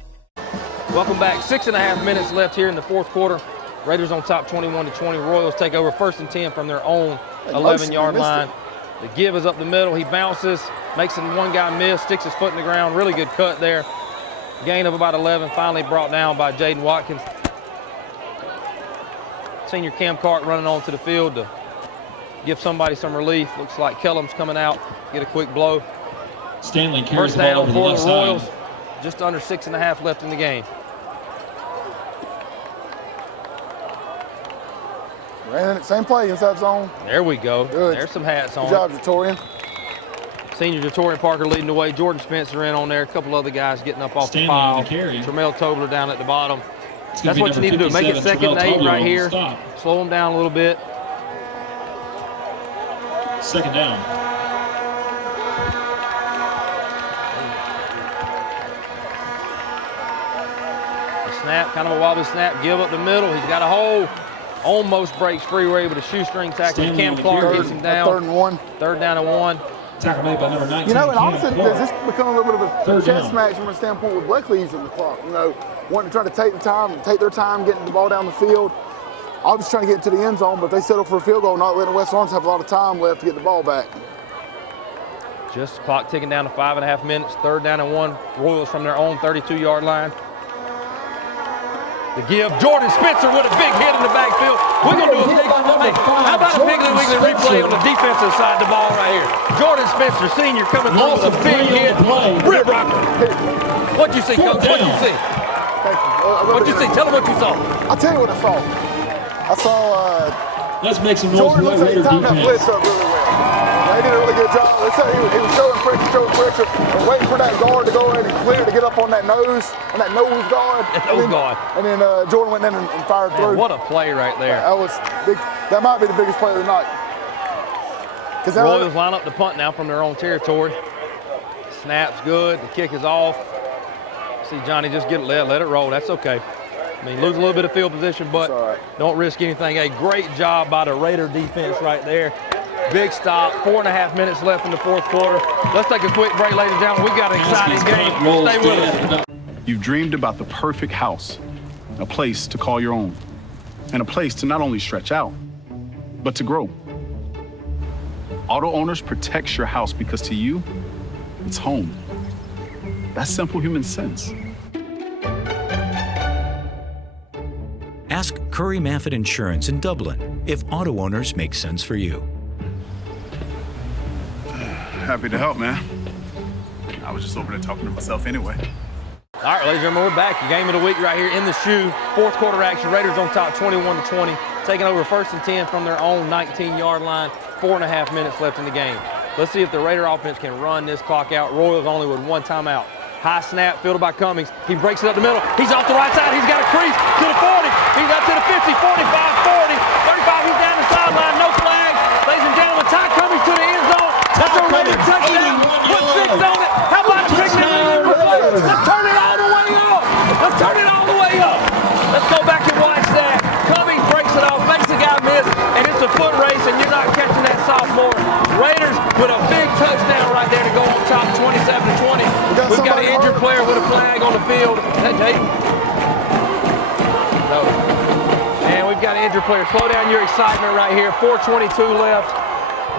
Welcome back. 6.5 minutes left here in the 4th quarter. Raiders on top 21-20. Royals take over 1st and 10 from their own 11-yard line. The give is up the middle. He bounces, makes one guy miss, sticks his foot in the ground. Really good cut there. Gain of about 11, finally brought down by Jaden Watkins. Senior Cam Cart running onto the field to give somebody some relief. Looks like Kellum's coming out, get a quick blow. Stanley carries the ball over the left Royals. side. Just under 6.5 left in the game. Ran it, same play, inside zone. There we go. Good. There's some hats on. Good job, Jatorian. Senior Jatorian Parker leading the way. Jordan Spencer in on there. A couple other guys getting up off Stanley the pile. on the carry. Tremel Tobler down at the bottom. That's what you need to do. Make it 2nd and 8 right here. Stop. Slow them down a little bit. 2nd down. The snap, kind of a wobbly snap. Give up the middle. He's got a hole. Almost breaks free. We're able to shoestring tackle. Cam Clark gets him down. 3rd and 1. 3rd down and 1. Tackle made by number 19. You know, and honestly, Clark. does this become a little bit of a Third chess down. match from a standpoint with Bleckley using the clock? You know, wanting to try to take their time getting the ball down the field. Obviously trying to get to the end zone, but they settle for a field goal, not letting West Lawrence have a lot of time left to get the ball back. Just clock ticking down to 5.5 minutes. 3rd down and 1. Royals from their own 32-yard line. The give, Jordan Spencer with a big hit in the backfield. We're going to do a big, how about a Piggly Wiggly replay on the defensive side of the ball right here? Jordan Spencer, senior, coming through with a big hit. Rip rocker. What'd you see, Coach? What'd you see? What'd you see? Tell them what you saw. I'll tell you what I saw. I saw Let's make some noise Jordan for looks like he Raider timed that blitz defense. up really well. They did a really good job. They said he was showing pressure, and waiting for that guard to go in and clear to get up on that nose guard. And then Jordan went in and fired through. What a play right there. That was big. That might be the biggest play of the night. Royals line up the punt now from their own territory. Snap's good. The kick is off. See Johnny just let it roll. That's okay. I mean, lose a little bit of field position, but don't risk anything. A great job by the Raider defense right there. Big stop. 4.5 minutes left in the 4th quarter. Let's take a quick break, ladies and gentlemen. We got an exciting game. Stay with us. You've dreamed about the perfect house, a place to call your own, and a place to not only stretch out, but to grow. Auto Owners protects your house because to you, it's home. That's simple human sense. Ask Curry Maffett Insurance in Dublin if Auto Owners make sense for you. Happy to help, man. I was just over there talking to myself anyway. All right, ladies and gentlemen, we're back. Game of the week right here in the shoe. Fourth quarter action. Raiders on top 21-20, taking over 1st and 10 from their own 19-yard line. 4.5 minutes left in the game. Let's see if the Raider offense can run this clock out. Royals only with 1 timeout. High snap, fielded by Cummings. He breaks it up the middle. He's off the right side. He's got a crease to the 40. He's out to the 50, 45, 40, 35. He's down the sideline. No flag. Ladies and gentlemen, Ty Cummings to the end zone. That's a Raider touchdown. Put 6 on it. How about a big man? Let's turn it all the way up. Let's turn it all the way up. Let's go back and watch that. Cummings breaks it off, makes the guy miss, and it's a foot race, and you're not catching that sophomore. Raiders with a big touchdown right there to go on top 27-20. We've got an injured player with a flag on the field. That's Jake. No. And we've got an injured player. Slow down your excitement right here. 4:22 left.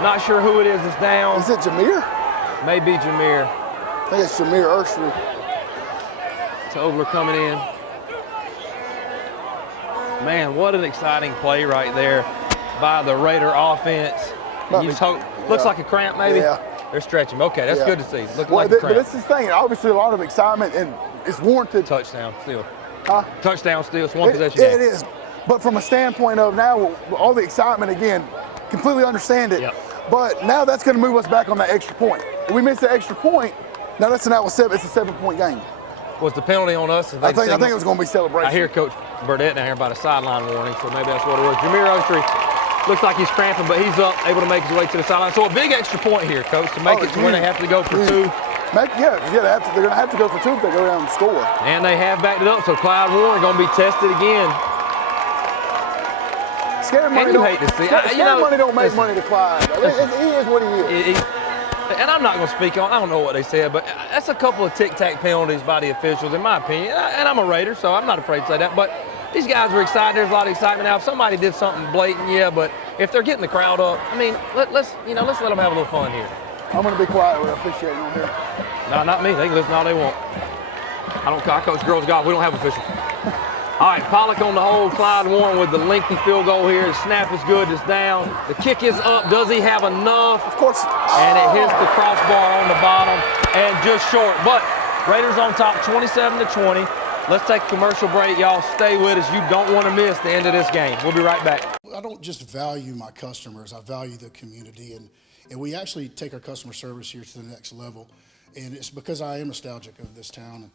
Not sure who it is that's down. Is it Jameer? Maybe Jameer. I think it's Jameer Urshry. Tobler coming in. Man, what an exciting play right there by the Raider offense. You just hope, looks like a cramp maybe? Yeah. They're stretching him. Okay, that's good to see. Looking like a But cramp. this is the thing. Obviously, a lot of excitement, and it's warranted. Touchdown still. Huh? Touchdown still. It's one possession. It is. But from a standpoint of now, all the excitement again, completely understand it. Yep. But now that's going to move us back on that extra point. If we miss the extra point, now it's a 7-point game. Was the penalty on us? I think it was going to be celebration. I hear Coach Burdett down here about a sideline warning, so maybe that's what it was. Jameer Urshry looks like he's cramping, but he's up, able to make his way to the sideline. So a big extra point here, Coach, to make it to where they have to go for 2. They're going to have to go for 2 if they go down and score. And they have backed it up, so Clyde Warren going to be tested again. Scary money don't make money to Clyde. He is what he is. And I'm not going to speak on, I don't know what they said, but that's a couple of tic-tac penalties by the officials, in my opinion. And I'm a Raider, so I'm not afraid to say that. But these guys were excited. There's a lot of excitement now. If somebody did something blatant, yeah, but if they're getting the crowd up, I mean, let's let them have a little fun here. I'm going to be quiet with officiating on here. No, not me. They can listen all they want. I coach girls golf. We don't have officials. All right, Pollock on the hold. Clyde Warren with the lengthy field goal here. The snap is good. It's down. The kick is up. Does he have enough? Of course. And it hits the crossbar on the bottom and just short. But Raiders on top 27-20. Let's take a commercial break. Y'all stay with us. You don't want to miss the end of this game. We'll be right back. I don't just value my customers. I value the community. And we actually take our customer service here to the next level. And it's because I am nostalgic of this town.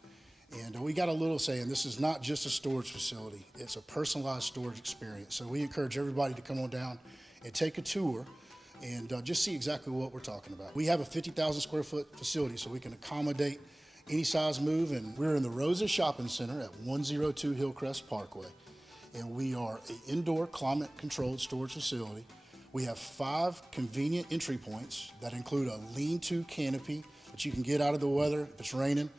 And we got a little saying, this is not just a storage facility. It's a personalized storage experience. So we encourage everybody to come on down and take a tour and just see exactly what we're talking about. We have a 50,000 square foot facility, so we can accommodate any size move. And we're in the Rosa Shopping Center at 102 Hillcrest Parkway. And we are an indoor climate controlled storage facility. We have 5 convenient entry points that include a lean-to canopy that you can get out of the weather if it's raining.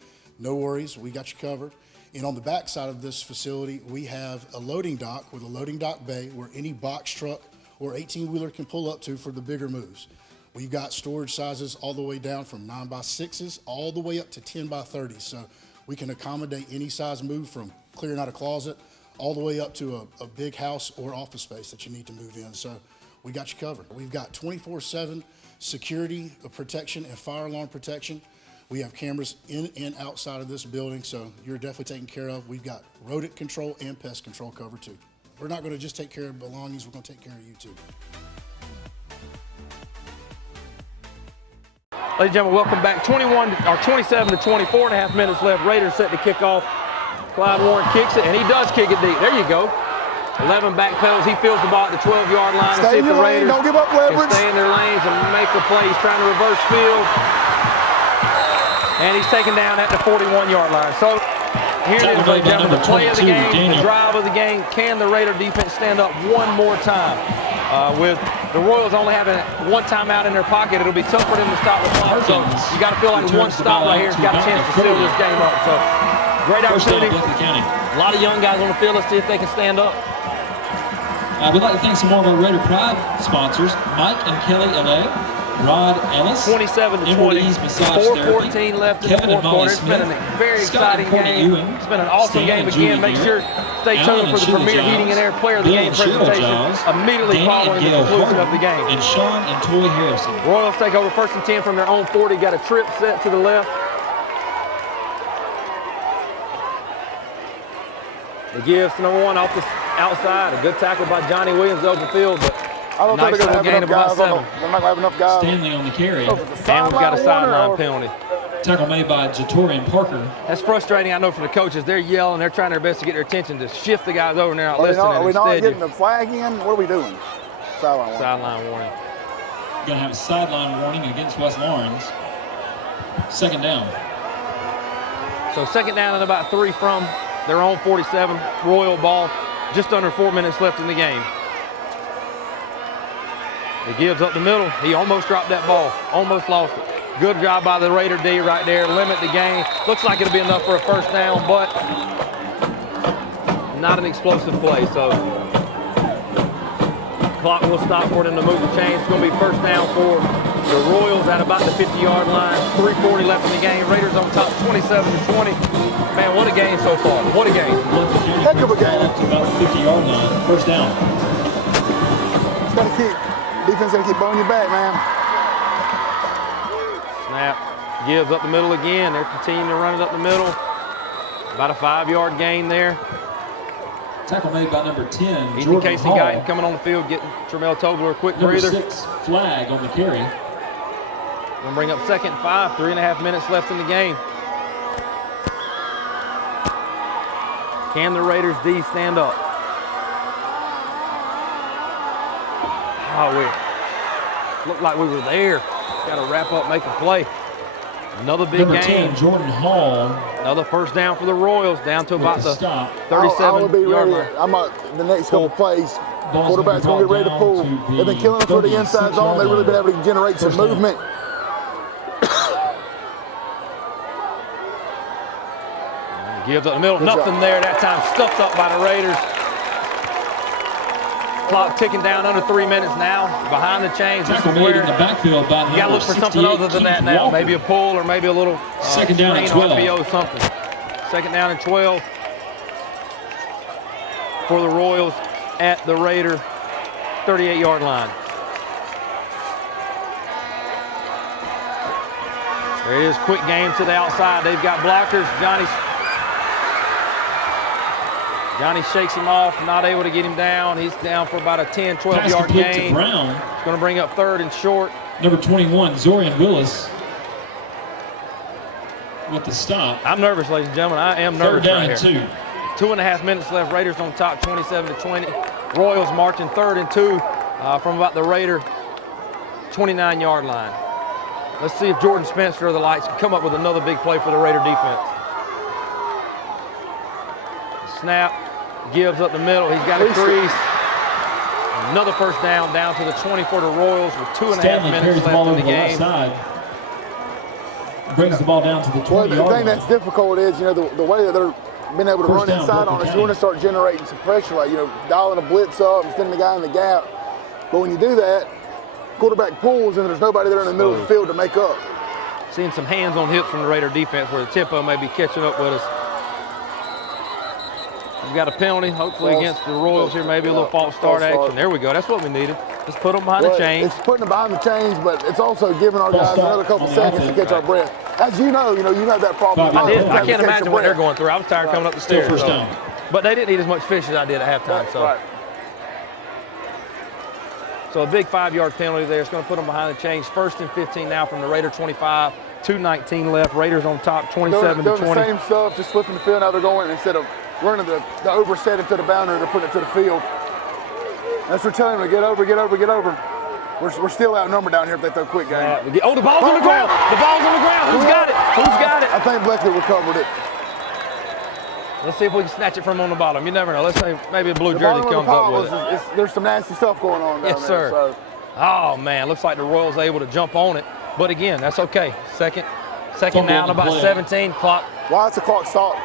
No worries, we got you covered. And on the back side of this facility, we have a loading dock with a loading dock bay where any box truck or 18-wheeler can pull up to for the bigger moves. We've got storage sizes all the way down from 9x6s all the way up to 10x30s. So we can accommodate any size move from clearing out a closet all the way up to a big house or office space that you need to move in. So we got you covered. We've got 24/7 security protection and fire alarm protection. We have cameras in and outside of this building, so you're definitely taken care of. We've got rodent control and pest control covered too. We're not going to just take care of belongings, we're going to take care of you too. Ladies and gentlemen, welcome back. 27-20, 4.5 minutes left. Raiders set to kick off. Clyde Warren kicks it, and he does kick it deep. There you go. 11 back pedals. He feels the ball at the 12-yard line. Stay in your lane. Don't give up leverage. Stay in their lanes and make a play. He's trying to reverse field. And he's taken down at the 41-yard line. So here it is, ladies and gentlemen, the play of the game, the drive of the game. Can the Raider defense stand up one more time? With the Royals only having 1 timeout in their pocket, it'll be tough for them to stop the clock. So you got to feel like one stop right here has got a chance to seal this game up. So great opportunity. A lot of young guys on the field. Let's see if they can stand up. We'd like to thank some more of our Raider Pride sponsors, Mike and Kelly L.A., Rod Ellis, 27-20, 4:14 left in the fourth quarter. It's been a very exciting game. It's been an awesome game again. Make sure stay tuned for the Premier Heating and Air Player of the Game presentation immediately following the conclusion of the game. And Sean and Toy Harrison. Royals take over 1st and 10 from their own 40. Got a trip set to the left. It gives to number 1 off the outside. A good tackle by Johnny Williams over the field, but I don't nice think they're little going to gain have of enough about guys. 7. They're not going to have enough guys. Stanley on the carry. And we've got a sideline penalty. Tackle made by Jatorian Parker. That's frustrating, I know, for the coaches. They're yelling. They're trying their best to get their attention to shift the guys over and they're not listening. Are we not Instead, getting the flag in? What are we doing? Sideline warning. Sideline warning. Going to have a sideline warning against West Lawrence. Second down. So second down and about 3 from their own 47. Royal ball. Just under 4 minutes left in the game. It gives up the middle. He almost dropped that ball. Almost lost it. Good job by the Raider D right there. Limit the game. Looks like it'll be enough for a first down, but not an explosive play. So clock will stop for them to move the chains. It's going to be first down for the Royals at about the 50-yard line. 3:40 left in the game. Raiders on top 27-20. Man, what a game so far. What a game. Heck of a game. To about the 50-yard line. First down. Defense got to keep blowing your back, man. Snap, gives up the middle again. They're continuing to run it up the middle. About a 5-yard gain there. Tackle made by number 10, Ethan Casey Guyton coming on the field, getting Tramel Tobler a quick breather. Number 6, flag on the carry. Gonna bring up 2nd and 5, 3.5 minutes left in the game. Can the Raiders D stand up? Oh, we looked like we were there. Got to wrap up, make a play. Another big number game. 10, Jordan Hall. Another first down for the Royals, down to about the 37-yard line. I'm the next couple plays. Quarterback's going to get ready to pull. They've been killing us for the inside zone. They've really been able to generate some movement. Gives up the middle. Nothing there that time. Stuffed up by the Raiders. Clock ticking down under 3 minutes now. Behind the chains. This is where in the backfield by you got to look for something other than that now. Maybe a pull or maybe a little second down and 12. RPO something. Second down and 12 for the Royals at the Raider 38-yard line. There it is. Quick game to the outside. They've got blockers. Johnny shakes him off, not able to get him down. He's down for about a 10, 12-yard gain. It's going to bring up 3rd and short. Number 21, Zorian Willis with the stop. I'm nervous, ladies and gentlemen. I am nervous right here. 2. 2.5 minutes left. Raiders on top, 27-20. Royals marching 3rd and 2 from about the Raider 29-yard line. Let's see if Jordan Spencer of the Lights can come up with another big play for the Raider defense. Snap. Gives up the middle. He's got a crease. Another first down to the 20 for the Royals with 2.5 minutes left in the game. Brings the ball down to the 20-yard line. The thing that's difficult is, the way that they're being able to run inside on us, you want to start generating some pressure, like, dialing a blitz up and sending the guy in the gap. But when you do that, quarterback pulls and there's nobody there in the middle of the field to make up. Seeing some hands on hips from the Raider defense where the tempo may be catching up with us. We've got a penalty, hopefully against the Royals here, maybe a little false start action. There we go, that's what we needed. Just put them behind the chains. It's putting them behind the chains, but it's also giving our guys another couple seconds to catch our breath. As you know have that problem. I can't imagine what they're going through. I was tired coming up the stairs. First down. But they didn't eat as much fish as I did at halftime. So a big 5-yard penalty there. It's going to put them behind the chains. 1st and 15 now from the Raider 25. 2:19 left. Raiders on top, 27-20. Doing the same stuff, just flipping the field. Now they're going, instead of running the overset into the boundary, they're putting it to the field. That's what we're telling them to get over. We're still outnumbered down here if they throw quick game. Oh, the ball's on the ground. The ball's on the ground. Who's got it? I think Bleckley recovered it. Let's see if we can snatch it from on the bottom. You never know. Let's say maybe a blue jersey comes up with it. There's some nasty stuff going on down there. Yes, sir. So. Oh, man. Looks like the Royals are able to jump on it. But again, that's okay. Second down, about 17. Clock. Why is the clock stop?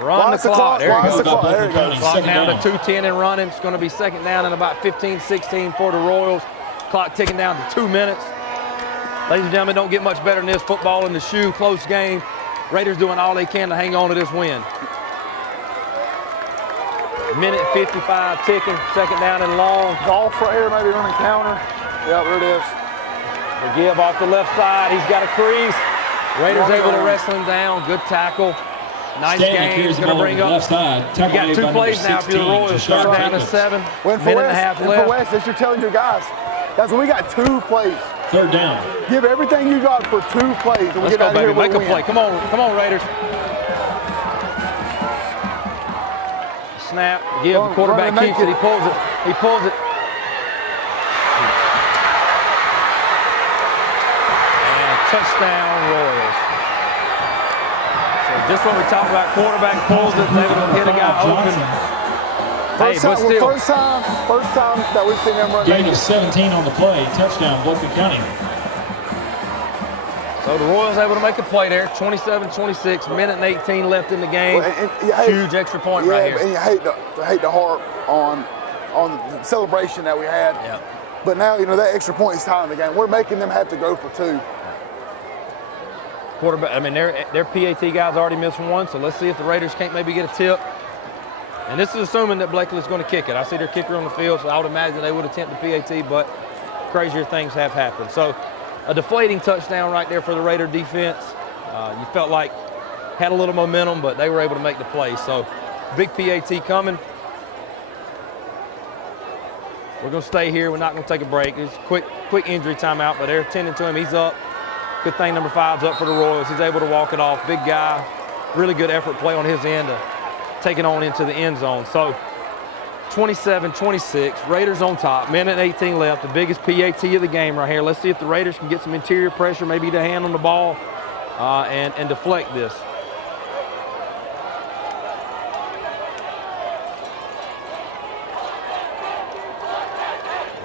Run the clock. There you go. There you go. Clock down to 2:10 and running. It's going to be second down and about 15-16 for the Royals. Clock ticking down to 2 minutes. Ladies and gentlemen, don't get much better than this. Football in the shoe, close game. Raiders doing all they can to hang on to this win. Minute 55 ticking. Second down and long. Golf right here, maybe running counter. Yeah, there it is. The give off the left side. He's got a crease. Raiders able to wrestle him down. Good tackle. Nice Stanley game. carries He's the going to ball bring on the up. left side. You Tackle got made 2 by plays number now for the 16, Royals. Joshua Third down to Jacobs. 7. When for Minute West, and a half and left. for West, that's you're telling your guys. That's when we got 2 plays. Third down. Give everything you got for 2 plays. And we Let's get go, out of baby. here with Make a win. play. Come on, Raiders. Snap. Give. The quarterback keeps it. He pulls it. He pulls it. And touchdown, Royals. So just when we talk about quarterback pulls it, able to hit a guy open. First time that we've seen them run. Gain of 17 on the play. Touchdown, Bleckley County. So the Royals able to make a play there. 27-26, minute and 18 left in the game. Huge extra point right here. And you hate to harp on the celebration that we had. Yeah. But now, that extra point is tying the game. We're making them have to go for 2. Quarterback, I mean, their PAT guys already missed 1, so let's see if the Raiders can't maybe get a tip. And this is assuming that Bleckley's going to kick it. I see their kicker on the field, so I would imagine they would attempt the PAT, but crazier things have happened. So a deflating touchdown right there for the Raider defense. You felt like had a little momentum, but they were able to make the play. So big PAT coming. We're going to stay here. We're not going to take a break. It's quick injury timeout, but they're attending to him. He's up. Good thing number 5's up for the Royals. He's able to walk it off. Big guy. Really good effort play on his end to take it on into the end zone. So 27-26, Raiders on top. Minute and 18 left. The biggest PAT of the game right here. Let's see if the Raiders can get some interior pressure, maybe the hand on the ball, and deflect this.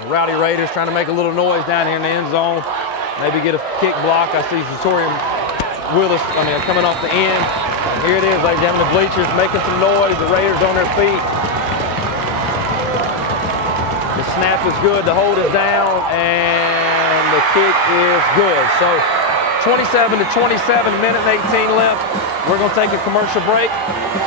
The rowdy Raiders trying to make a little noise down here in the end zone. Maybe get a kick block. I see Zatorian Willis coming off the end. And here it is, ladies and gentlemen, the bleachers making some noise. The Raiders on their feet. The snap is good. The hold is down, and the kick is good. So 27-27, minute and 18 left. We're going to take a commercial break.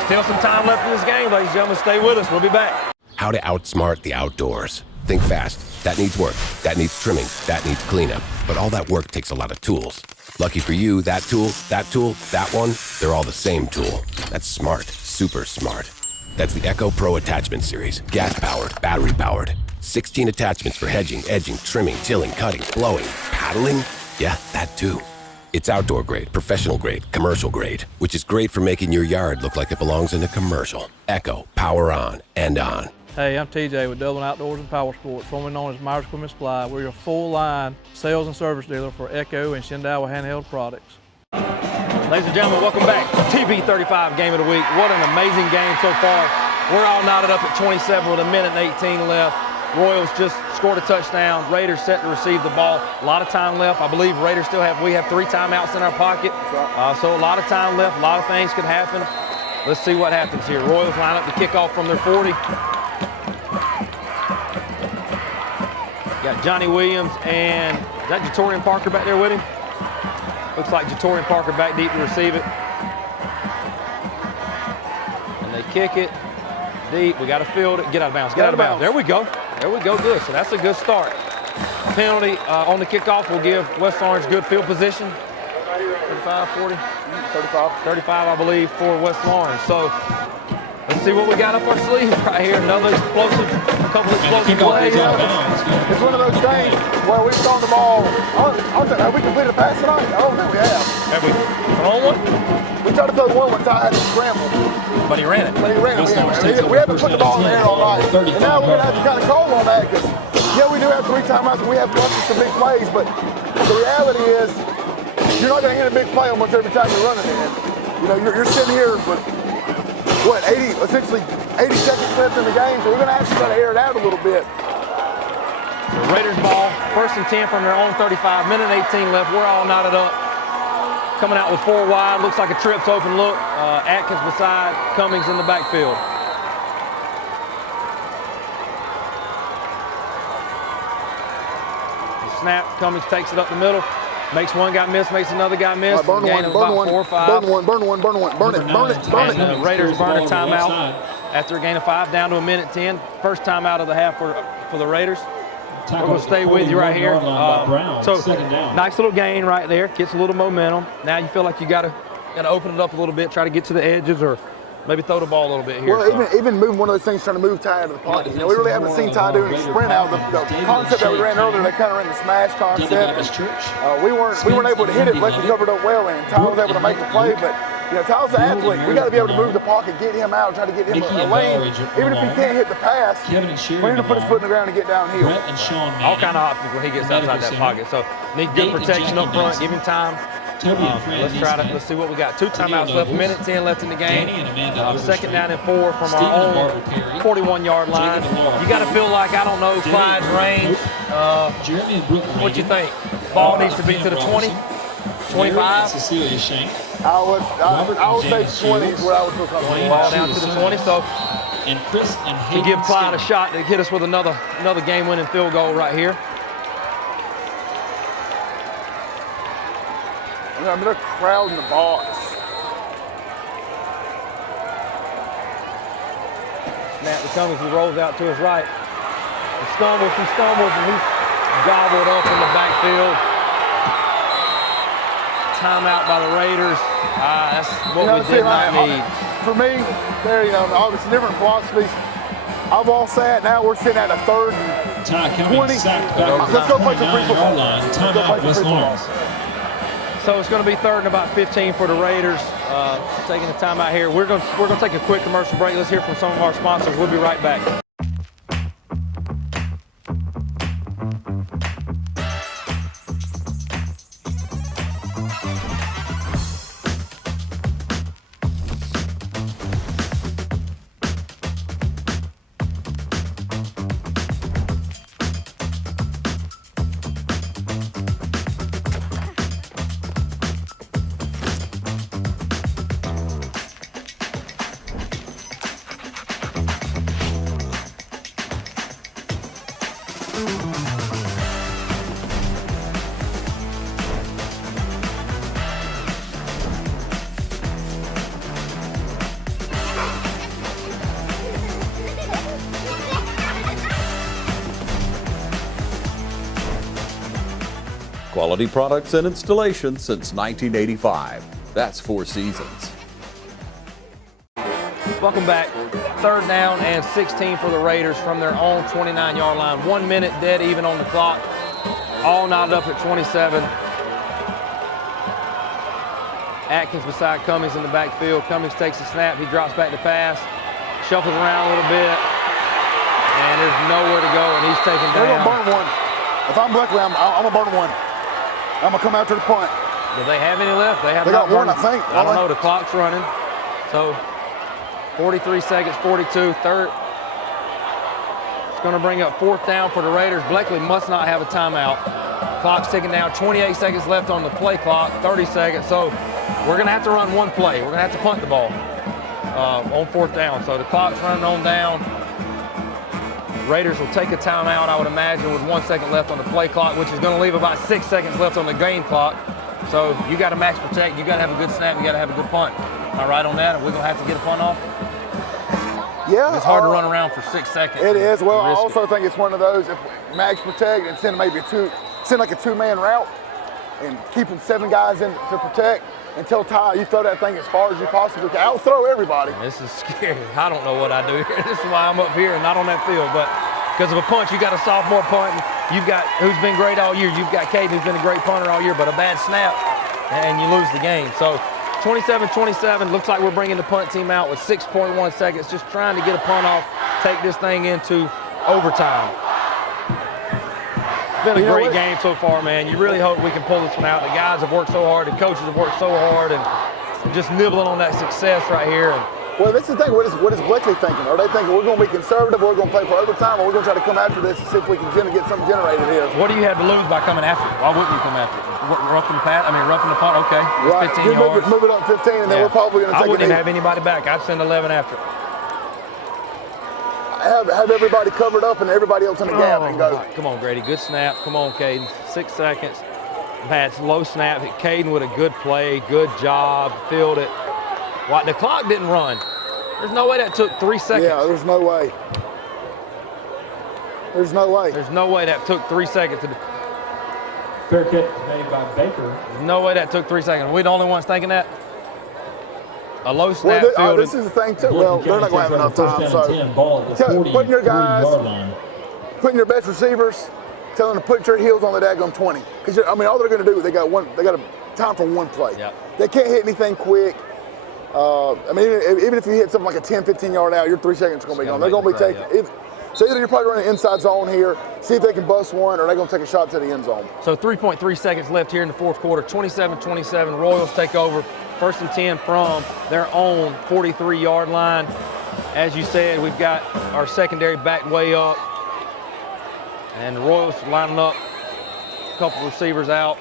Still some time left in this game, ladies and gentlemen. Stay with us. We'll be back. How to outsmart the outdoors. Think fast. That needs work. That needs trimming. That needs cleanup. But all that work takes a lot of tools. Lucky for you, that tool, that one, they're all the same tool. That's smart. Super smart. That's the Echo Pro Attachment Series. Gas-powered, battery-powered. 16 attachments for hedging, edging, trimming, tilling, cutting, blowing, paddling. Yeah, that too. It's outdoor grade, professional grade, commercial grade, which is great for making your yard look like it belongs in a commercial. Echo, power on and on. Hey, I'm TJ with Dublin Outdoors and Power Sports, formerly known as Myers Equipment Supply. We're your full-line sales and service dealer for Echo and Shendawa handheld products. Ladies and gentlemen, welcome back to TV 35 Game of the Week. What an amazing game so far. We're all knotted up at 27 with a minute and 18 left. Royals just scored a touchdown. Raiders set to receive the ball. A lot of time left. I believe Raiders we have 3 timeouts in our pocket. So a lot of time left. A lot of things could happen. Let's see what happens here. Royals line up the kickoff from their 40. Got Johnny Williams and is that Jatorian Parker back there with him? Looks like Jatorian Parker back deep to receive it. And they kick it deep. We got to field it. Get out of bounds. Get out of bounds. There we go. There we go. Good. So that's a good start. Penalty on the kickoff will give West Orange good field position. 35, 40? 35, I believe, for West Orange. So let's see what we got up our sleeve right here. Another explosive, a couple explosive plays. It's one of those things where we've thrown the ball. Have we completed a pass tonight? I don't think we have. Have we thrown one? We tried to throw one time, had to scramble. But he ran it. We haven't put the ball in the air all night. And now we're going to have to kind of call on that because, yeah, we do have 3 timeouts and we have some big plays, but the reality is you're not going to hit a big play almost every time you're running it. You're sitting here with, essentially 80 seconds left in the game, so we're going to have to try to air it out a little bit. So Raiders ball, 1st and 10 from their own 35, minute and 18 left. We're all knotted up. Coming out with 4 wide, looks like a trips open look. Atkins beside Cummings in the backfield. The snap, Cummings takes it up the middle. Makes one guy miss, makes another guy miss. Right, burn Gain of about 4 or 5. Burn one. Burn it. And the Raiders burn a timeout after a gain of 5, down to a minute 10. First timeout of the half for the Raiders. We're going to stay with you right here. So nice little gain right there. Gets a little momentum. Now you feel like you got to Got to open it up a little bit, try to get to the edges, or maybe throw the ball a little bit here. Well, even moving one of those things, trying to move Ty out of the pocket. You know, we really haven't seen Ty doing a sprint out. The concept that we ran earlier, they kind of ran the smash concept. We weren't able to hit it. Bleckley covered up well, and Ty was able to make the play. But you know, Ty's an athlete. We got to be able to move the pocket, get him out, try to get him a lane. Even if he can't hit the pass, for him to put his foot in the ground and get downhill. All kind of options when he gets outside that pocket. So need good protection up front. Give him time. Let's see what we got. 2 timeouts left, 1:10 left in the game. Second down and 4 from our own 41-yard line. You got to feel like, I don't know, Clyde's range. What you think? Ball needs to be to the 20, 25? I would say 20 is where I would feel comfortable. Ball down to the 20, so to give Clyde a shot to hit us with another game-winning field goal right here. I mean, they're crowding the box. Snap to Cummings, he rolls out to his right. He stumbles, and he's gobbled up in the backfield. Timeout by the Raiders. That's what we did not need. For me, there, you know, obviously different philosophies. I've all sat, now we're sitting at a 3rd and 20. Let's go play some free football. Let's go play some free football. So it's going to be 3rd and about 15 for the Raiders. Taking the timeout here. We're going to take a quick commercial break. Let's hear from some of our sponsors. We'll be right back. Quality products and installation since 1985. That's 4 Seasons. Welcome back. 3rd down and 16 for the Raiders from their own 29-yard line. 1 minute dead even on the clock. All knotted up at 27. Atkins beside Cummings in the backfield. Cummings takes a snap. He drops back to pass. Shuffles around a little bit. And there's nowhere to go, and he's taken down. They're going to burn one. If I'm Bleckley, I'm going to burn one. I'm going to come after the punt. Do they have any left? They have they not got one, burned. I think. I don't know. The clock's running. So 43 seconds, 42, 3rd. It's going to bring up 4th down for the Raiders. Bleckley must not have a timeout. Clock's ticking down. 28 seconds left on the play clock, 30 seconds. So we're going to have to run one play. We're going to have to punt the ball on 4th down. So the clock's running on down. Raiders will take a timeout, I would imagine, with 1 second left on the play clock, which is going to leave about 6 seconds left on the game clock. So you got to max protect. You got to have a good snap. You got to have a good punt. Am I right on that? Are we going to have to get a punt off? Yeah. It's hard to run around for 6 seconds. It is. Well, I also think it's one of those, if max protect and send maybe send like a 2-man route and keeping 7 guys in to protect and tell Ty you throw that thing as far as you possibly can. I'll throw everybody. This is scary. I don't know what I do here. This is why I'm up here and not on that field. But because of a punch, you got a sophomore punting. You've got who's been great all year. You've got Caden who's been a great punter all year, but a bad snap and you lose the game. So 27-27, looks like we're bringing the punt team out with 6.1 seconds, just trying to get a punt off, take this thing into overtime. Been a great game so far, man. You really hope we can pull this one out. The guys have worked so hard, the coaches have worked so hard, and just nibbling on that success right here. And well, that's the thing. What is Bleckley thinking? Are they thinking we're going to be conservative, we're going to play for overtime, or we're going to try to come after this and see if we can get something generated here? What do you have to lose by coming after it? Why wouldn't you come after it? Roughing the punt, okay. Right. 15 yards. Move it up 15, and then we're probably going to take it. I wouldn't even have anybody back. I'd send 11 after it. Have everybody covered up and everybody else in the gap and go. Come on, Grady. Good snap. Come on, Caden. 6 seconds. Pat's low snap. Caden with a good play. Good job. Filled it. What? The clock didn't run. There's no way that took 3 seconds. Yeah, there's no way. There's no way. There's no way that took 3 seconds. Fair catch made by Baker. There's no way that took 3 seconds. Are we the only ones thinking that? A low snap field. This is the thing too. Well, they're not going to have enough time. So putting your guys, putting your best receivers, telling them to put your heels on the daggum 20. Because I mean, all they're going to do, they got a time for one play. Yep. They can't hit anything quick. I mean, even if you hit something like a 10, 15-yard out, your 3 seconds is going to be gone. They're going to be taking. So either you're probably running inside zone here, see if they can bust one, or they're going to take a shot to the end zone. So 3.3 seconds left here in the fourth quarter. 27-27. Royals take over. 1st and 10 from their own 43-yard line. As you said, we've got our secondary back way up. And the Royals lining up, a couple receivers out.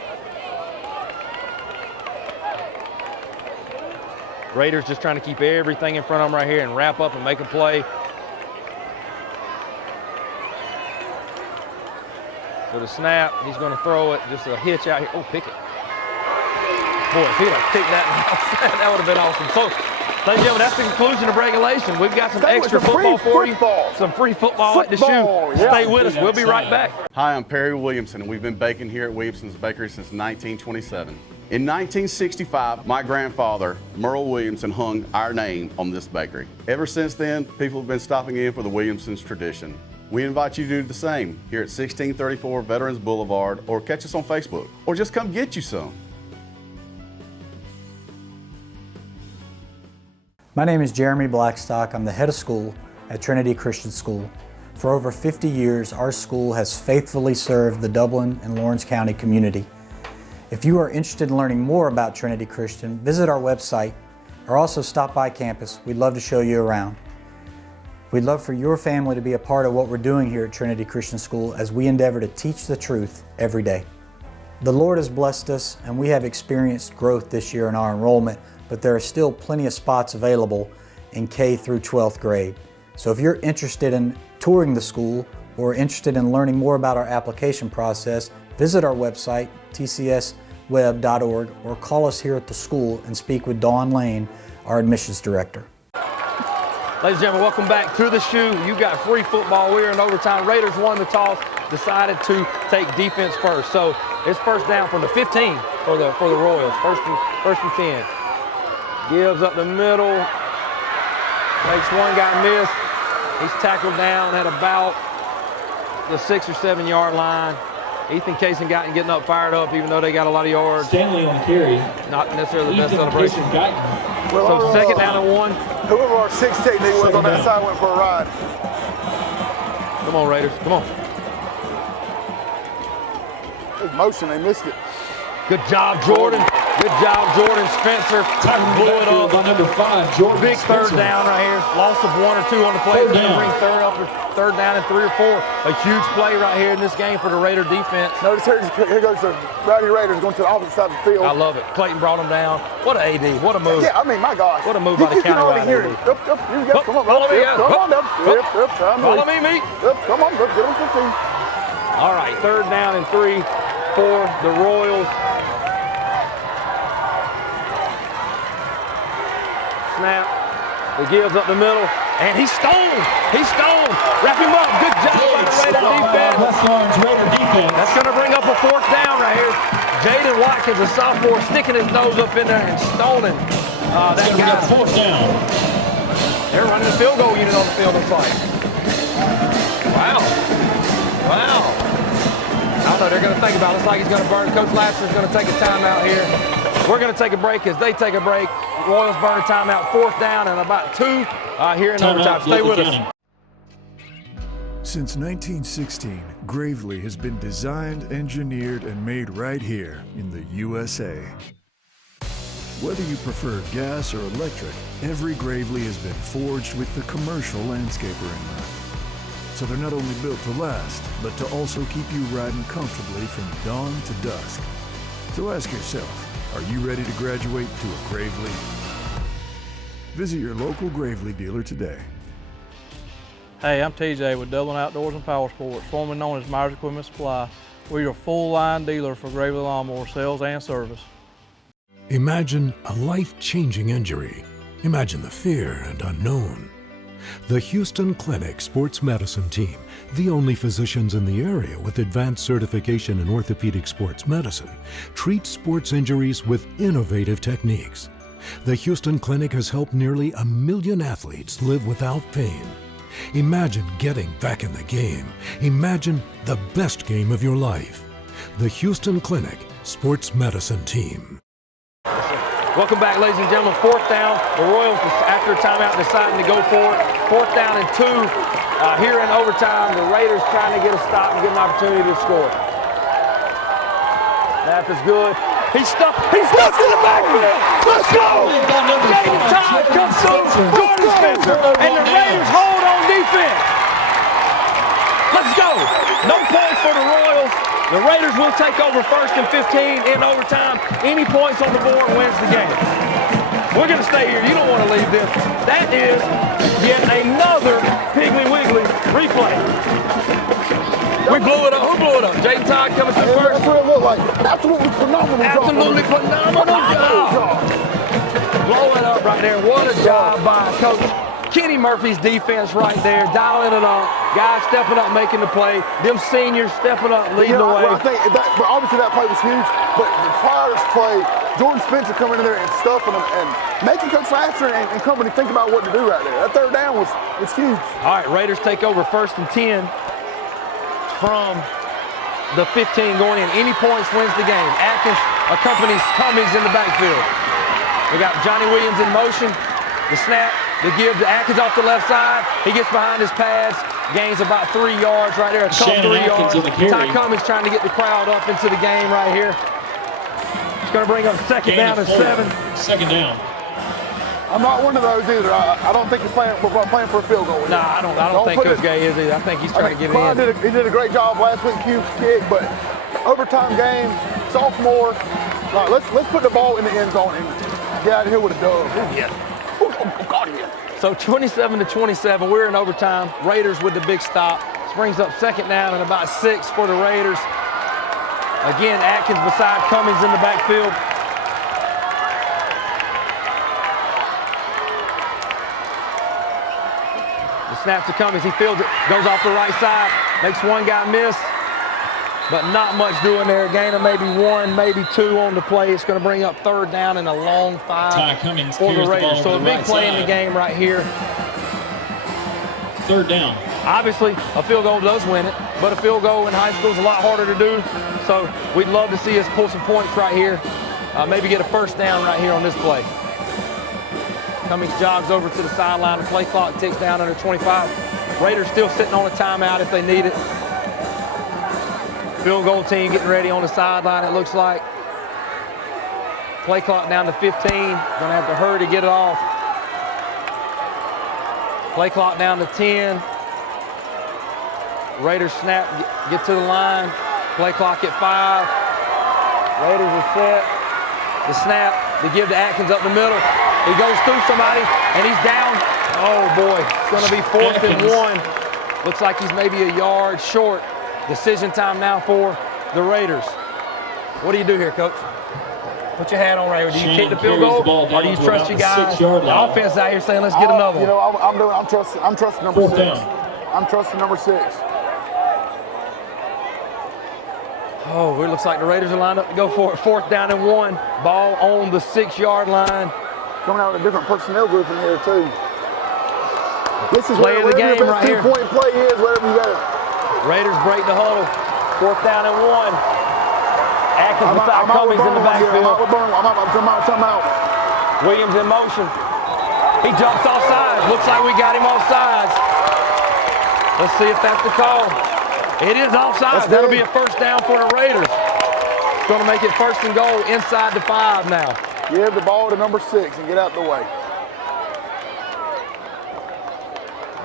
Raiders just trying to keep everything in front of them right here and wrap up and make a play. So the snap, he's going to throw it, just a hitch out here. Oh, Pickett. Boy, if he'd have kicked that, that would have been awesome. So, ladies and gentlemen, that's the conclusion of regulation. We've got some extra football for you. Some free football at the shoe. Yeah. Stay with us. We'll be right back. Hi, I'm Perry Williamson, and we've been baking here at Williamson's Bakery since 1927. In 1965, my grandfather, Merle Williamson, hung our name on this bakery. Ever since then, people have been stopping in for the Williamson's tradition. We invite you to do the same here at 1634 Veterans Boulevard, or catch us on Facebook, or just come get you some. My name is Jeremy Blackstock. I'm the head of school at Trinity Christian School. For over 50 years, our school has faithfully served the Dublin and Lawrence County community. If you are interested in learning more about Trinity Christian, visit our website or also stop by campus. We'd love to show you around. We'd love for your family to be a part of what we're doing here at Trinity Christian School as we endeavor to teach the truth every day. The Lord has blessed us and we have experienced growth this year in our enrollment, but there are still plenty of spots available in K through 12th grade. So if you're interested in touring the school or interested in learning more about our application process, visit our website, tcsweb.org, or call us here at the school and speak with Dawn Lane, our admissions director. Ladies and gentlemen, welcome back to the shoe. You got free football. We're in overtime. Raiders won the toss, decided to take defense first. So it's first down from the 15 for the Royals. First and 10. Gives up the middle. Makes one guy miss. He's tackled down at about the 6 or 7 yard line. Ethan Kaysen getting up, fired up, even though they got a lot of yards. Stanley on the carry. Not necessarily the best celebration. Well, So second down and 1. Whoever our 6 technique was on that side went for a ride. Come on, Raiders, come on. Good motion, they missed it. Good job, Jordan. Good job, Jordan Spencer. Blew it up. Number 5, Jordan Big Spencer. third down right here. Loss of 1 or 2 on the play. They're going to bring third down and 3 or 4. A huge play right here in this game for the Raider defense. Notice here goes the Rowdy Raiders going to the opposite side of the field. I love it. Clayton brought him down. What an AD. What a move. Yeah, I mean, my gosh. What a move by the county wide hear AD. him. Up, here you go. Come on, follow me, yep, come on, up. Yep, Follow me, meat. Yep, come on, get on 15. All right, third down and 3 for the Royals. Snap. He gives up the middle, and he's stoned. He's stoned. Wrap him up. Good job by the Raider defense. West Lawrence Raider defense. That's going to bring up a 4th down right here. Jaden Watkins, a sophomore, sticking his nose up in there and stoning that guy. 4th down. They're running the field goal unit on the field, looks like. Wow. Wow. I don't know, they're going to think about it. Looks like he's going to burn. Coach Lasser's going to take a timeout here. We're going to take a break as they take a break. Royals burn a timeout, 4th down and about 2 here in overtime. Stay with us. Since 1916, Gravely has been designed, engineered, and made right here in the USA. Whether you prefer gas or electric, every Gravely has been forged with the commercial landscaper in mind. So they're not only built to last, but to also keep you riding comfortably from dawn to dusk. So ask yourself, are you ready to graduate to a Gravely? Visit your local Gravely dealer today. Hey, I'm TJ with Dublin Outdoors and Power Sports, formerly known as Myers Equipment Supply. We're your full-line dealer for Gravely lawnmower sales and service. Imagine a life-changing injury. Imagine the fear and unknown. The Houston Clinic Sports Medicine Team, the only physicians in the area with advanced certification in orthopedic sports medicine, treats sports injuries with innovative techniques. The Houston Clinic has helped nearly 1 million athletes live without pain. Imagine getting back in the game. Imagine the best game of your life. The Houston Clinic Sports Medicine Team. Welcome back, ladies and gentlemen. Fourth down. The Royals, after a timeout, deciding to go for it. Fourth down and 2. Here in overtime, the Raiders trying to get a stop and get an opportunity to score. Snap is good. He's stuck in the backfield. Let's go! Jaden Todd comes through, Jordan Spencer, and the Raiders hold on defense. Let's go. No points for the Royals. The Raiders will take over 1st and 15 in overtime. Any points on the board wins the game. We're going to stay here. You don't want to leave this. That is yet another Piggly Wiggly replay. We blew it up. Who blew it up? Jaden Todd coming through first. That's what it looked like. Absolutely phenomenal job. Absolutely phenomenal job. Blow it up right there. What a job by Coach Kenny Murphy's defense right there, dialing it up. Guys stepping up, making the play. Them seniors stepping up, leading the way. Well, I think but obviously that play was huge. But prior to this play, Jordan Spencer coming in there and stuffing them and making Coach Lasser and company think about what to do right there. That third down was huge. All right, Raiders take over 1st and 10 from the 15 going in. Any points wins the game. Atkins accompanies Cummings in the backfield. We got Johnny Williams in motion. The snap, the give to Atkins off the left side. He gets behind his pads, gains about 3 yards right there. A tough 3 yards. Ty Cummings trying to get the crowd up into the game right here. It's going to bring up 2nd down and 7. 2nd down. I'm not one of those either. I don't think we're playing for a field goal. No, I don't think Coach Gay is either. I think he's trying to get Klein in. He did a great job last week, kick, but overtime game, sophomore. Right, let's put the ball in the end zone and get out of here with a dub. Yeah. So 27-27, we're in overtime. Raiders with the big stop. This brings up 2nd down and about 6 for the Raiders. Again, Atkins beside Cummings in the backfield. The snap to Cummings, he fields it, goes off the right side, makes one guy miss, but not much doing there. Gain of maybe 1, maybe 2 on the play. It's going to bring up 3rd down and a long 5 for the Raiders. So a big play in the game right here. 3rd down. Obviously, a field goal does win it, but a field goal in high school is a lot harder to do. So we'd love to see us pull some points right here. Maybe get a 1st down right here on this play. Cummings jogs over to the sideline. The play clock ticks down under 25. Raiders still sitting on a timeout if they need it. Field goal team getting ready on the sideline, it looks like. Play clock down to 15. Gonna have to hurry to get it off. Play clock down to 10. Raiders snap, get to the line. Play clock at 5. Raiders are set. The snap, they give to Atkins up the middle. He goes through somebody, and he's down. Oh, boy. It's going to be 4th and 1. Looks like he's maybe a yard short. Decision time now for the Raiders. What do you do here, Coach? Put your hat on right here. Do you kick the field goal, or do you trust your guys? The offense out here saying, let's get another one. You know, I'm trusting number 6. I'm trusting number 6. Oh, it looks like the Raiders are lined up to go for it. 4th down and 1. Ball on the 6-yard line. Coming out with a different personnel group in here, too. This is play of the game right here. Two-point play is, wherever you got it. Raiders break the huddle. 4th down and 1. Atkins beside Cummings in the backfield. I'm out. Williams in motion. He jumps offside. Looks like we got him offsides. Let's see if that's the call. It is offside. That'll be a 1st down for the Raiders. It's going to make it 1st and goal inside the 5 now. Give the ball to number 6 and get out the way.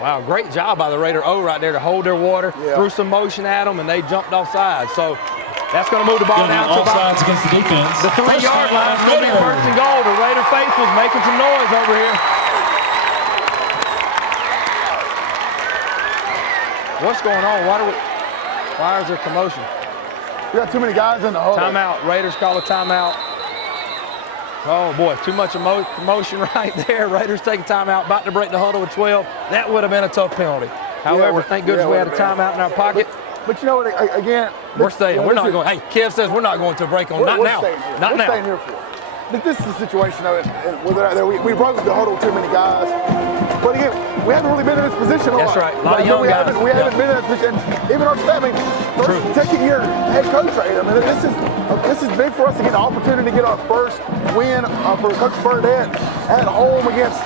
Wow, great job by the Raider O right there to hold their water, threw some motion at them, and they jumped offside. So that's going to move the ball down to about against the defense. The 3-yard line. It's going to be 1st and goal. The Raider faithful's making some noise over here. What's going on? Why is there commotion? We got too many guys in the huddle. Timeout. Raiders call a timeout. Oh, boy, too much emotion right there. Raiders take a timeout, about to break the huddle with 12. That would have been a tough penalty. However, thank goodness we had a timeout in our pocket. But you know what, again. We're staying. We're not going. Hey, Kev says we're not going to a break on. Not now. Not now. We're staying here for it. this is a situation though, where they're out there. We broke the huddle too many guys. But again, we haven't really been in this position a lot. That's right. A lot of young guys. We haven't been in this position. Even our staff, I mean, second year head coach right here. I mean, this is big for us to get the opportunity to get our first win for Coach Burnett at home against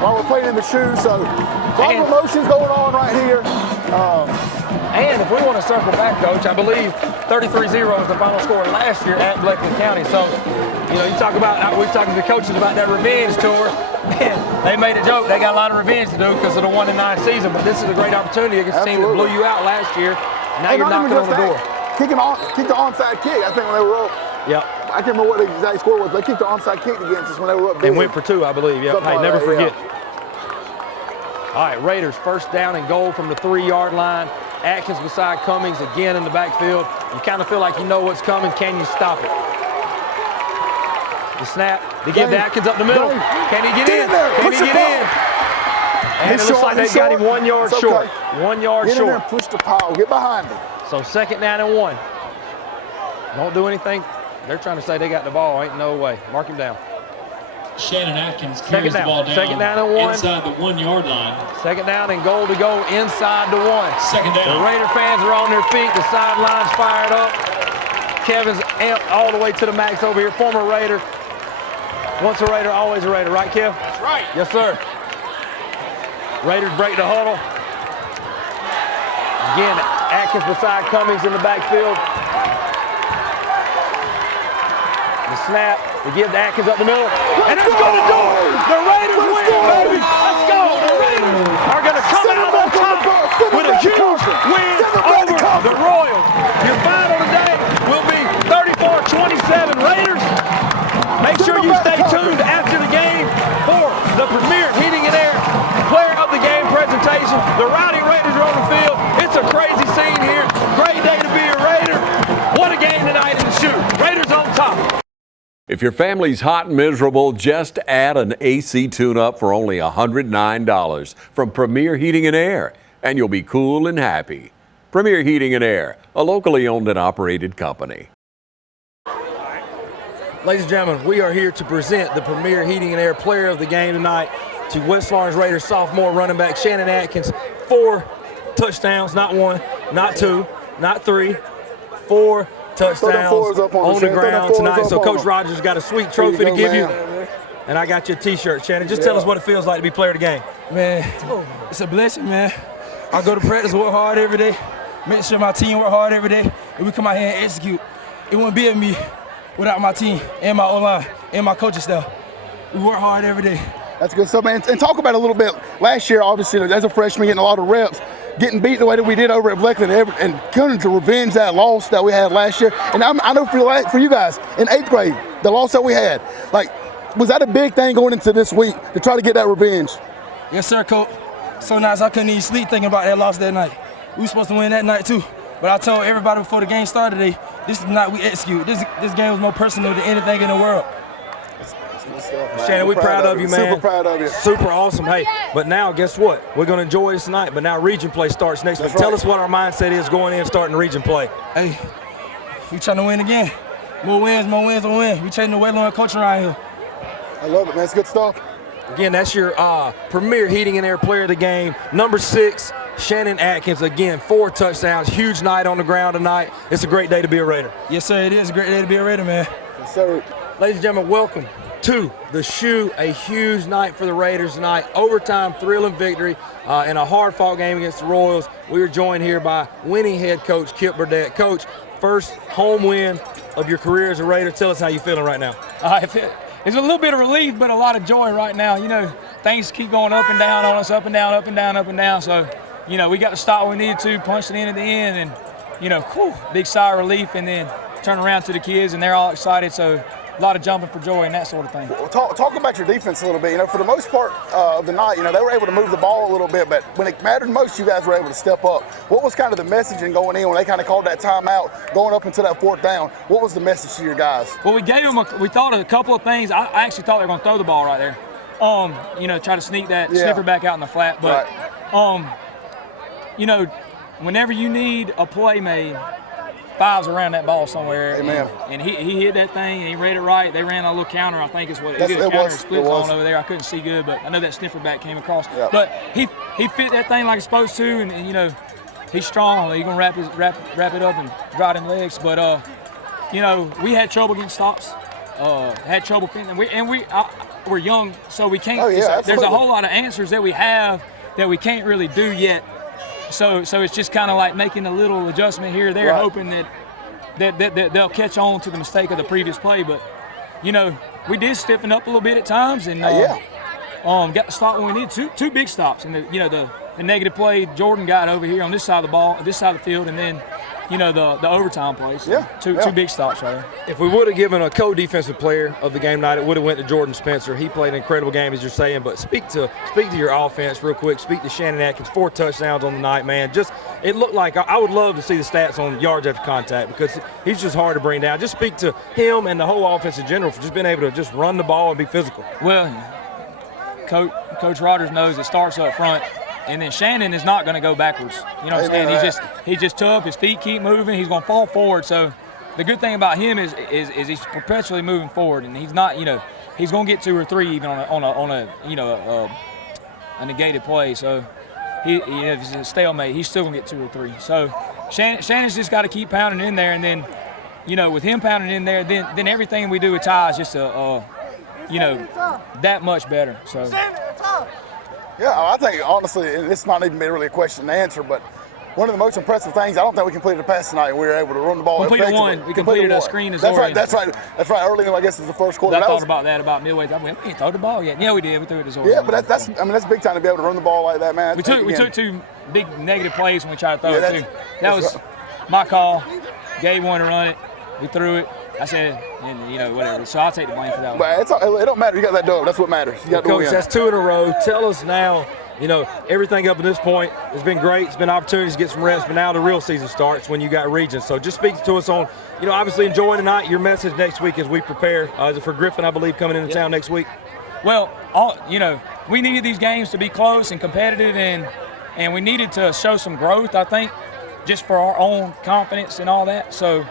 while we're playing in the shoe. So a lot of emotions going on right here. And if we want to circle back, Coach, I believe 33-0 is the final score last year at Bleckley County. So, you know, you talk about, we're talking to the coaches about that revenge tour. Man, they made a joke. They got a lot of revenge to do because of the 1-9 season. But this is a great opportunity against a team that blew you out last year. Now you're knocking on the door. Kicked the onside kick, I think, when they were up. Yep. I can't remember what the exact score was. They kicked the onside kick against us when they were up big. They went for 2, I believe. Yep. Hey, never forget. All right, Raiders first down and goal from the 3-yard line. Atkins beside Cummings again in the backfield. You kind of feel like you know what's coming. Can you stop it? The snap. They give to Atkins up the middle. Can he get in? Can he get in? And it looks like they got him 1 yard short. 1 yard short. Get in there and push the pile. Get behind him. So 2nd down and 1. Don't do anything. They're trying to say they got the ball. Ain't no way. Mark him down. Shannon Atkins carries the ball down. 2nd down and 1. Inside the 1 yard line. 2nd down and goal to go inside the 1. 2nd down. The Raider fans are on their feet. The sideline's fired up. Kevin's amped all the way to the max over here. Former Raider. Once a Raider, always a Raider. Right, Kev? That's right. Yes, sir. Raiders break the huddle. Again, Atkins beside Cummings in the backfield. The snap. They give to Atkins up the middle. And that's going to do it. The Raiders win, baby. Let's go. The Raiders are going to come out on top with a huge win over the Royals. Your final today will be 34-27 Raiders. Make sure you stay tuned after the game for the Premier Heating and Air Player of the Game presentation. The Rowdy Raiders are on the field. It's a crazy scene here. Great day to be a Raider. What a game tonight in the shoe. Raiders on top. If your family's hot and miserable, just add an AC tune-up for only $109 from Premier Heating and Air, and you'll be cool and happy. Premier Heating and Air, a locally owned and operated company. Ladies and gentlemen, we are here to present the Premier Heating and Air Player of the Game tonight to West Lawrence Raiders sophomore running back Shannon Atkins. 4 touchdowns, not 1, not 2, not 3, 4 touchdowns on the ground tonight. So Coach Rogers got a sweet trophy to give you. And I got your T-shirt, Shannon. Just tell us what it feels like to be player of the game. Man, it's a blessing, man. I go to practice, work hard every day, make sure my team work hard every day, and we come out here and execute. It wouldn't be me without my team and my O-line and my coaching staff. We work hard every day. That's good stuff, man. And talk about it a little bit. Last year, obviously, as a freshman, getting a lot of reps, getting beat the way that we did over at Bleckley, and coming to revenge that loss that we had last year. And I know for you guys, in 8th grade, the loss that we had, like, was that a big thing going into this week to try to get that revenge? Yes, sir, Coach. So nice, I couldn't even sleep thinking about that loss that night. We were supposed to win that night, too. But I told everybody before the game started today, this is the night we execute. This game was more personal than anything in the world. Shannon, we're proud of you, man. Super proud of you. Super awesome. Hey, but now guess what? We're going to enjoy this tonight, but now region play starts next week. Tell us what our mindset is going in starting region play. Hey, we trying to win again. More wins, more wins. We changing the way long coach around here. I love it, man. It's good stuff. Again, that's your Premier Heating and Air Player of the Game, number 6, Shannon Atkins. Again, 4 touchdowns. Huge night on the ground tonight. It's a great day to be a Raider. Yes, sir. It is a great day to be a Raider, man. Yes, sir. Ladies and gentlemen, welcome to the shoe. A huge night for the Raiders tonight. Overtime, thrilling victory in a hard-fought game against the Royals. We are joined here by winning head coach Kip Burdett. Coach, first home win of your career as a Raider. Tell us how you're feeling right now. It's a little bit of relief, but a lot of joy right now. You know, things keep going up and down on us, up and down, up and down, up and down. So, you know, we got to stop when we needed to, punch it in at the end, and, you know, big sigh of relief, and then turn around to the kids, and they're all excited. So, a lot of jumping for joy and that sort of thing. Well, talk about your defense a little bit. You know, for the most part of the night, you know, they were able to move the ball a little bit, but when it mattered most, you guys were able to step up. What was kind of the messaging going in when they kind of called that timeout, going up into that 4th down? What was the message to your guys? Well, we gave them we thought of a couple of things. I actually thought they were going to throw the ball right there. You know, try to sneak that sniffer back out in the flat. But, you know, whenever you need a play made, fives around that ball somewhere. Amen. And he hit that thing, and he read it right. They ran a little counter, I think is what he did. A counter split zone over there. I couldn't see good, but I know that sniffer back came across. Yep. But he fit that thing like he's supposed to, and you know, he's strong. He's gonna wrap it up and drive them legs. But you know, we had trouble getting stops. Had trouble finishing. We're young, so we can't. There's a whole lot of answers that we have that we can't really do yet. So it's just kind of like making a little adjustment here or there, hoping that they'll catch on to the mistake of the previous play. But you know, we did stiffen up a little bit at times, and got the stop when we needed. Two big stops, and the negative play Jordan got over here on this side of the ball, this side of the field, and then you know the overtime plays. Two big stops right there. If we would have given a co-defensive player of the game tonight, it would have went to Jordan Spencer. He played an incredible game, as you're saying. But speak to your offense real quick. Speak to Shannon Atkins. 4 touchdowns on the night, man. Just it looked like I would love to see the stats on yards after contact because he's just hard to bring down. Just speak to him and the whole offense in general for just being able to just run the ball and be physical. Well, Coach Rodgers knows it starts up front. And then Shannon is not going to go backwards. You know what I'm saying? He's just tough. His feet keep moving. He's going to fall forward. So the good thing about him is he's perpetually moving forward, and he's not, you know, he's going to get 2 or 3 even on a negated play. So if it's a stalemate, he's still going to get 2 or 3. So Shannon's just got to keep pounding in there, and then, you know, with him pounding in there, then everything we do with Ty is just that much better. So. Yeah, I think, honestly, it's not even really a question to answer, but one of the most impressive things, I don't think we completed a pass tonight, and we were able to run the ball effectively. We completed a screen as well. That's right. Early in, I guess, is the first quarter. I thought about that about midway. We ain't throw the ball yet. Yeah, we did. We threw it as well. Yeah, but that's big time to be able to run the ball like that, man. We took 2 big negative plays when we tried to throw it, too. That was my call. Gabe wanted to run it. We threw it. I said, and you know, whatever. So I'll take the blame for that one. But it don't matter. You got that dub. That's what matters. You got Coach, that's 2 in a row. Tell us now, you know, everything up to this point has been great. It's been opportunities to get some rest, but now the real season starts when you got regions. So just speak to us on, you know, obviously enjoying tonight, your message next week as we prepare for Griffin, I believe, coming into town next week. Well, you know, we needed these games to be close and competitive, and we needed to show some growth, I think, just for our own confidence and all that. So,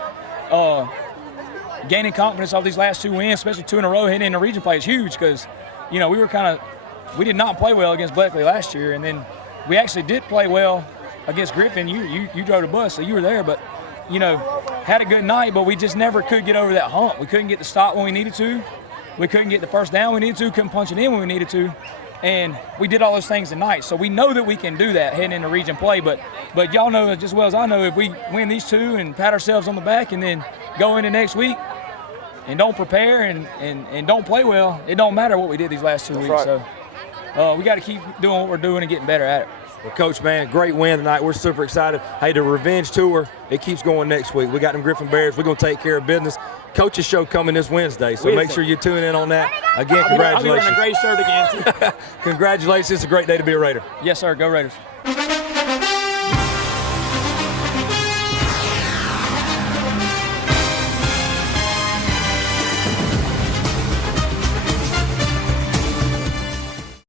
gaining confidence off these last 2 wins, especially 2 in a row, hitting in the region play is huge because, you know, we did not play well against Bleckley last year, and then we actually did play well against Griffin. You drove the bus, so you were there, but, you know, had a good night, but we just never could get over that hump. We couldn't get the stop when we needed to. We couldn't get the first down we needed to, couldn't punch it in when we needed to, and we did all those things tonight. So we know that we can do that heading into region play, but y'all know just as well as I know if we win these 2 and pat ourselves on the back and then go into next week and don't prepare and don't play well, it don't matter what we did these last 2 weeks. Right. So we got to keep doing what we're doing and getting better at it. Well, Coach, man, great win tonight. We're super excited. Hey, the revenge tour, it keeps going next week. We got them Griffin Bears. We're going to take care of business. Coach's show coming this Wednesday, so make sure you tune in on that. Again, congratulations. I'll be wearing a gray shirt again, too. Congratulations. It's a great day to be a Raider. Yes, sir. Go Raiders.